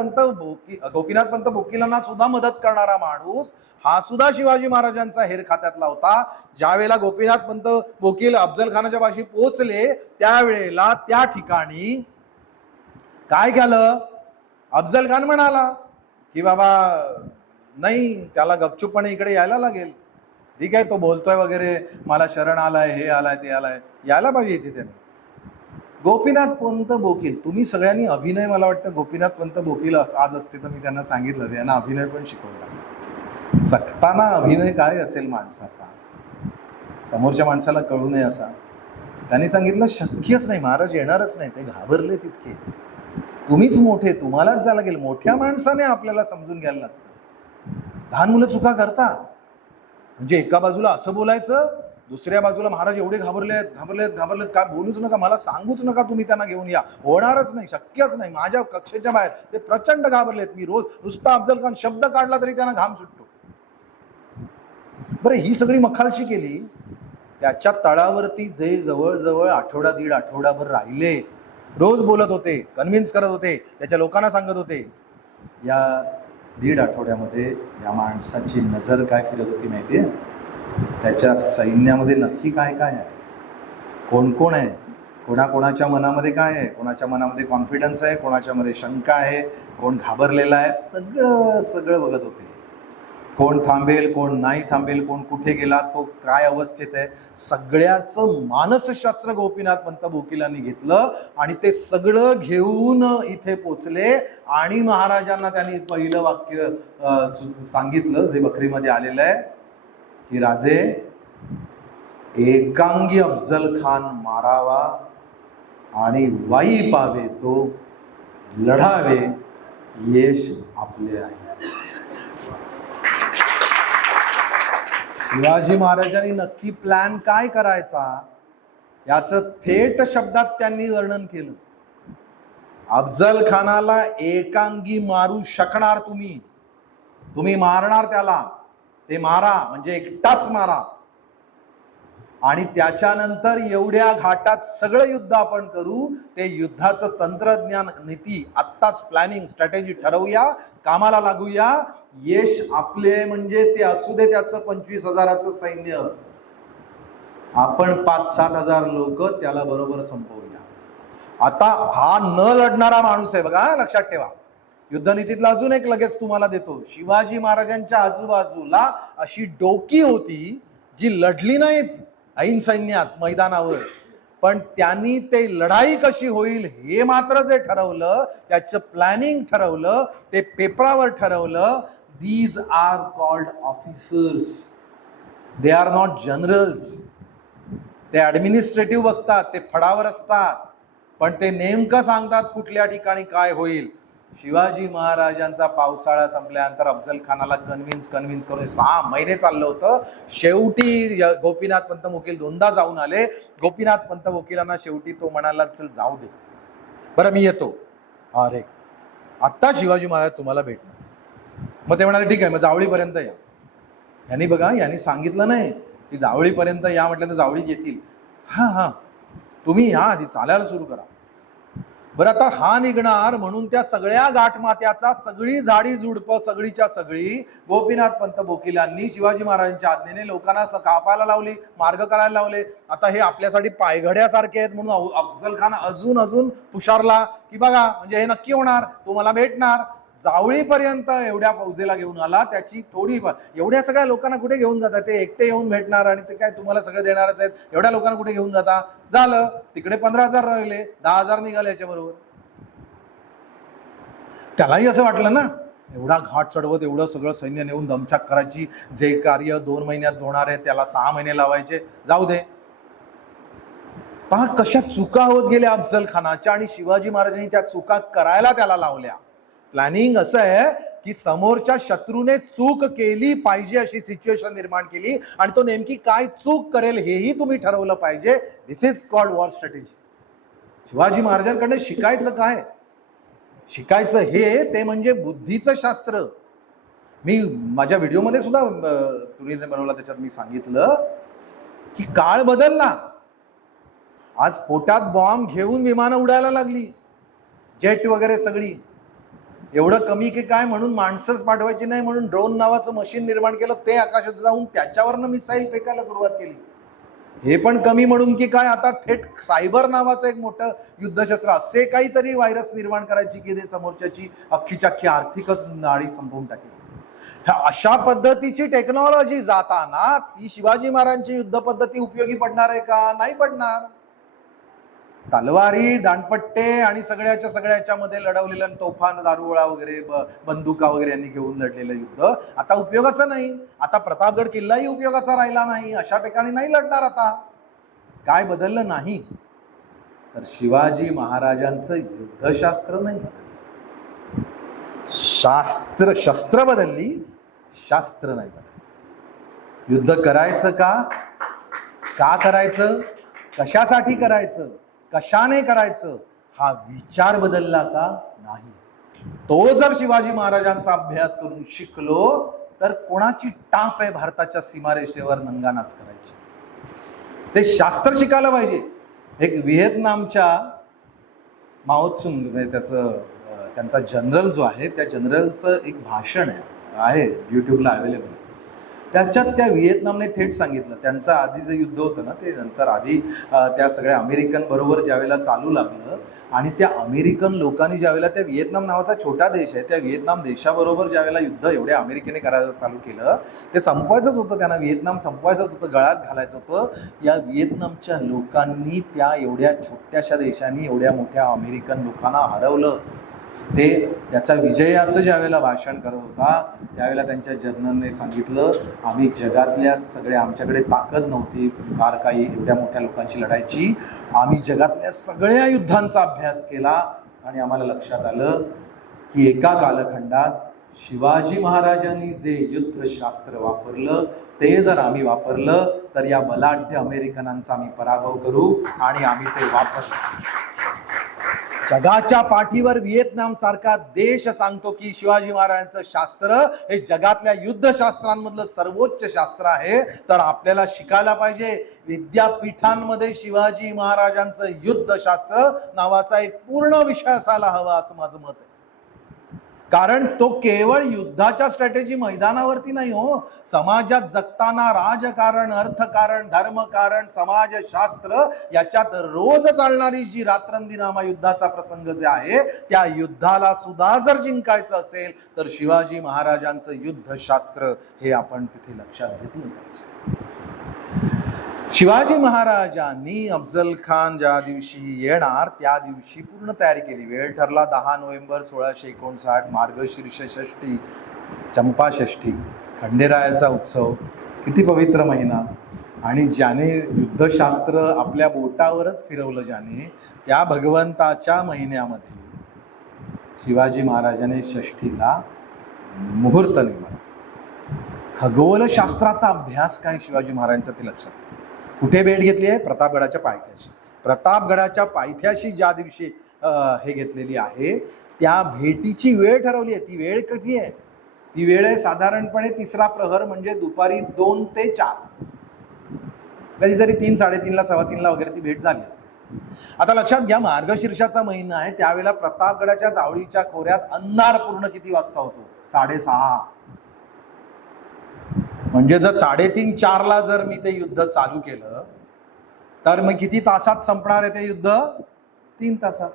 पंत वकिलांना सुद्धा मदत करणारा माणूस हा सुद्धा शिवाजी महाराजांचा हेर खात्यातला होता. ज्या वेळेला गोपीनाथ पंत वकील अफजल खानाच्या पाशी पोहोचले, त्यावेळेला त्या ठिकाणी काय केलं? अफजल खान म्हणाला की बाबा नाही, त्याला गपचूपपणे इकडे यायला लागेल. ठीक आहे, तो बोलतोय वगैरे, मला शरण आलाय, हे आलाय, ते आलाय, यायला पाहिजे इथे त्याने. गोपीनाथ पंत वकील, तुम्ही सगळ्यांनी अभिनय, मला वाटतं गोपीनाथ पंत वकील आज असते तर मी त्यांना सांगितलं, त्यांना अभिनय पण शिकवला. सक्ताना अभिनय काय असेल माणसाचा, समोरच्या माणसाला कळू नये असा. त्यांनी सांगितलं शक्यच नाही, महाराज येणारच नाही. ते घाबरले तितके. तुम्हीच मोठे, तुम्हालाच जायला लागेल. मोठ्या माणसाने आपल्याला समजून घ्यायला लागतं. लहान मुलं चुका करतात. म्हणजे एका बाजूला असं बोलायचं, दुसऱ्या बाजूला महाराज एवढे घाबरलेत, काय बोलूच नका, मला सांगूच नका, तुम्ही त्यांना घेऊन या. होणारच नाही, शक्यच नाही, माझ्या कक्षेच्या बाहेर. ते प्रचंड घाबरलेत. मी रोज नुसता अफजल खान शब्द काढला तरी त्यांना घाम सुटतो. बरं, ही सगळी मखालशी केली. त्याच्या तळावरती जे जवळजवळ आठवडा दीड आठवडाभर राहिले, रोज बोलत होते, कन्व्हिन्स करत होते, त्याच्या लोकांना सांगत होते. या दीड आठवड्यामध्ये या माणसाची नजर काय फिरत होती माहितीये? त्याच्या सैन्यामध्ये नक्की काय काय आहे, कोण कोण आहे, कोणाकोणाच्या मनामध्ये काय आहे, कोणाच्या मनामध्ये कॉन्फिडन्स आहे, कोणाच्या मध्ये शंका आहे, कोण घाबरलेला आहे, सगळं बघत होते. कोण थांबेल, कोण नाही थांबेल, कोण कुठे गेला, तो काय अवस्थेत आहे, सगळ्याचं मानसशास्त्र गोपीनाथ पंत वकिलांनी घेतलं. आणि ते सगळं घेऊन इथे पोचले. आणि महाराजांना त्यांनी पहिलं वाक्य सांगितलं, जे बखरीमध्ये आलेलं आहे, की राजे, एकांगी अफजल खान मारावा आणि वाई पावे तो लढावे, यश आपले आहे. शिवाजी महाराजांनी नक्की प्लॅन काय करायचा याचं थेट शब्दात त्यांनी वर्णन केलं. अफजल खानाला एकांगी मारू शकणार तुम्ही मारणार त्याला, ते मारा, म्हणजे एकटाच मारा. आणि त्याच्यानंतर एवढ्या घाटात सगळं युद्ध आपण करू, ते युद्धाचं तंत्रज्ञान, नीती आत्ताच प्लॅनिंग, स्ट्रॅटेजी ठरवूया. कामाला लागूया. यश आपले म्हणजे ते असू दे त्याचं 25,000चं सैन्य, आपण 5-7 हजार लोक त्याला बरोबर संपवूया. आता हा न लढणारा माणूस आहे बघा, लक्षात ठेवा. युद्धनीतीतला अजून एक लगेच तुम्हाला देतो. शिवाजी महाराजांच्या आजूबाजूला अशी डोकी होती जी लढली नाहीत ऐन सैन्यात मैदानावर, पण त्यांनी ते लढाई कशी होईल हे मात्र जे ठरवलं, त्याचं प्लॅनिंग ठरवलं, ते पेपरावर ठरवलं. These are called officers, they are not generals. ते ऍडमिनिस्ट्रेटिव्ह बघतात, ते फडावर असतात, पण ते नेमकं सांगतात कुठल्या ठिकाणी काय होईल. शिवाजी महाराजांचा पावसाळा संपल्यानंतर अफजल खानाला कन्व्हिन्स करून 6 महिने चाललं होतं. शेवटी गोपीनाथ पंत वकील 2दा जाऊन आले. गोपीनाथ पंत वकिलांना शेवटी तो म्हणाला, चल जाऊ दे, बरं मी येतो. अरे आत्ता शिवाजी महाराज तुम्हाला भेटणार. मग ते म्हणाले ठीक आहे, मग जावळीपर्यंत या. यांनी बघा, यांनी सांगितलं नाही की जावळीपर्यंत या, म्हटलं तर जावळी येतील. हा तुम्ही या आधी, चालायला सुरू करा. बरं आता हा निघणार म्हणून त्या सगळ्या गाठमात्याचा, सगळी झाडी झुडपं सगळीच्या सगळी गोपीनाथ पंत वकिलांनी शिवाजी महाराजांच्या आज्ञेने लोकांना कापायला लावली, मार्ग करायला लावले. आता हे आपल्यासाठी पायघड्यासारखे आहेत म्हणून अफजल खान अजून पुशारला की बघा म्हणजे हे नक्की होणार, तो मला भेटणार. जावळीपर्यंत एवढ्या फौजेला घेऊन आला. त्याची थोडी, एवढ्या सगळ्या लोकांना कुठे घेऊन जातात, ते एकटे येऊन भेटणार आणि ते काय तुम्हाला सगळं देणारच आहेत. एवढ्या लोकांना कुठे घेऊन जाता. झालं तिकडे 15,000 राहिले, 10,000 निघाले याच्याबरोबर. त्यालाही असं वाटलं ना, एवढा घाट चढवत एवढं सगळं सैन्य नेऊन दमछाक करायची, जे कार्य 2 महिन्यात होणार आहे त्याला 6 महिने लावायचे, जाऊ दे. पहा कशा चुका होत गेल्या अफजल खानाच्या, आणि शिवाजी महाराजांनी त्या चुका करायला त्याला लावल्या. प्लॅनिंग असं आहे की समोरच्या शत्रूने चूक केली पाहिजे अशी सिच्युएशन निर्माण केली, आणि तो नेमकी काय चूक करेल हेही तुम्ही ठरवलं पाहिजे. This is called war strategy. Shivaji महाराजांकडे शिकायचं काय? शिकायचं हे ते म्हणजे बुद्धीचं शास्त्र. मी माझ्या व्हिडिओमध्ये सुद्धा तुम्ही बनवला, त्याच्यात मी सांगितलं की काळ बदलला. आज पोटात बॉम्ब घेऊन विमानं उडायला लागली, जेट वगैरे सगळी. एवढं कमी की काय म्हणून माणसंच पाठवायची नाही म्हणून ड्रोन नावाचं मशीन निर्माण केलं, ते आकाशात जाऊन त्याच्यावरनं मिसाईल फेकायला सुरुवात केली. हे पण कमी म्हणून की काय, आता थेट सायबर नावाचं एक मोठं युद्धशस्त्र, असे काहीतरी व्हायरस निर्माण करायची की ते समोरच्याची अख्खीच्या अख्खी आर्थिकच नाडी संपवून टाकेल. अशा पद्धतीची टेक्नॉलॉजी जाताना ती शिवाजी महाराजांची युद्ध पद्धती उपयोगी पडणार आहे का? नाही पडणार. तलवारी, दांडपट्टे आणि सगळ्याच्या मध्ये लढवलेलं तोफा, दारुगोळा वगैरे, बंदुका वगैरे यांनी घेऊन लढलेलं युद्ध आता उपयोगाचं नाही. आता प्रतापगड किल्लाही उपयोगाचा राहिला नाही, अशा ठिकाणी नाही लढणार. आता काय बदललं नाही तर शिवाजी महाराजांचं युद्धशास्त्र नाही बदललं. शस्त्र बदलली, शास्त्र नाही बदललं. युद्ध करायचं का करायचं, कशासाठी करायचं, कशाने करायचं, हा विचार बदलला का? नाही. तो जर शिवाजी महाराजांचा अभ्यास करून शिकलो तर कोणाची टाप आहे भारताच्या सीमारेषेवर नंगानाच करायची. ते शास्त्र शिकायला पाहिजे. एक व्हिएतनामच्या माओत्सुंग त्यांचा जनरल जो आहे, त्या जनरलचं एक भाषण आहे युट्यूबला अवेलेबल. त्याच्यात त्या व्हिएतनामने थेट सांगितलं, त्यांचं आधी जे युद्ध होतं ना, ते नंतर आधी त्या सगळ्या अमेरिकन बरोबर ज्यावेळेला चालू लागलं, आणि त्या अमेरिकन लोकांनी ज्यावेळेला त्या व्हिएतनाम नावाचा छोटा देश आहे, त्या व्हिएतनाम देशाबरोबर ज्यावेळेला युद्ध एवढ्या अमेरिकेने करायला चालू केलं, ते संपवायचंच होतं त्यांना. व्हिएतनाम संपवायचं होतं, गळ्यात घालायचं होतं. या व्हिएतनामच्या लोकांनी त्या एवढ्या छोट्याशा देशांनी एवढ्या मोठ्या अमेरिकन लोकांना हरवलं. ते त्याचा विजयाचं ज्यावेळेला भाषण करत होता त्यावेळेला त्यांच्या जर्नलने सांगितलं, आम्ही जगातल्या सगळ्या, आमच्याकडे ताकद नव्हती फार काही एवढ्या मोठ्या लोकांची लढायची, आम्ही जगातल्या सगळ्या युद्धांचा अभ्यास केला आणि आम्हाला लक्षात आलं की एका कालखंडात शिवाजी महाराजांनी जे युद्धशास्त्र वापरलं ते जर आम्ही वापरलं तर या बलाढ्य अमेरिकनांचा आम्ही पराभव करू, आणि आम्ही ते वापरलं. जगाच्या पाठीवर व्हिएतनाम सारखा देश सांगतो की शिवाजी महाराजांचं शास्त्र हे जगातल्या युद्धशास्त्रांमधलं सर्वोच्च शास्त्र आहे, तर आपल्याला शिकायला पाहिजे. विद्यापीठांमध्ये शिवाजी महाराजांचं युद्धशास्त्र नावाचा एक पूर्ण विषय असायला हवा, असं माझं मत आहे. कारण तो केवळ युद्धाच्या स्ट्रॅटेजी मैदानावरती नाही हो, समाजात जगताना राजकारण, अर्थकारण, धर्मकारण, समाजशास्त्र याच्यात रोज चालणारी जी रात्रंदिनामा युद्धाचा प्रसंग जे आहे, त्या युद्धाला सुद्धा जर जिंकायचं असेल तर शिवाजी महाराजांचं युद्धशास्त्र हे आपण तिथे लक्षात घेतलं पाहिजे. शिवाजी महाराजांनी अफजल खान ज्या दिवशी येणार त्या दिवशी पूर्ण तयारी केली. वेळ ठरला 10 नोव्हेंबर 1659, मार्गशीर्ष षष्ठी, चंपा षष्ठी, खंडेरायाचा उत्सव. किती पवित्र महिना. आणि ज्याने युद्धशास्त्र आपल्या बोटावरच फिरवलं, ज्याने, त्या भगवंताच्या महिन्यामध्ये शिवाजी महाराजांनी षष्ठीला मुहूर्त निवडला. खगोलशास्त्राचा अभ्यास काय शिवाजी महाराजांचा ते लक्षात. कुठे भेट घेतली आहे? प्रतापगडाच्या पायथ्याशी. प्रतापगडाच्या पायथ्याशी ज्या दिवशी हे घेतलेली आहे त्या भेटीची वेळ ठरवली आहे. ती वेळ कधी आहे? ती वेळ आहे साधारणपणे 3रा प्रहर, म्हणजे दुपारी 2 ते 4. कधीतरी 3, 3:30, 3:15 वगैरे ती भेट झाली असेल. आता लक्षात घ्या, मार्गशीर्षाचा महिना आहे, त्यावेळेला प्रतापगडाच्या जावळीच्या खोऱ्यात अंधार पूर्ण किती वाजता होतो? 6:30. म्हणजे जर 3:30, 4ला जर मी ते युद्ध चालू केलं तर मग किती तासात संपणार आहे ते युद्ध? 3 तासात.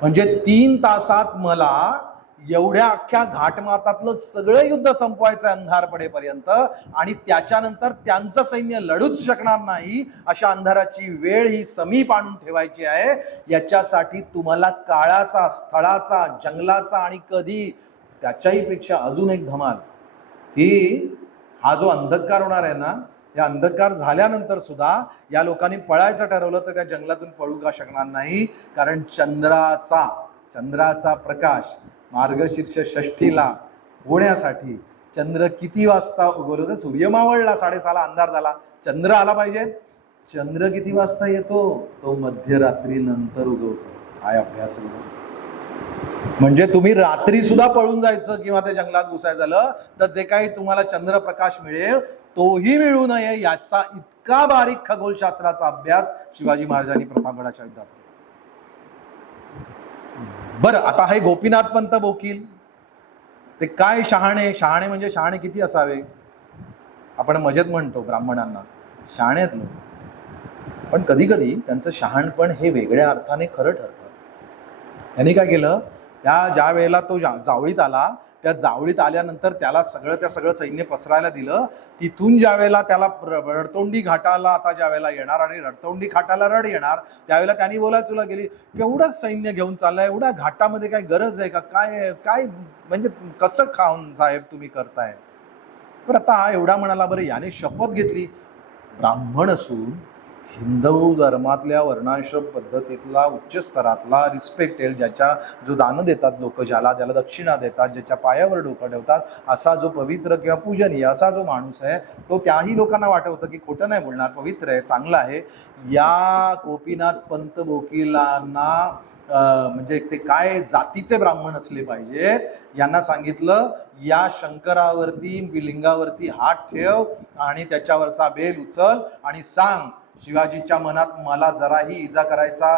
म्हणजे 3 तासात मला एवढ्या अख्ख्या घाटमातातलं सगळं युद्ध संपवायचं अंधार पडेपर्यंत, आणि त्याच्यानंतर त्यांचं सैन्य लढूच शकणार नाही अशा अंधाराची वेळ ही समीप आणून ठेवायची आहे. याच्यासाठी तुम्हाला काळाचा, स्थळाचा, जंगलाचा आणि कधी त्याच्याही पेक्षा अजून एक धमाल की हा जो अंधकार होणार आहे ना, या अंधकार झाल्यानंतर सुद्धा या लोकांनी पळायचं ठरवलं तर त्या जंगलातून पळू का शकणार नाही. कारण चंद्राचा प्रकाश मार्गशीर्ष षष्ठीला होण्यासाठी चंद्र किती वाजता उगवलं? तर सूर्य मावळला, 6:30ला अंधार झाला, चंद्र आला पाहिजे. चंद्र किती वाजता येतो? तो मध्यरात्री नंतर उगवतो. काय अभ्यास आहे. म्हणजे तुम्ही रात्री सुद्धा पळून जायचं किंवा त्या जंगलात घुसायचं झालं तर जे काही तुम्हाला चंद्रप्रकाश मिळेल तोही मिळू नये याचा इतका बारीक खगोलशास्त्राचा अभ्यास शिवाजी महाराजांनी प्रतापगडाच्या युद्धात. बरं, आता हे गोपीनाथपंत बोकील ते काय शहाणे म्हणजे शहाणे किती असावे? आपण मजेत म्हणतो ब्राह्मणांना शहाणे आहेत लोक, पण कधी कधी त्यांचं शहाणपण हे वेगळ्या अर्थाने खरं ठरतं. त्यांनी काय केलं, ज्या वेळेला तो जावळीत आला, त्या जावळीत आल्यानंतर त्याला सगळं सैन्य पसरायला दिलं. तिथून ज्या वेळेला त्याला रडतोंडी घाटाला आता ज्या वेळेला येणार आणि रडतोंडी घाटाला रड येणार त्यावेळेला त्यांनी बोलायला गेली, केवढं सैन्य घेऊन चाललंय, एवढ्या घाटामध्ये काय गरज आहे का? काय म्हणजे कसं खाऊन साहेब तुम्ही करताय? पण आता एवढा म्हणाला. बरं, याने शपथ घेतली, ब्राह्मण असून हिंदू धर्मातल्या वर्णाश्रम पद्धतीतला उच्च स्तरातला रिस्पेक्टेड, जो दान देतात लोक, ज्याला दक्षिणा देतात, ज्याच्या पायावर डोकं ठेवतात, असा जो पवित्र किंवा पूजनीय असा जो माणूस आहे तो त्याही लोकांना वाटवतं की खोटं नाही बोलणार, पवित्र आहे, चांगला आहे. या गोपीनाथ पंत बोकीलांना म्हणजे ते काय जातीचे ब्राह्मण असले पाहिजेत, यांना सांगितलं या शंकरावरती, लिंगावरती हात ठेव आणि त्याच्यावरचा बेल उचल आणि सांग, शिवाजीच्या मनात मला जराही इजा करायचा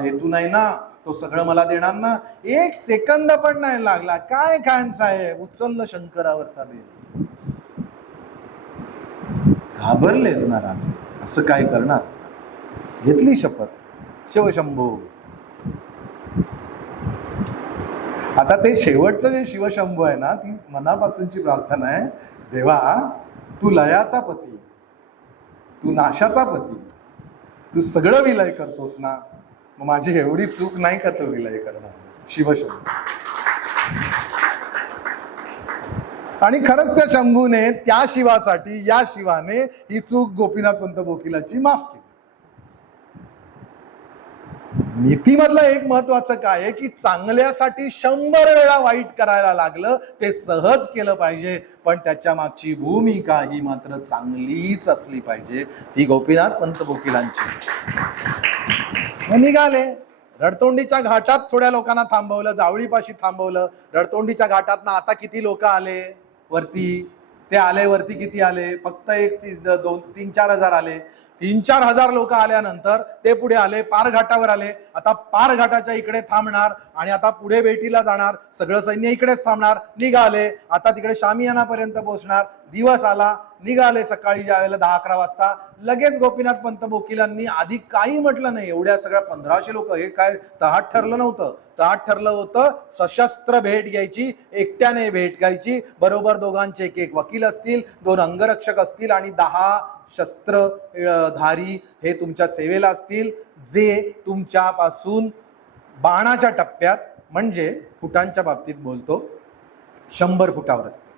हेतू नाही ना, तो सगळं मला देणार ना. 1 सेकंद पण नाही लागला. काय खान साहेब, उचललं शंकरावरचा बेल. घाबरले महाराज, असं काय करणार. घेतली शपथ, शिवशंभो. आता ते शेवटचं जे शिवशंभो आहे ना, ती मनापासूनची प्रार्थना आहे, देवा तू लयाचा पती, तू नाशाचा पती, तू सगळं विलय करतोस ना, मग माझी एवढी चूक नाही का तो विलय करणार. शिवशंभू. आणि खरंच त्या शंभूने, त्या शिवासाठी, या शिवाने ही चूक गोपीनाथपंत बोकीलाची माफ केली. नीतीमधलं एक महत्वाचं काय आहे की चांगल्यासाठी 100 वेळा वाईट करायला लागलं ते सहज केलं पाहिजे, पण त्याच्या मागची भूमिका ही मात्र चांगलीच असली पाहिजे. ती गोपीनाथ पंत बोकीलांची. निघाले रडतोंडीच्या घाटात, थोड्या लोकांना थांबवलं, जावळीपाशी थांबवलं. रडतोंडीच्या घाटात ना आता किती लोक आले वरती? ते आले वरती, किती आले? फक्त 1, 2, 3, 4 हजार आले. 3-4 हजार लोक आल्यानंतर ते पुढे आले, पारघाटावर आले. आता पारघाटाच्या इकडे थांबणार आणि आता पुढे भेटीला जाणार. सगळं सैन्य इकडेच थांबणार. निघाले, आता तिकडे शामियानापर्यंत पोहोचणार. दिवस आला, निघाले सकाळी ज्या वेळेला 10-11 वाजता. लगेच गोपीनाथ पंत बोकीलांनी आधी काही म्हटलं नाही. एवढ्या सगळ्या 1500 लोक, हे काय तहात ठरलं नव्हतं. तहात ठरलं होतं सशस्त्र भेट घ्यायची, एकट्याने भेट घ्यायची. बरोबर दोघांचे एक वकील असतील, 2 अंगरक्षक असतील आणि 10 शस्त्रधारी हे तुमच्या सेवेला असतील, जे तुमच्यापासून बाणाच्या टप्प्यात म्हणजे फुटांच्या बाबतीत बोलतो 100 फुटावर असते.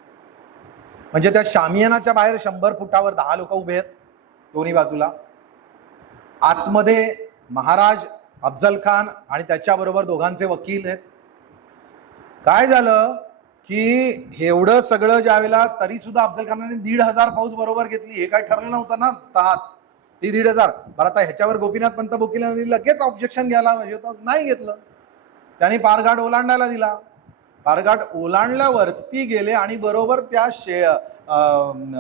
म्हणजे त्या शामियानाच्या बाहेर 100 फुटावर 10 लोक उभे आहेत दोन्ही बाजूला. आतमध्ये महाराज अफजल खान आणि त्याच्याबरोबर दोघांचे वकील आहेत. काय झालं की एवढं सगळं ज्यावेळेला तरी सुद्धा अफजल खानाने 1,500 फौज बरोबर घेतली. हे काय ठरलं नव्हतं ना तहात, ती 1,500. बरं, आता ह्याच्यावर गोपीनाथ पंत बोकीलांनी लगेच ऑब्जेक्शन घ्यायला म्हणजे नाही घेतलं. त्यांनी पारघाट ओलांडायला दिला. पारघाट ओलांडल्यावरती गेले आणि बरोबर त्या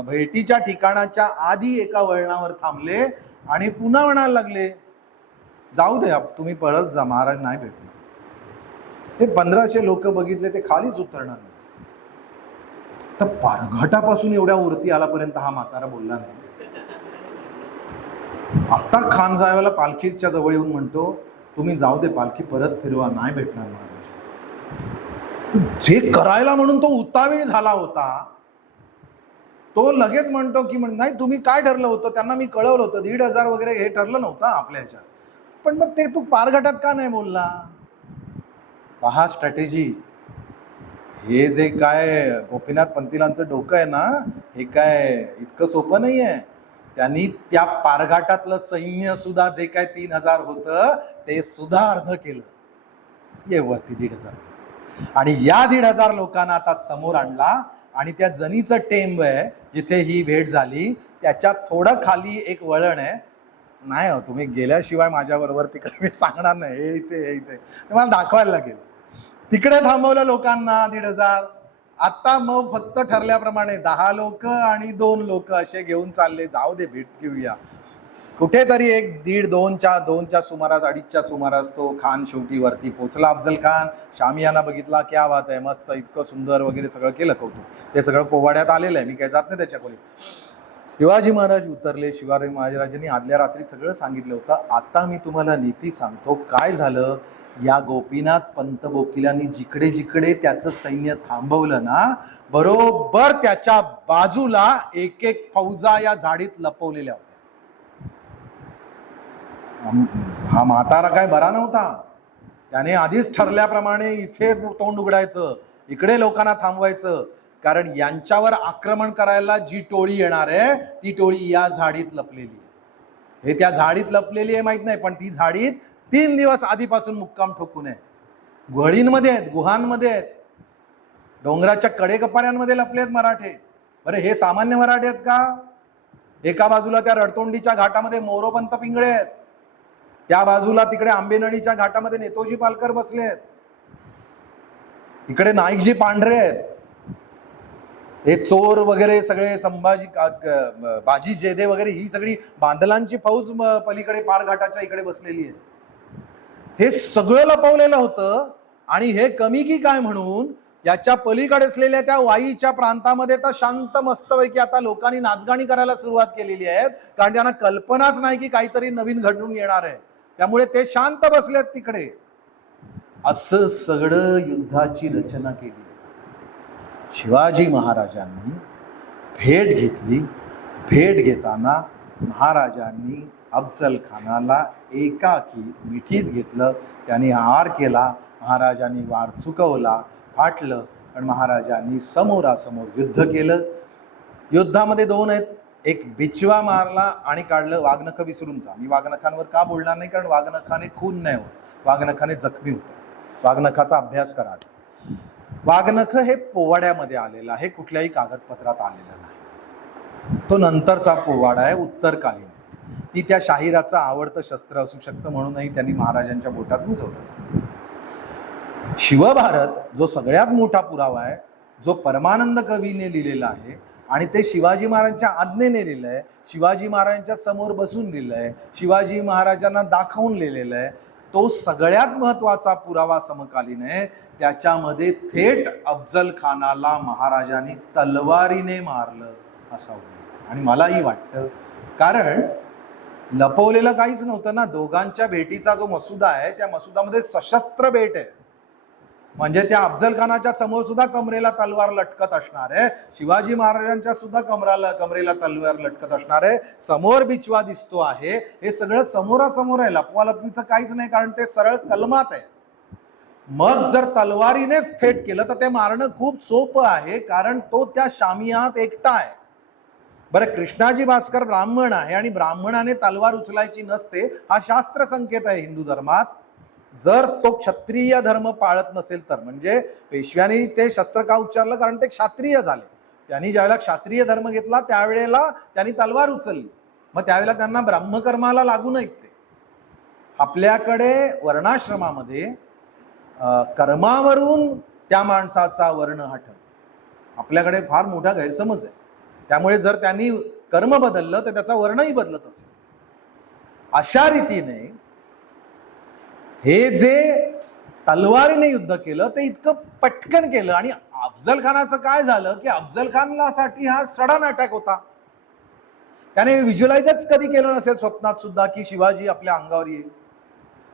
भेटीच्या ठिकाणाच्या आधी एका वळणावर थांबले आणि पुन्हा म्हणायला लागले, जाऊ दे तुम्ही परत जा, महाराज नाही भेटणार. हे 1500 लोक बघितले, ते खालीच उतरणार नाही. तर पारघाटापासून एवढ्या वरती आलापर्यंत हा म्हातारा बोलला नाही. आता खान साहेबाला पालखीच्या जवळ येऊन म्हणतो, तुम्ही जाऊ दे, पालखी परत फिरवा, नाही भेटणार महाराज. जे करायला म्हणून तो उतावीळ झाला होता, तो लगेच म्हणतो की नाही, तुम्ही काय ठरलं होतं, त्यांना मी कळवलं होतं 1,500 वगैरे हे ठरलं नव्हतं आपल्या ह्याच्यात. पण मग ते तू पारघाटात का नाही बोलला? पहा स्ट्रॅटेजी. हे जे काय गोपीनाथ पंतीलांचं डोकं आहे ना, हे काय इतकं सोपं नाही आहे. त्यांनी त्या पारघाटातलं सैन्य सुद्धा जे काय 3,000 होतं ते सुद्धा अर्ध केलं. ये वरती 1,500 आणि या 1,500 लोकांना आता समोर आणला आणि त्या जनीचं टेंब आहे जिथे ही भेट झाली, त्याच्यात थोडं खाली एक वळण आहे. नाही हो, तुम्ही गेल्याशिवाय माझ्याबरोबर तिकडे मी सांगणार नाही, हे इथे मला दाखवायला लागेल. तिकडे थांबवलं लोकांना 1,500. आता मग फक्त ठरल्याप्रमाणे 10 लोक आणि 2 लोक असे घेऊन चालले, जाऊ दे भेट घेऊया. कुठेतरी 1-1.5-2च्या सुमारास, 2:30च्या सुमारास तो खान शेवटी वरती पोचला. अफजल खान शामियाना बघितला, क्या बात आहे, मस्त, इतकं सुंदर वगैरे सगळं केलं कौतुक. ते सगळं पोवाड्यात आलेलं आहे, मी काय जात नाही त्याच्या खोलीत. शिवाजी महाराज उतरले. शिवाजी महाराजांनी आदल्या रात्री सगळं सांगितलं होतं. आता मी तुम्हाला नीती सांगतो. काय झालं, या गोपीनाथ पंत बोकीलांनी जिकडे जिकडे त्याचं सैन्य थांबवलं ना, बरोबर त्याच्या बाजूला एक फौजा या झाडीत लपवलेल्या होत्या. हा म्हातारा काय बरा नव्हता. त्याने आधीच ठरल्याप्रमाणे इथे तोंड उघडायचं, इकडे लोकांना थांबवायचं, कारण यांच्यावर आक्रमण करायला जी टोळी येणार आहे ती टोळी या झाडीत लपलेली आहे. हे त्या झाडीत लपलेली आहे माहित नाही, पण ती झाडीत 3 दिवस आधीपासून मुक्काम ठोकून आहे. गळींमध्ये आहेत, गुहांमध्ये आहेत, डोंगराच्या कडेकपाऱ्यांमध्ये लपले आहेत मराठे. बरं, हे सामान्य मराठे आहेत का? एका बाजूला त्या रडतोंडीच्या घाटामध्ये मोरोपंत पिंगळे आहेत, त्या बाजूला तिकडे आंबेनळीच्या घाटामध्ये नेतोजी पालकर बसले आहेत, इकडे नाईकजी पांढरे आहेत. हे चोर वगैरे सगळे, संभाजी बाजी जेदे वगैरे, ही सगळी बांधलांची फौज पलीकडे पारघाटाच्या इकडे बसलेली आहे. हे सगळं लपवलेलं होतं. आणि हे कमी की काय म्हणून याच्या पलीकडे असलेल्या त्या वाईच्या प्रांतामध्ये तर शांत मस्तपैकी आता लोकांनी नाचगाणी करायला सुरुवात केलेली आहे, कारण त्यांना कल्पनाच नाही की काहीतरी नवीन घडून येणार आहे. त्यामुळे ते शांत बसलेत तिकडे. असं सगळं युद्धाची रचना केली. शिवाजी महाराजांनी भेट घेतली. भेट घेताना महाराजांनी अफजल खानाला एकाकी मिठीत घेतलं. त्यांनी हार केला. महाराजांनी वार चुकवला, फाटलं, पण महाराजांनी समोरासमोर युद्ध केलं. युद्धामध्ये 2 आहेत. एक बिचवा मारला आणि काढलं. वाघनख विसरून जा. मी वाघनखांवर का बोलणार नाही, कारण वाघनखाने खून नाही होत, वाघनखाने जखमी होत. वाघनखाचा अभ्यास करा. वाघनख हे पोवाड्यामध्ये आलेलं आहे, कुठल्याही कागदपत्रात आलेलं नाही. तो नंतरचा पोवाडा आहे, उत्तरकालीन. ती त्या शाहिराचं आवडतं शस्त्र असू शकतं, म्हणूनही त्यांनी महाराजांच्या बोटात बुजवलं असेल. शिवभारत जो सगळ्यात मोठा पुरावा आहे, जो परमानंद कवीने लिहिलेला आहे आणि ते शिवाजी महाराजांच्या आज्ञेने लिहिलंय, शिवाजी महाराजांच्या समोर बसून लिहिलंय, शिवाजी महाराजांना दाखवून लिहिलेलं आहे. तो सगळ्यात महत्वाचा पुरावा समकालीन आहे. त्याच्यामध्ये थेट अफजल खानाला महाराजांनी तलवारीने मारलं असा होतं. आणि मलाही वाटतं, कारण लपवलेलं काहीच नव्हतं ना. दोघांच्या भेटीचा जो मसुदा आहे त्या मसुदामध्ये सशस्त्र भेट आहे. म्हणजे त्या अफजल खानाच्या समोर सुद्धा कमरेला तलवार लटकत असणार आहे, शिवाजी महाराजांच्या सुद्धा कमरेला तलवार लटकत असणार आहे. समोर बिचवा दिसतो आहे, हे सगळं समोरासमोर आहे. लपवालपवीचं काहीच नाही, कारण ते सरळ कलमात आहे. मग जर तलवारीनेच थेट केलं तर ते मारणं खूप सोपं आहे, कारण तो त्या शामियात एकटा आहे. बरं, कृष्णाजी भास्कर ब्राह्मण आहे आणि ब्राह्मणाने तलवार उचलायची नसते हा शास्त्र संकेत आहे हिंदू धर्मात. जर तो क्षत्रिय धर्म पाळत नसेल तर, म्हणजे पेशव्यांनी ते शस्त्र का उच्चारलं, कारण ते क्षत्रिय झाले. त्यांनी ज्यावेळेला क्षत्रिय धर्म घेतला त्यावेळेला त्यांनी तलवार उचलली, मग त्यावेळेला त्यांना ब्रह्मकर्माला लागू नाहीत ते. आपल्याकडे वर्णाश्रमामध्ये कर्मावरून त्या माणसाचा वर्ण हा ठरतो. आपल्याकडे फार मोठा गैरसमज आहे. त्यामुळे जर त्यांनी कर्म बदललं तर त्याचा वर्णही बदलत असेल. अशा रीतीने हे जे तलवारीने युद्ध केलं ते इतकं पटकन केलं. आणि अफजल खानाचं काय झालं की अफजल खानसाठी हा सडन अटॅक होता. त्याने व्हिज्युअलाइजच कधी केलं नसेल स्वप्नात सुद्धा की शिवाजी आपल्या अंगावर येईल.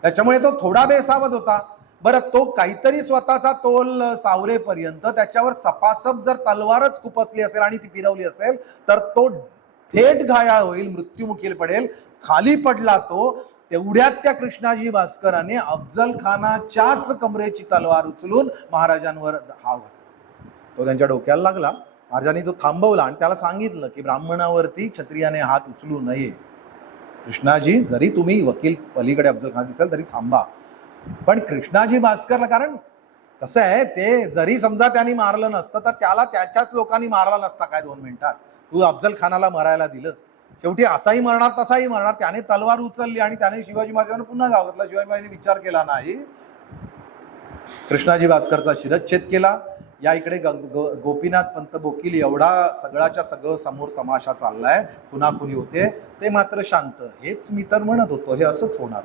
त्याच्यामुळे तो थोडा बेसावध होता. बरं, तो काहीतरी स्वतःचा तोल सावरेपर्यंत त्याच्यावर सपासप जर तलवारच खुपसली असेल आणि ती फिरवली असेल तर तो थेट घायाळ होईल, मृत्युमुखी पडेल. खाली पडला तो, तेवढ्यात त्या कृष्णाजी भास्कराने अफजल खानाच्याच कमरेची तलवार उचलून महाराजांवर हाव घातला. तो त्यांच्या डोक्याला लागला. महाराजांनी तो थांबवला आणि त्याला सांगितलं की ब्राह्मणावरती क्षत्रियाने हात उचलू नये. कृष्णाजी, जरी तुम्ही वकील पलीकडे अफजल खान असेल तरी थांबा. पण कृष्णाजी भास्करला, कारण कसं आहे, ते जरी समजा त्यांनी मारलं नसतं तर त्याला त्याच्याच लोकांनी मारला नसता काय 2 मिनिटात. तू अफजल खानाला मरायला दिलं, शेवटी असाही मरणार तसाही मरणार. त्याने तलवार उचलली आणि त्याने शिवाजी महाराजांना पुन्हा गाव घातला. शिवाजी महाराजांनी विचार केला नाही, कृष्णाजी भास्करचा शिरच्छेद केला. या इकडे गोपीनाथ पंत बोकील एवढा सगळ्याच्या सगळं समोर तमाशा चाललाय, खुनाखुनी होते, ते मात्र शांत. हेच मी तर म्हणत होतो, हे असंच होणार.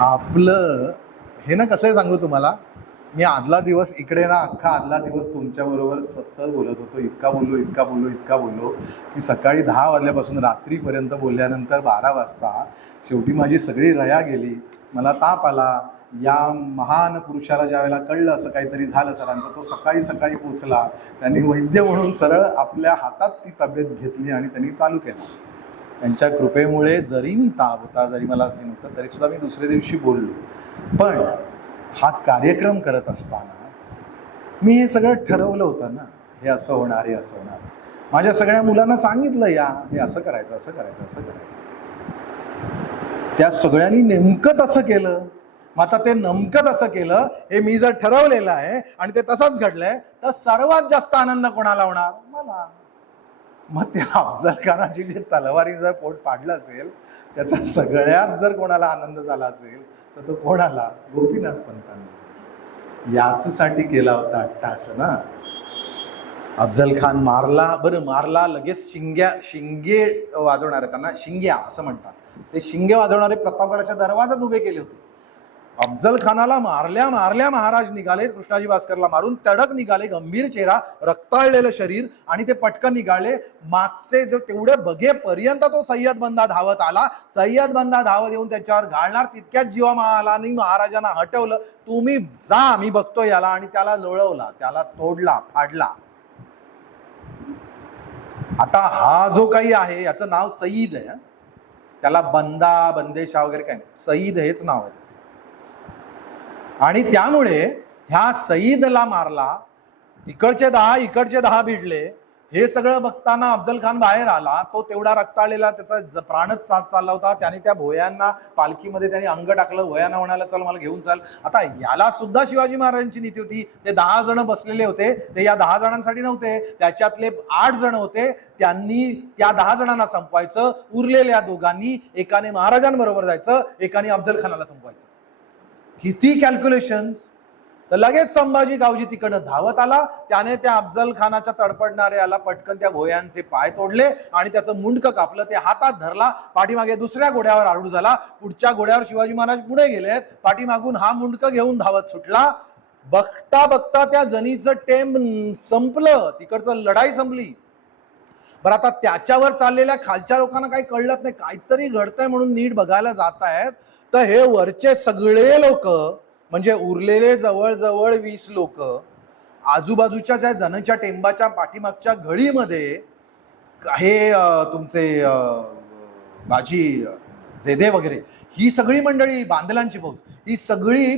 आपलं हे ना, कसं सांगू तुम्हाला, मी आदला दिवस इकडे ना, अख्खा आदला दिवस तुमच्या बरोबर सतत बोलत होतो. इतका बोललो की सकाळी 10 वाजल्यापासून रात्रीपर्यंत बोलल्यानंतर 12 वाजता शेवटी माझी सगळी रया गेली. मला ताप आला. या महान पुरुषाला ज्या वेळेला कळलं असं काहीतरी झालं सरांचं, तो सकाळी पोचला. त्यांनी वैद्य म्हणून सरळ आपल्या हातात ती तब्येत घेतली आणि त्यांनी चालू केलं. त्यांच्या कृपेमुळे जरी मी ताप होता, जरी मला ते नव्हतं, तरी सुद्धा मी दुसऱ्या दिवशी बोललो. पण हा कार्यक्रम करत असताना मी हे सगळं ठरवलं होतं ना, हे असं होणार, हे असं होणार. माझ्या सगळ्या मुलांना सांगितलं, हे असं करायचं, असं करायचं, असं करायचं. त्या सगळ्यांनी नेमकं तसं केलं. मग आता ते नेमकं तसं केलं, हे मी जर ठरवलेलं आहे आणि ते तसंच घडलंय, तर सर्वात जास्त आनंद कोणाला होणार? मला. मग त्या अफजल खानाची जी तलवारी जर पोट पाडलं असेल, त्याचा सगळ्यात जर कोणाला आनंद झाला असेल तर तो कोणाला? गोपीनाथ पंतांनी. याचसाठी केला होता अट्टास ना. अफजल खान मारला, बरं मारला, लगेच शिंगे वाजवणारे, त्यांना शिंग्या असं म्हणतात, ते शिंगे वाजवणारे प्रतापगडाच्या दरवाजात उभे केले होते. अफजल खानाला मारल्या महाराज निघाले, कृष्णाजी भास्करला मारून तडक निघाले, गंभीर चेहरा, रक्ताळलेलं शरीर, आणि ते पटकन निघाले. मागचे जो तेवढे बघेपर्यंत तो सय्यद बंदा धावत आला. सय्यद बंदा धावत येऊन त्याच्यावर घालणार तितक्याच जीवामालाने महाराजांना हटवलं. तुम्ही जा, मी बघतो याला, आणि त्याला लोळवला, त्याला तोडला, फाडला. आता हा जो काही आहे याचं नाव सईद आहे. त्याला बंदा, बंदेशा वगैरे काही नाही, सईद हेच नाव आहे. आणि त्यामुळे ह्या सईदला मारला, इकडचे 10 इकडचे 10 भिडले. हे सगळं बघताना अफजल खान बाहेर आला. तो तेवढा रक्ताळलेला, त्याचा प्राणच चालला होता. त्याने त्या भोयांना पालखीमध्ये त्यांनी अंग टाकलं. भोयांना म्हणाला, चल मला घेऊन चाल. आता याला सुद्धा शिवाजी महाराजांची नीती होती. ते 10 जण बसलेले होते, ते या 10 जणांसाठी नव्हते, त्याच्यातले 8 जण होते. त्यांनी त्या 10 जणांना संपवायचं. उरलेल्या दोघांनी, एकाने महाराजांबरोबर जायचं, एकाने अफजल खानाला संपवायचं. किती कॅल्क्युलेशन्स. तर लगेच संभाजी गावजी तिकडनं धावत आला. त्याने त्या अफजल खानाच्या तडपडणाऱ्याला पटकन त्या भोयांचे पाय तोडले आणि त्याचं मुंडकं कापलं. ते हातात धरला. पाठीमागे दुसऱ्या घोड्यावर आरूढ झाला. पुढच्या घोड्यावर शिवाजी महाराज पुढे गेलेत. पाठीमागून हा मुंडकं घेऊन धावत सुटला. बघता बघता त्या जनीचं टेम संपलं. तिकडचं लढाई संपली. बरं, आता त्याच्यावर चाललेल्या खालच्या लोकांना काही कळलंच नाही. काहीतरी घडतंय म्हणून नीट बघायला जात आहेत. तर हे वरचे सगळे लोक, म्हणजे उरलेले जवळजवळ 20 लोक, आजूबाजूच्या ज्या जणांच्या टेंबाच्या पाठीमागच्या घळीमध्ये हे तुमचे बाजी जेदे वगैरे ही सगळी मंडळी, बांदलांची फौज, ही सगळी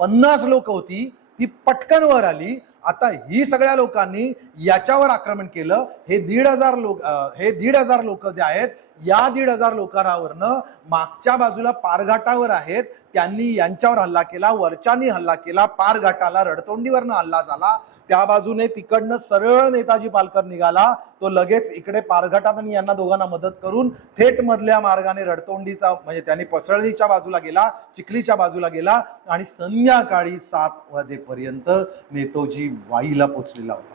50 लोक होती. ती पटकन वर आली. आता ही सगळ्या लोकांनी याच्यावर आक्रमण केलं. हे 1,500 लोक जे आहेत, या 1,500 लोकांवरनं मागच्या बाजूला पारघाटावर आहेत, त्यांनी यांच्यावर हल्ला केला. वरच्यानी हल्ला केला. पारघाटाला रडतोंडीवरनं हल्ला झाला. त्या बाजूने तिकडनं सरळ नेताजी पालकर निघाला. तो लगेच इकडे पारघाटात आणि यांना दोघांना मदत करून थेट मधल्या मार्गाने रडतोंडीचा, म्हणजे त्यांनी पसरळीच्या बाजूला गेला, चिखलीच्या बाजूला गेला आणि संध्याकाळी 7 वाजेपर्यंत नेताजी वाईला पोचलेला होता.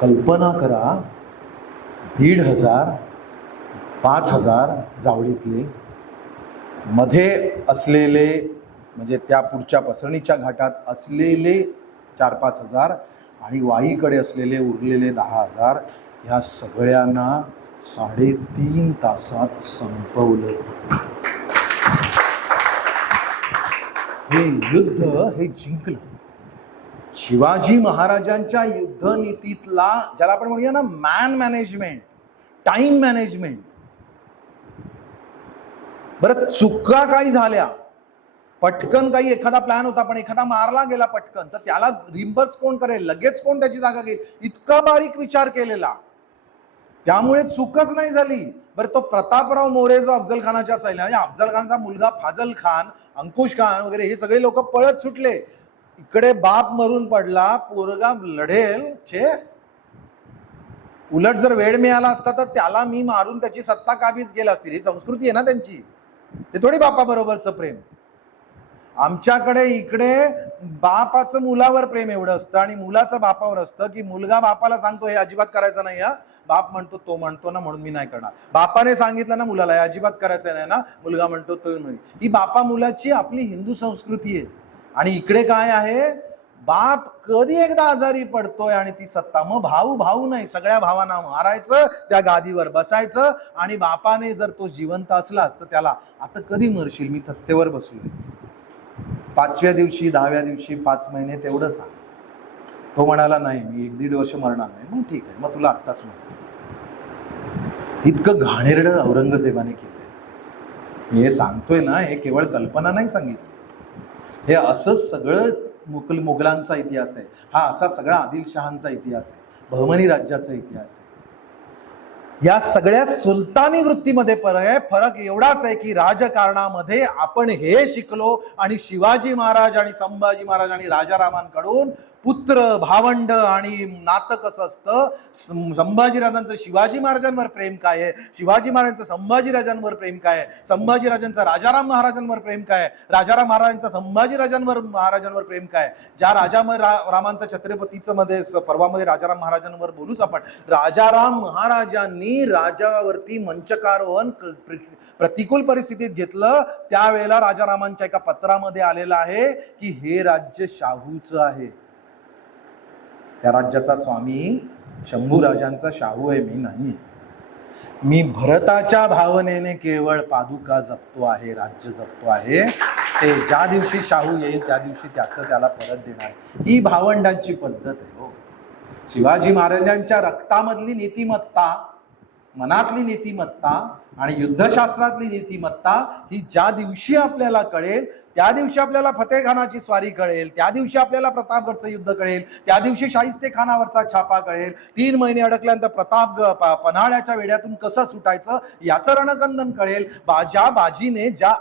कल्पना करा, 1,500 5,000 जावळीतले, मध्ये असलेले म्हणजे त्या पुढच्या पसरणीच्या घाटात असलेले 4-5 हजार आणि वाईकडे असलेले उरलेले 10,000, ह्या सगळ्यांना 3.5 तासात संपवलं. हे युद्ध हे जिंकलं. शिवाजी महाराजांच्या युद्धनीतीतला, ज्याला आपण म्हणूया ना मॅन मॅनेजमेंट, टाइम मॅनेजमेंट. बरं, चुका काही झाल्या, पटकन काही एखादा प्लॅन होता पण एखादा मारला गेला पटकन, तर त्याला रिम्बर्स कोण करेल, लगेच कोण त्याची जागा घेईल, इतका बारीक विचार केलेला, त्यामुळे चूकच नाही झाली. बरं, तो प्रतापराव मोरे जो अफजल खानाच्या सैन्यात, अफजल खानचा मुलगा फाजल खान, अंकुश खान वगैरे हे सगळे लोक पळत सुटले. इकडे बाप मरून पडला, पोरगा लढेल छे. उलट जर वेळ मिळाला असता तर त्याला मी मारून त्याची सत्ता काबीज केली असती. ही संस्कृती आहे ना त्यांची. ते थोडी बापाबरोबरचं प्रेम. आमच्याकडे इकडे बापाचं मुलावर प्रेम एवढं असतं आणि मुलाचं बापावर असतं की मुलगा बापाला सांगतो हे अजिबात करायचं नाही, हा बाप म्हणतो तो म्हणतो ना म्हणून मी नाही करणार. बापाने सांगितलं ना मुलाला हे अजिबात करायचं नाही ना, मुलगा म्हणतो तो नाही. ही बापा मुलाची आपली हिंदू संस्कृती आहे. आणि इकडे काय आहे, बाप कधी एकदा आजारी पडतोय आणि ती सत्ता, मग भाऊ नाही, सगळ्या भावांना मारायचं, त्या गादीवर बसायचं. आणि बापाने जर तो जिवंत असलाच तर त्याला आता कधी मरशील, मी थत्तेवर बसलोय, 5व्या दिवशी 10व्या दिवशी 5 महिने तेवढं सांग. तो म्हणाला नाही मी 1-1.5 वर्ष मरणार नाही. मग ठीक आहे, मग तुला आत्ताच म्हणतो. इतकं घाणेरडं औरंगजेबाने केलंय. हे सांगतोय ना, हे केवळ कल्पना नाही सांगितली. हे असंच सगळं मुघलांचा इतिहास आहे. हा असा सगळा आदिलशहांचा इतिहास आहे, बहमनी राज्याचा इतिहास आहे. या सगळ्या सुलतानी वृत्तीमध्ये फरक एवढाच आहे की राजकारणामध्ये आपण हे शिकलो आणि शिवाजी महाराज आणि संभाजी महाराज आणि राजारामांकडून पुत्र भावंड आणि नातं कसं असतं, संभाजीराजांचं शिवाजी महाराजांवर प्रेम काय आहे, शिवाजी महाराजांचं संभाजीराजांवर प्रेम काय आहे, संभाजीराजांचं राजाराम महाराजांवर प्रेम काय आहे, राजाराम महाराजांचं महाराजांवर प्रेम काय आहे. ज्या रामांचं छत्रपतीचं मध्ये पर्वामध्ये राजाराम महाराजांवर बोलूच आपण. राजाराम महाराजांनी राजावरती मंचकारोहण प्रतिकूल परिस्थितीत घेतलं. त्यावेळेला राजारामांच्या एका पत्रामध्ये आलेलं आहे की हे राज्य शाहूचं आहे, त्या राज्याचा स्वामी शंभूराजांचा शाहू आहे, मी नाही. मी भरताच्या भावनेने केवळ पादुका जपतो आहे, राज्य जपतो आहे. ते ज्या दिवशी शाहू येईल त्या दिवशी त्याचं त्याला परत देणार. ही भावंडांची पद्धत आहे. हो, शिवाजी महाराजांच्या रक्तामधली नीतिमत्ता, मनातली नीतिमत्ता आणि युद्धशास्त्रातली नीतिमत्ता ही ज्या दिवशी आपल्याला कळेल त्या दिवशी आपल्याला फतेखानाची स्वारी कळेल, त्या दिवशी आपल्याला प्रतापगडचं युद्ध कळेल, त्या दिवशी शाहिस्तेखानावरचा छापा कळेल. 3 महिने अडकल्यानंतर पन्हाळ्याच्या वेड्यातून कसं सुटायचं याचं रणकंदन कळेल. ज्या बाजीने ज्या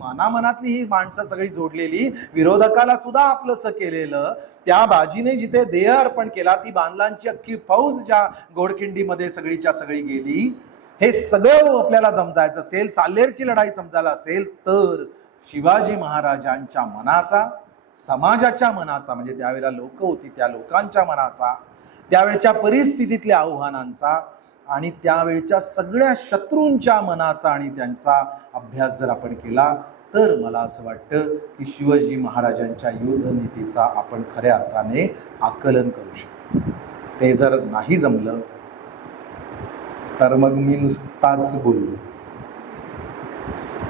मनामनातली ही माणसं सगळी जोडलेली, विरोधकाला सुद्धा आपलंसं केलेलं, त्या बाजीने जिथे देह अर्पण केला, ती बांधलांची अख्खी फौज ज्या घोडखिंडीमध्ये सगळीच्या सगळी गेली, हे सगळं आपल्याला समजायचं असेल, साल्हेरची लढाई समजायला असेल तर शिवाजी महाराजांच्या मनाचा समाजाच्या मनाचा, म्हणजे त्यावेळेला लोक होती त्या लोकांच्या मनाचा, त्यावेळच्या परिस्थितीतल्या आव्हानांचा आणि त्यावेळच्या सगळ्या शत्रूंच्या मनाचा आणि त्यांचा अभ्यास जर आपण केला तर मला असं वाटतं की शिवाजी महाराजांच्या युद्धनीतीचा आपण खऱ्या अर्थाने आकलन करू शकतो. ते जर नाही जमलं तर मग मी नुसताच बोललो,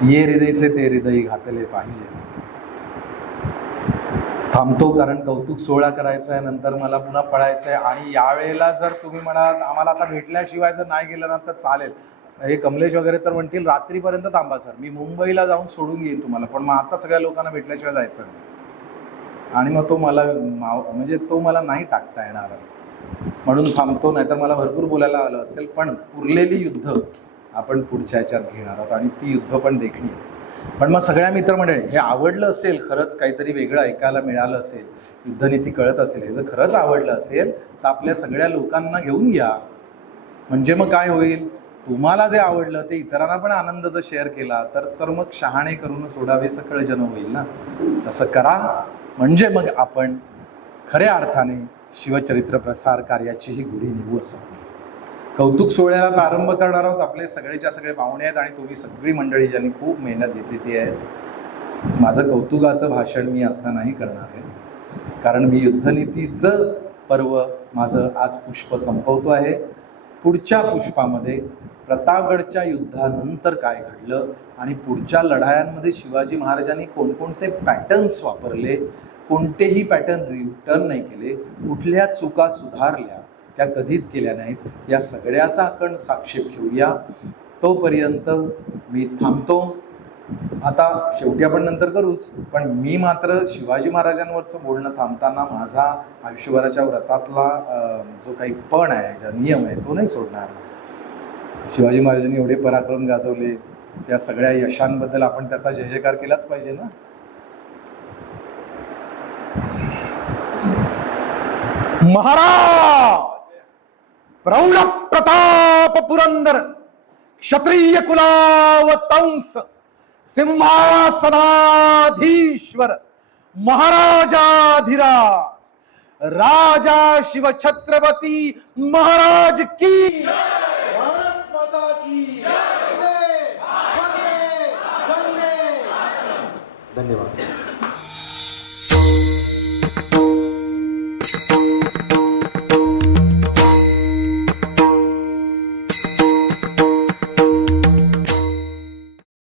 ये हृदयचे ते हृदय घातले पाहिजे. थांबतो कारण कौतुक सोहळा करायचा आहे, नंतर मला पुन्हा पळायचं आहे. आणि यावेळेला जर तुम्ही म्हणाल आम्हाला आता भेटल्याशिवाय जर नाही गेलं ना तर चालेल, हे कमलेश वगैरे तर म्हणतील रात्रीपर्यंत थांबा सर, मी मुंबईला जाऊन सोडून घेईन तुम्हाला, पण मग आता सगळ्या लोकांना भेटल्याशिवाय जायचं नाही. आणि मग तो मला म्हणजे तो मला नाही टाकता येणार म्हणून थांबतो, नाहीतर मला भरपूर बोलायला आलं असेल. पण उरलेली युद्ध आपण पुढच्या ह्याच्यात घेणार आहोत आणि ती युद्ध पण देखणी आहे. पण मग सगळ्या मित्रमंडळी हे आवडलं असेल, खरंच काहीतरी वेगळं ऐकायला मिळालं असेल, युद्धनीती कळत असेल, हे जर खरंच आवडलं असेल तर आपल्या सगळ्या लोकांना घेऊन घ्या. म्हणजे मग काय होईल, तुम्हाला जे आवडलं ते इतरांना पण आनंद जर शेअर केला तर मग शहाणे करून सोडावे सकळ जन होईल ना. तसं करा, म्हणजे मग आपण खऱ्या अर्थाने शिवचरित्र प्रसार कार्याचीही गुढी निघू असं. कौतुक सोहळ्याला प्रारंभ करणार आहोत. आपले सगळेच्या सगळे पाहुणे आहेत आणि तुम्ही सगळी मंडळी ज्यांनी खूप मेहनत घेतली ती आहे. माझं कौतुकाचं भाषण मी आता नाही करणार आहे, कारण मी युद्धनीतीचं पर्व माझं आज पुष्प संपवतो आहे. पुढच्या पुष्पामध्ये प्रतापगडच्या युद्धानंतर काय घडलं आणि पुढच्या लढायांमध्ये शिवाजी महाराजांनी कोणकोणते पॅटर्न्स वापरले, कोणतेही पॅटर्न रिटर्न नाही केले, कुठल्या चुका सुधारल्या, त्या कधीच केल्या नाहीत, या सगळ्याचा आपण साक्षेप घेऊया. तोपर्यंत मी थांबतो. आता शेवटी आपण नंतर करूच, पण मी मात्र शिवाजी महाराजांवरचं बोलणं थांबताना माझा आयुष्यभराच्या व्रतातला जो काही पण आहे, ज्या नियम आहे तो नाही सोडणार. शिवाजी महाराजांनी एवढे पराक्रम गाजवले, त्या सगळ्या यशांबद्दल आपण त्याचा जय जयकार केलाच पाहिजे ना. महाराज प्रौढ प्रताप पुरंदर क्षत्रिय कुलावतंस सिंहासनाधीश्वर महाराजाधिराज राजा शिव छत्रपती महाराज की भारत माता की वंदे वंदे वंदे. धन्यवाद.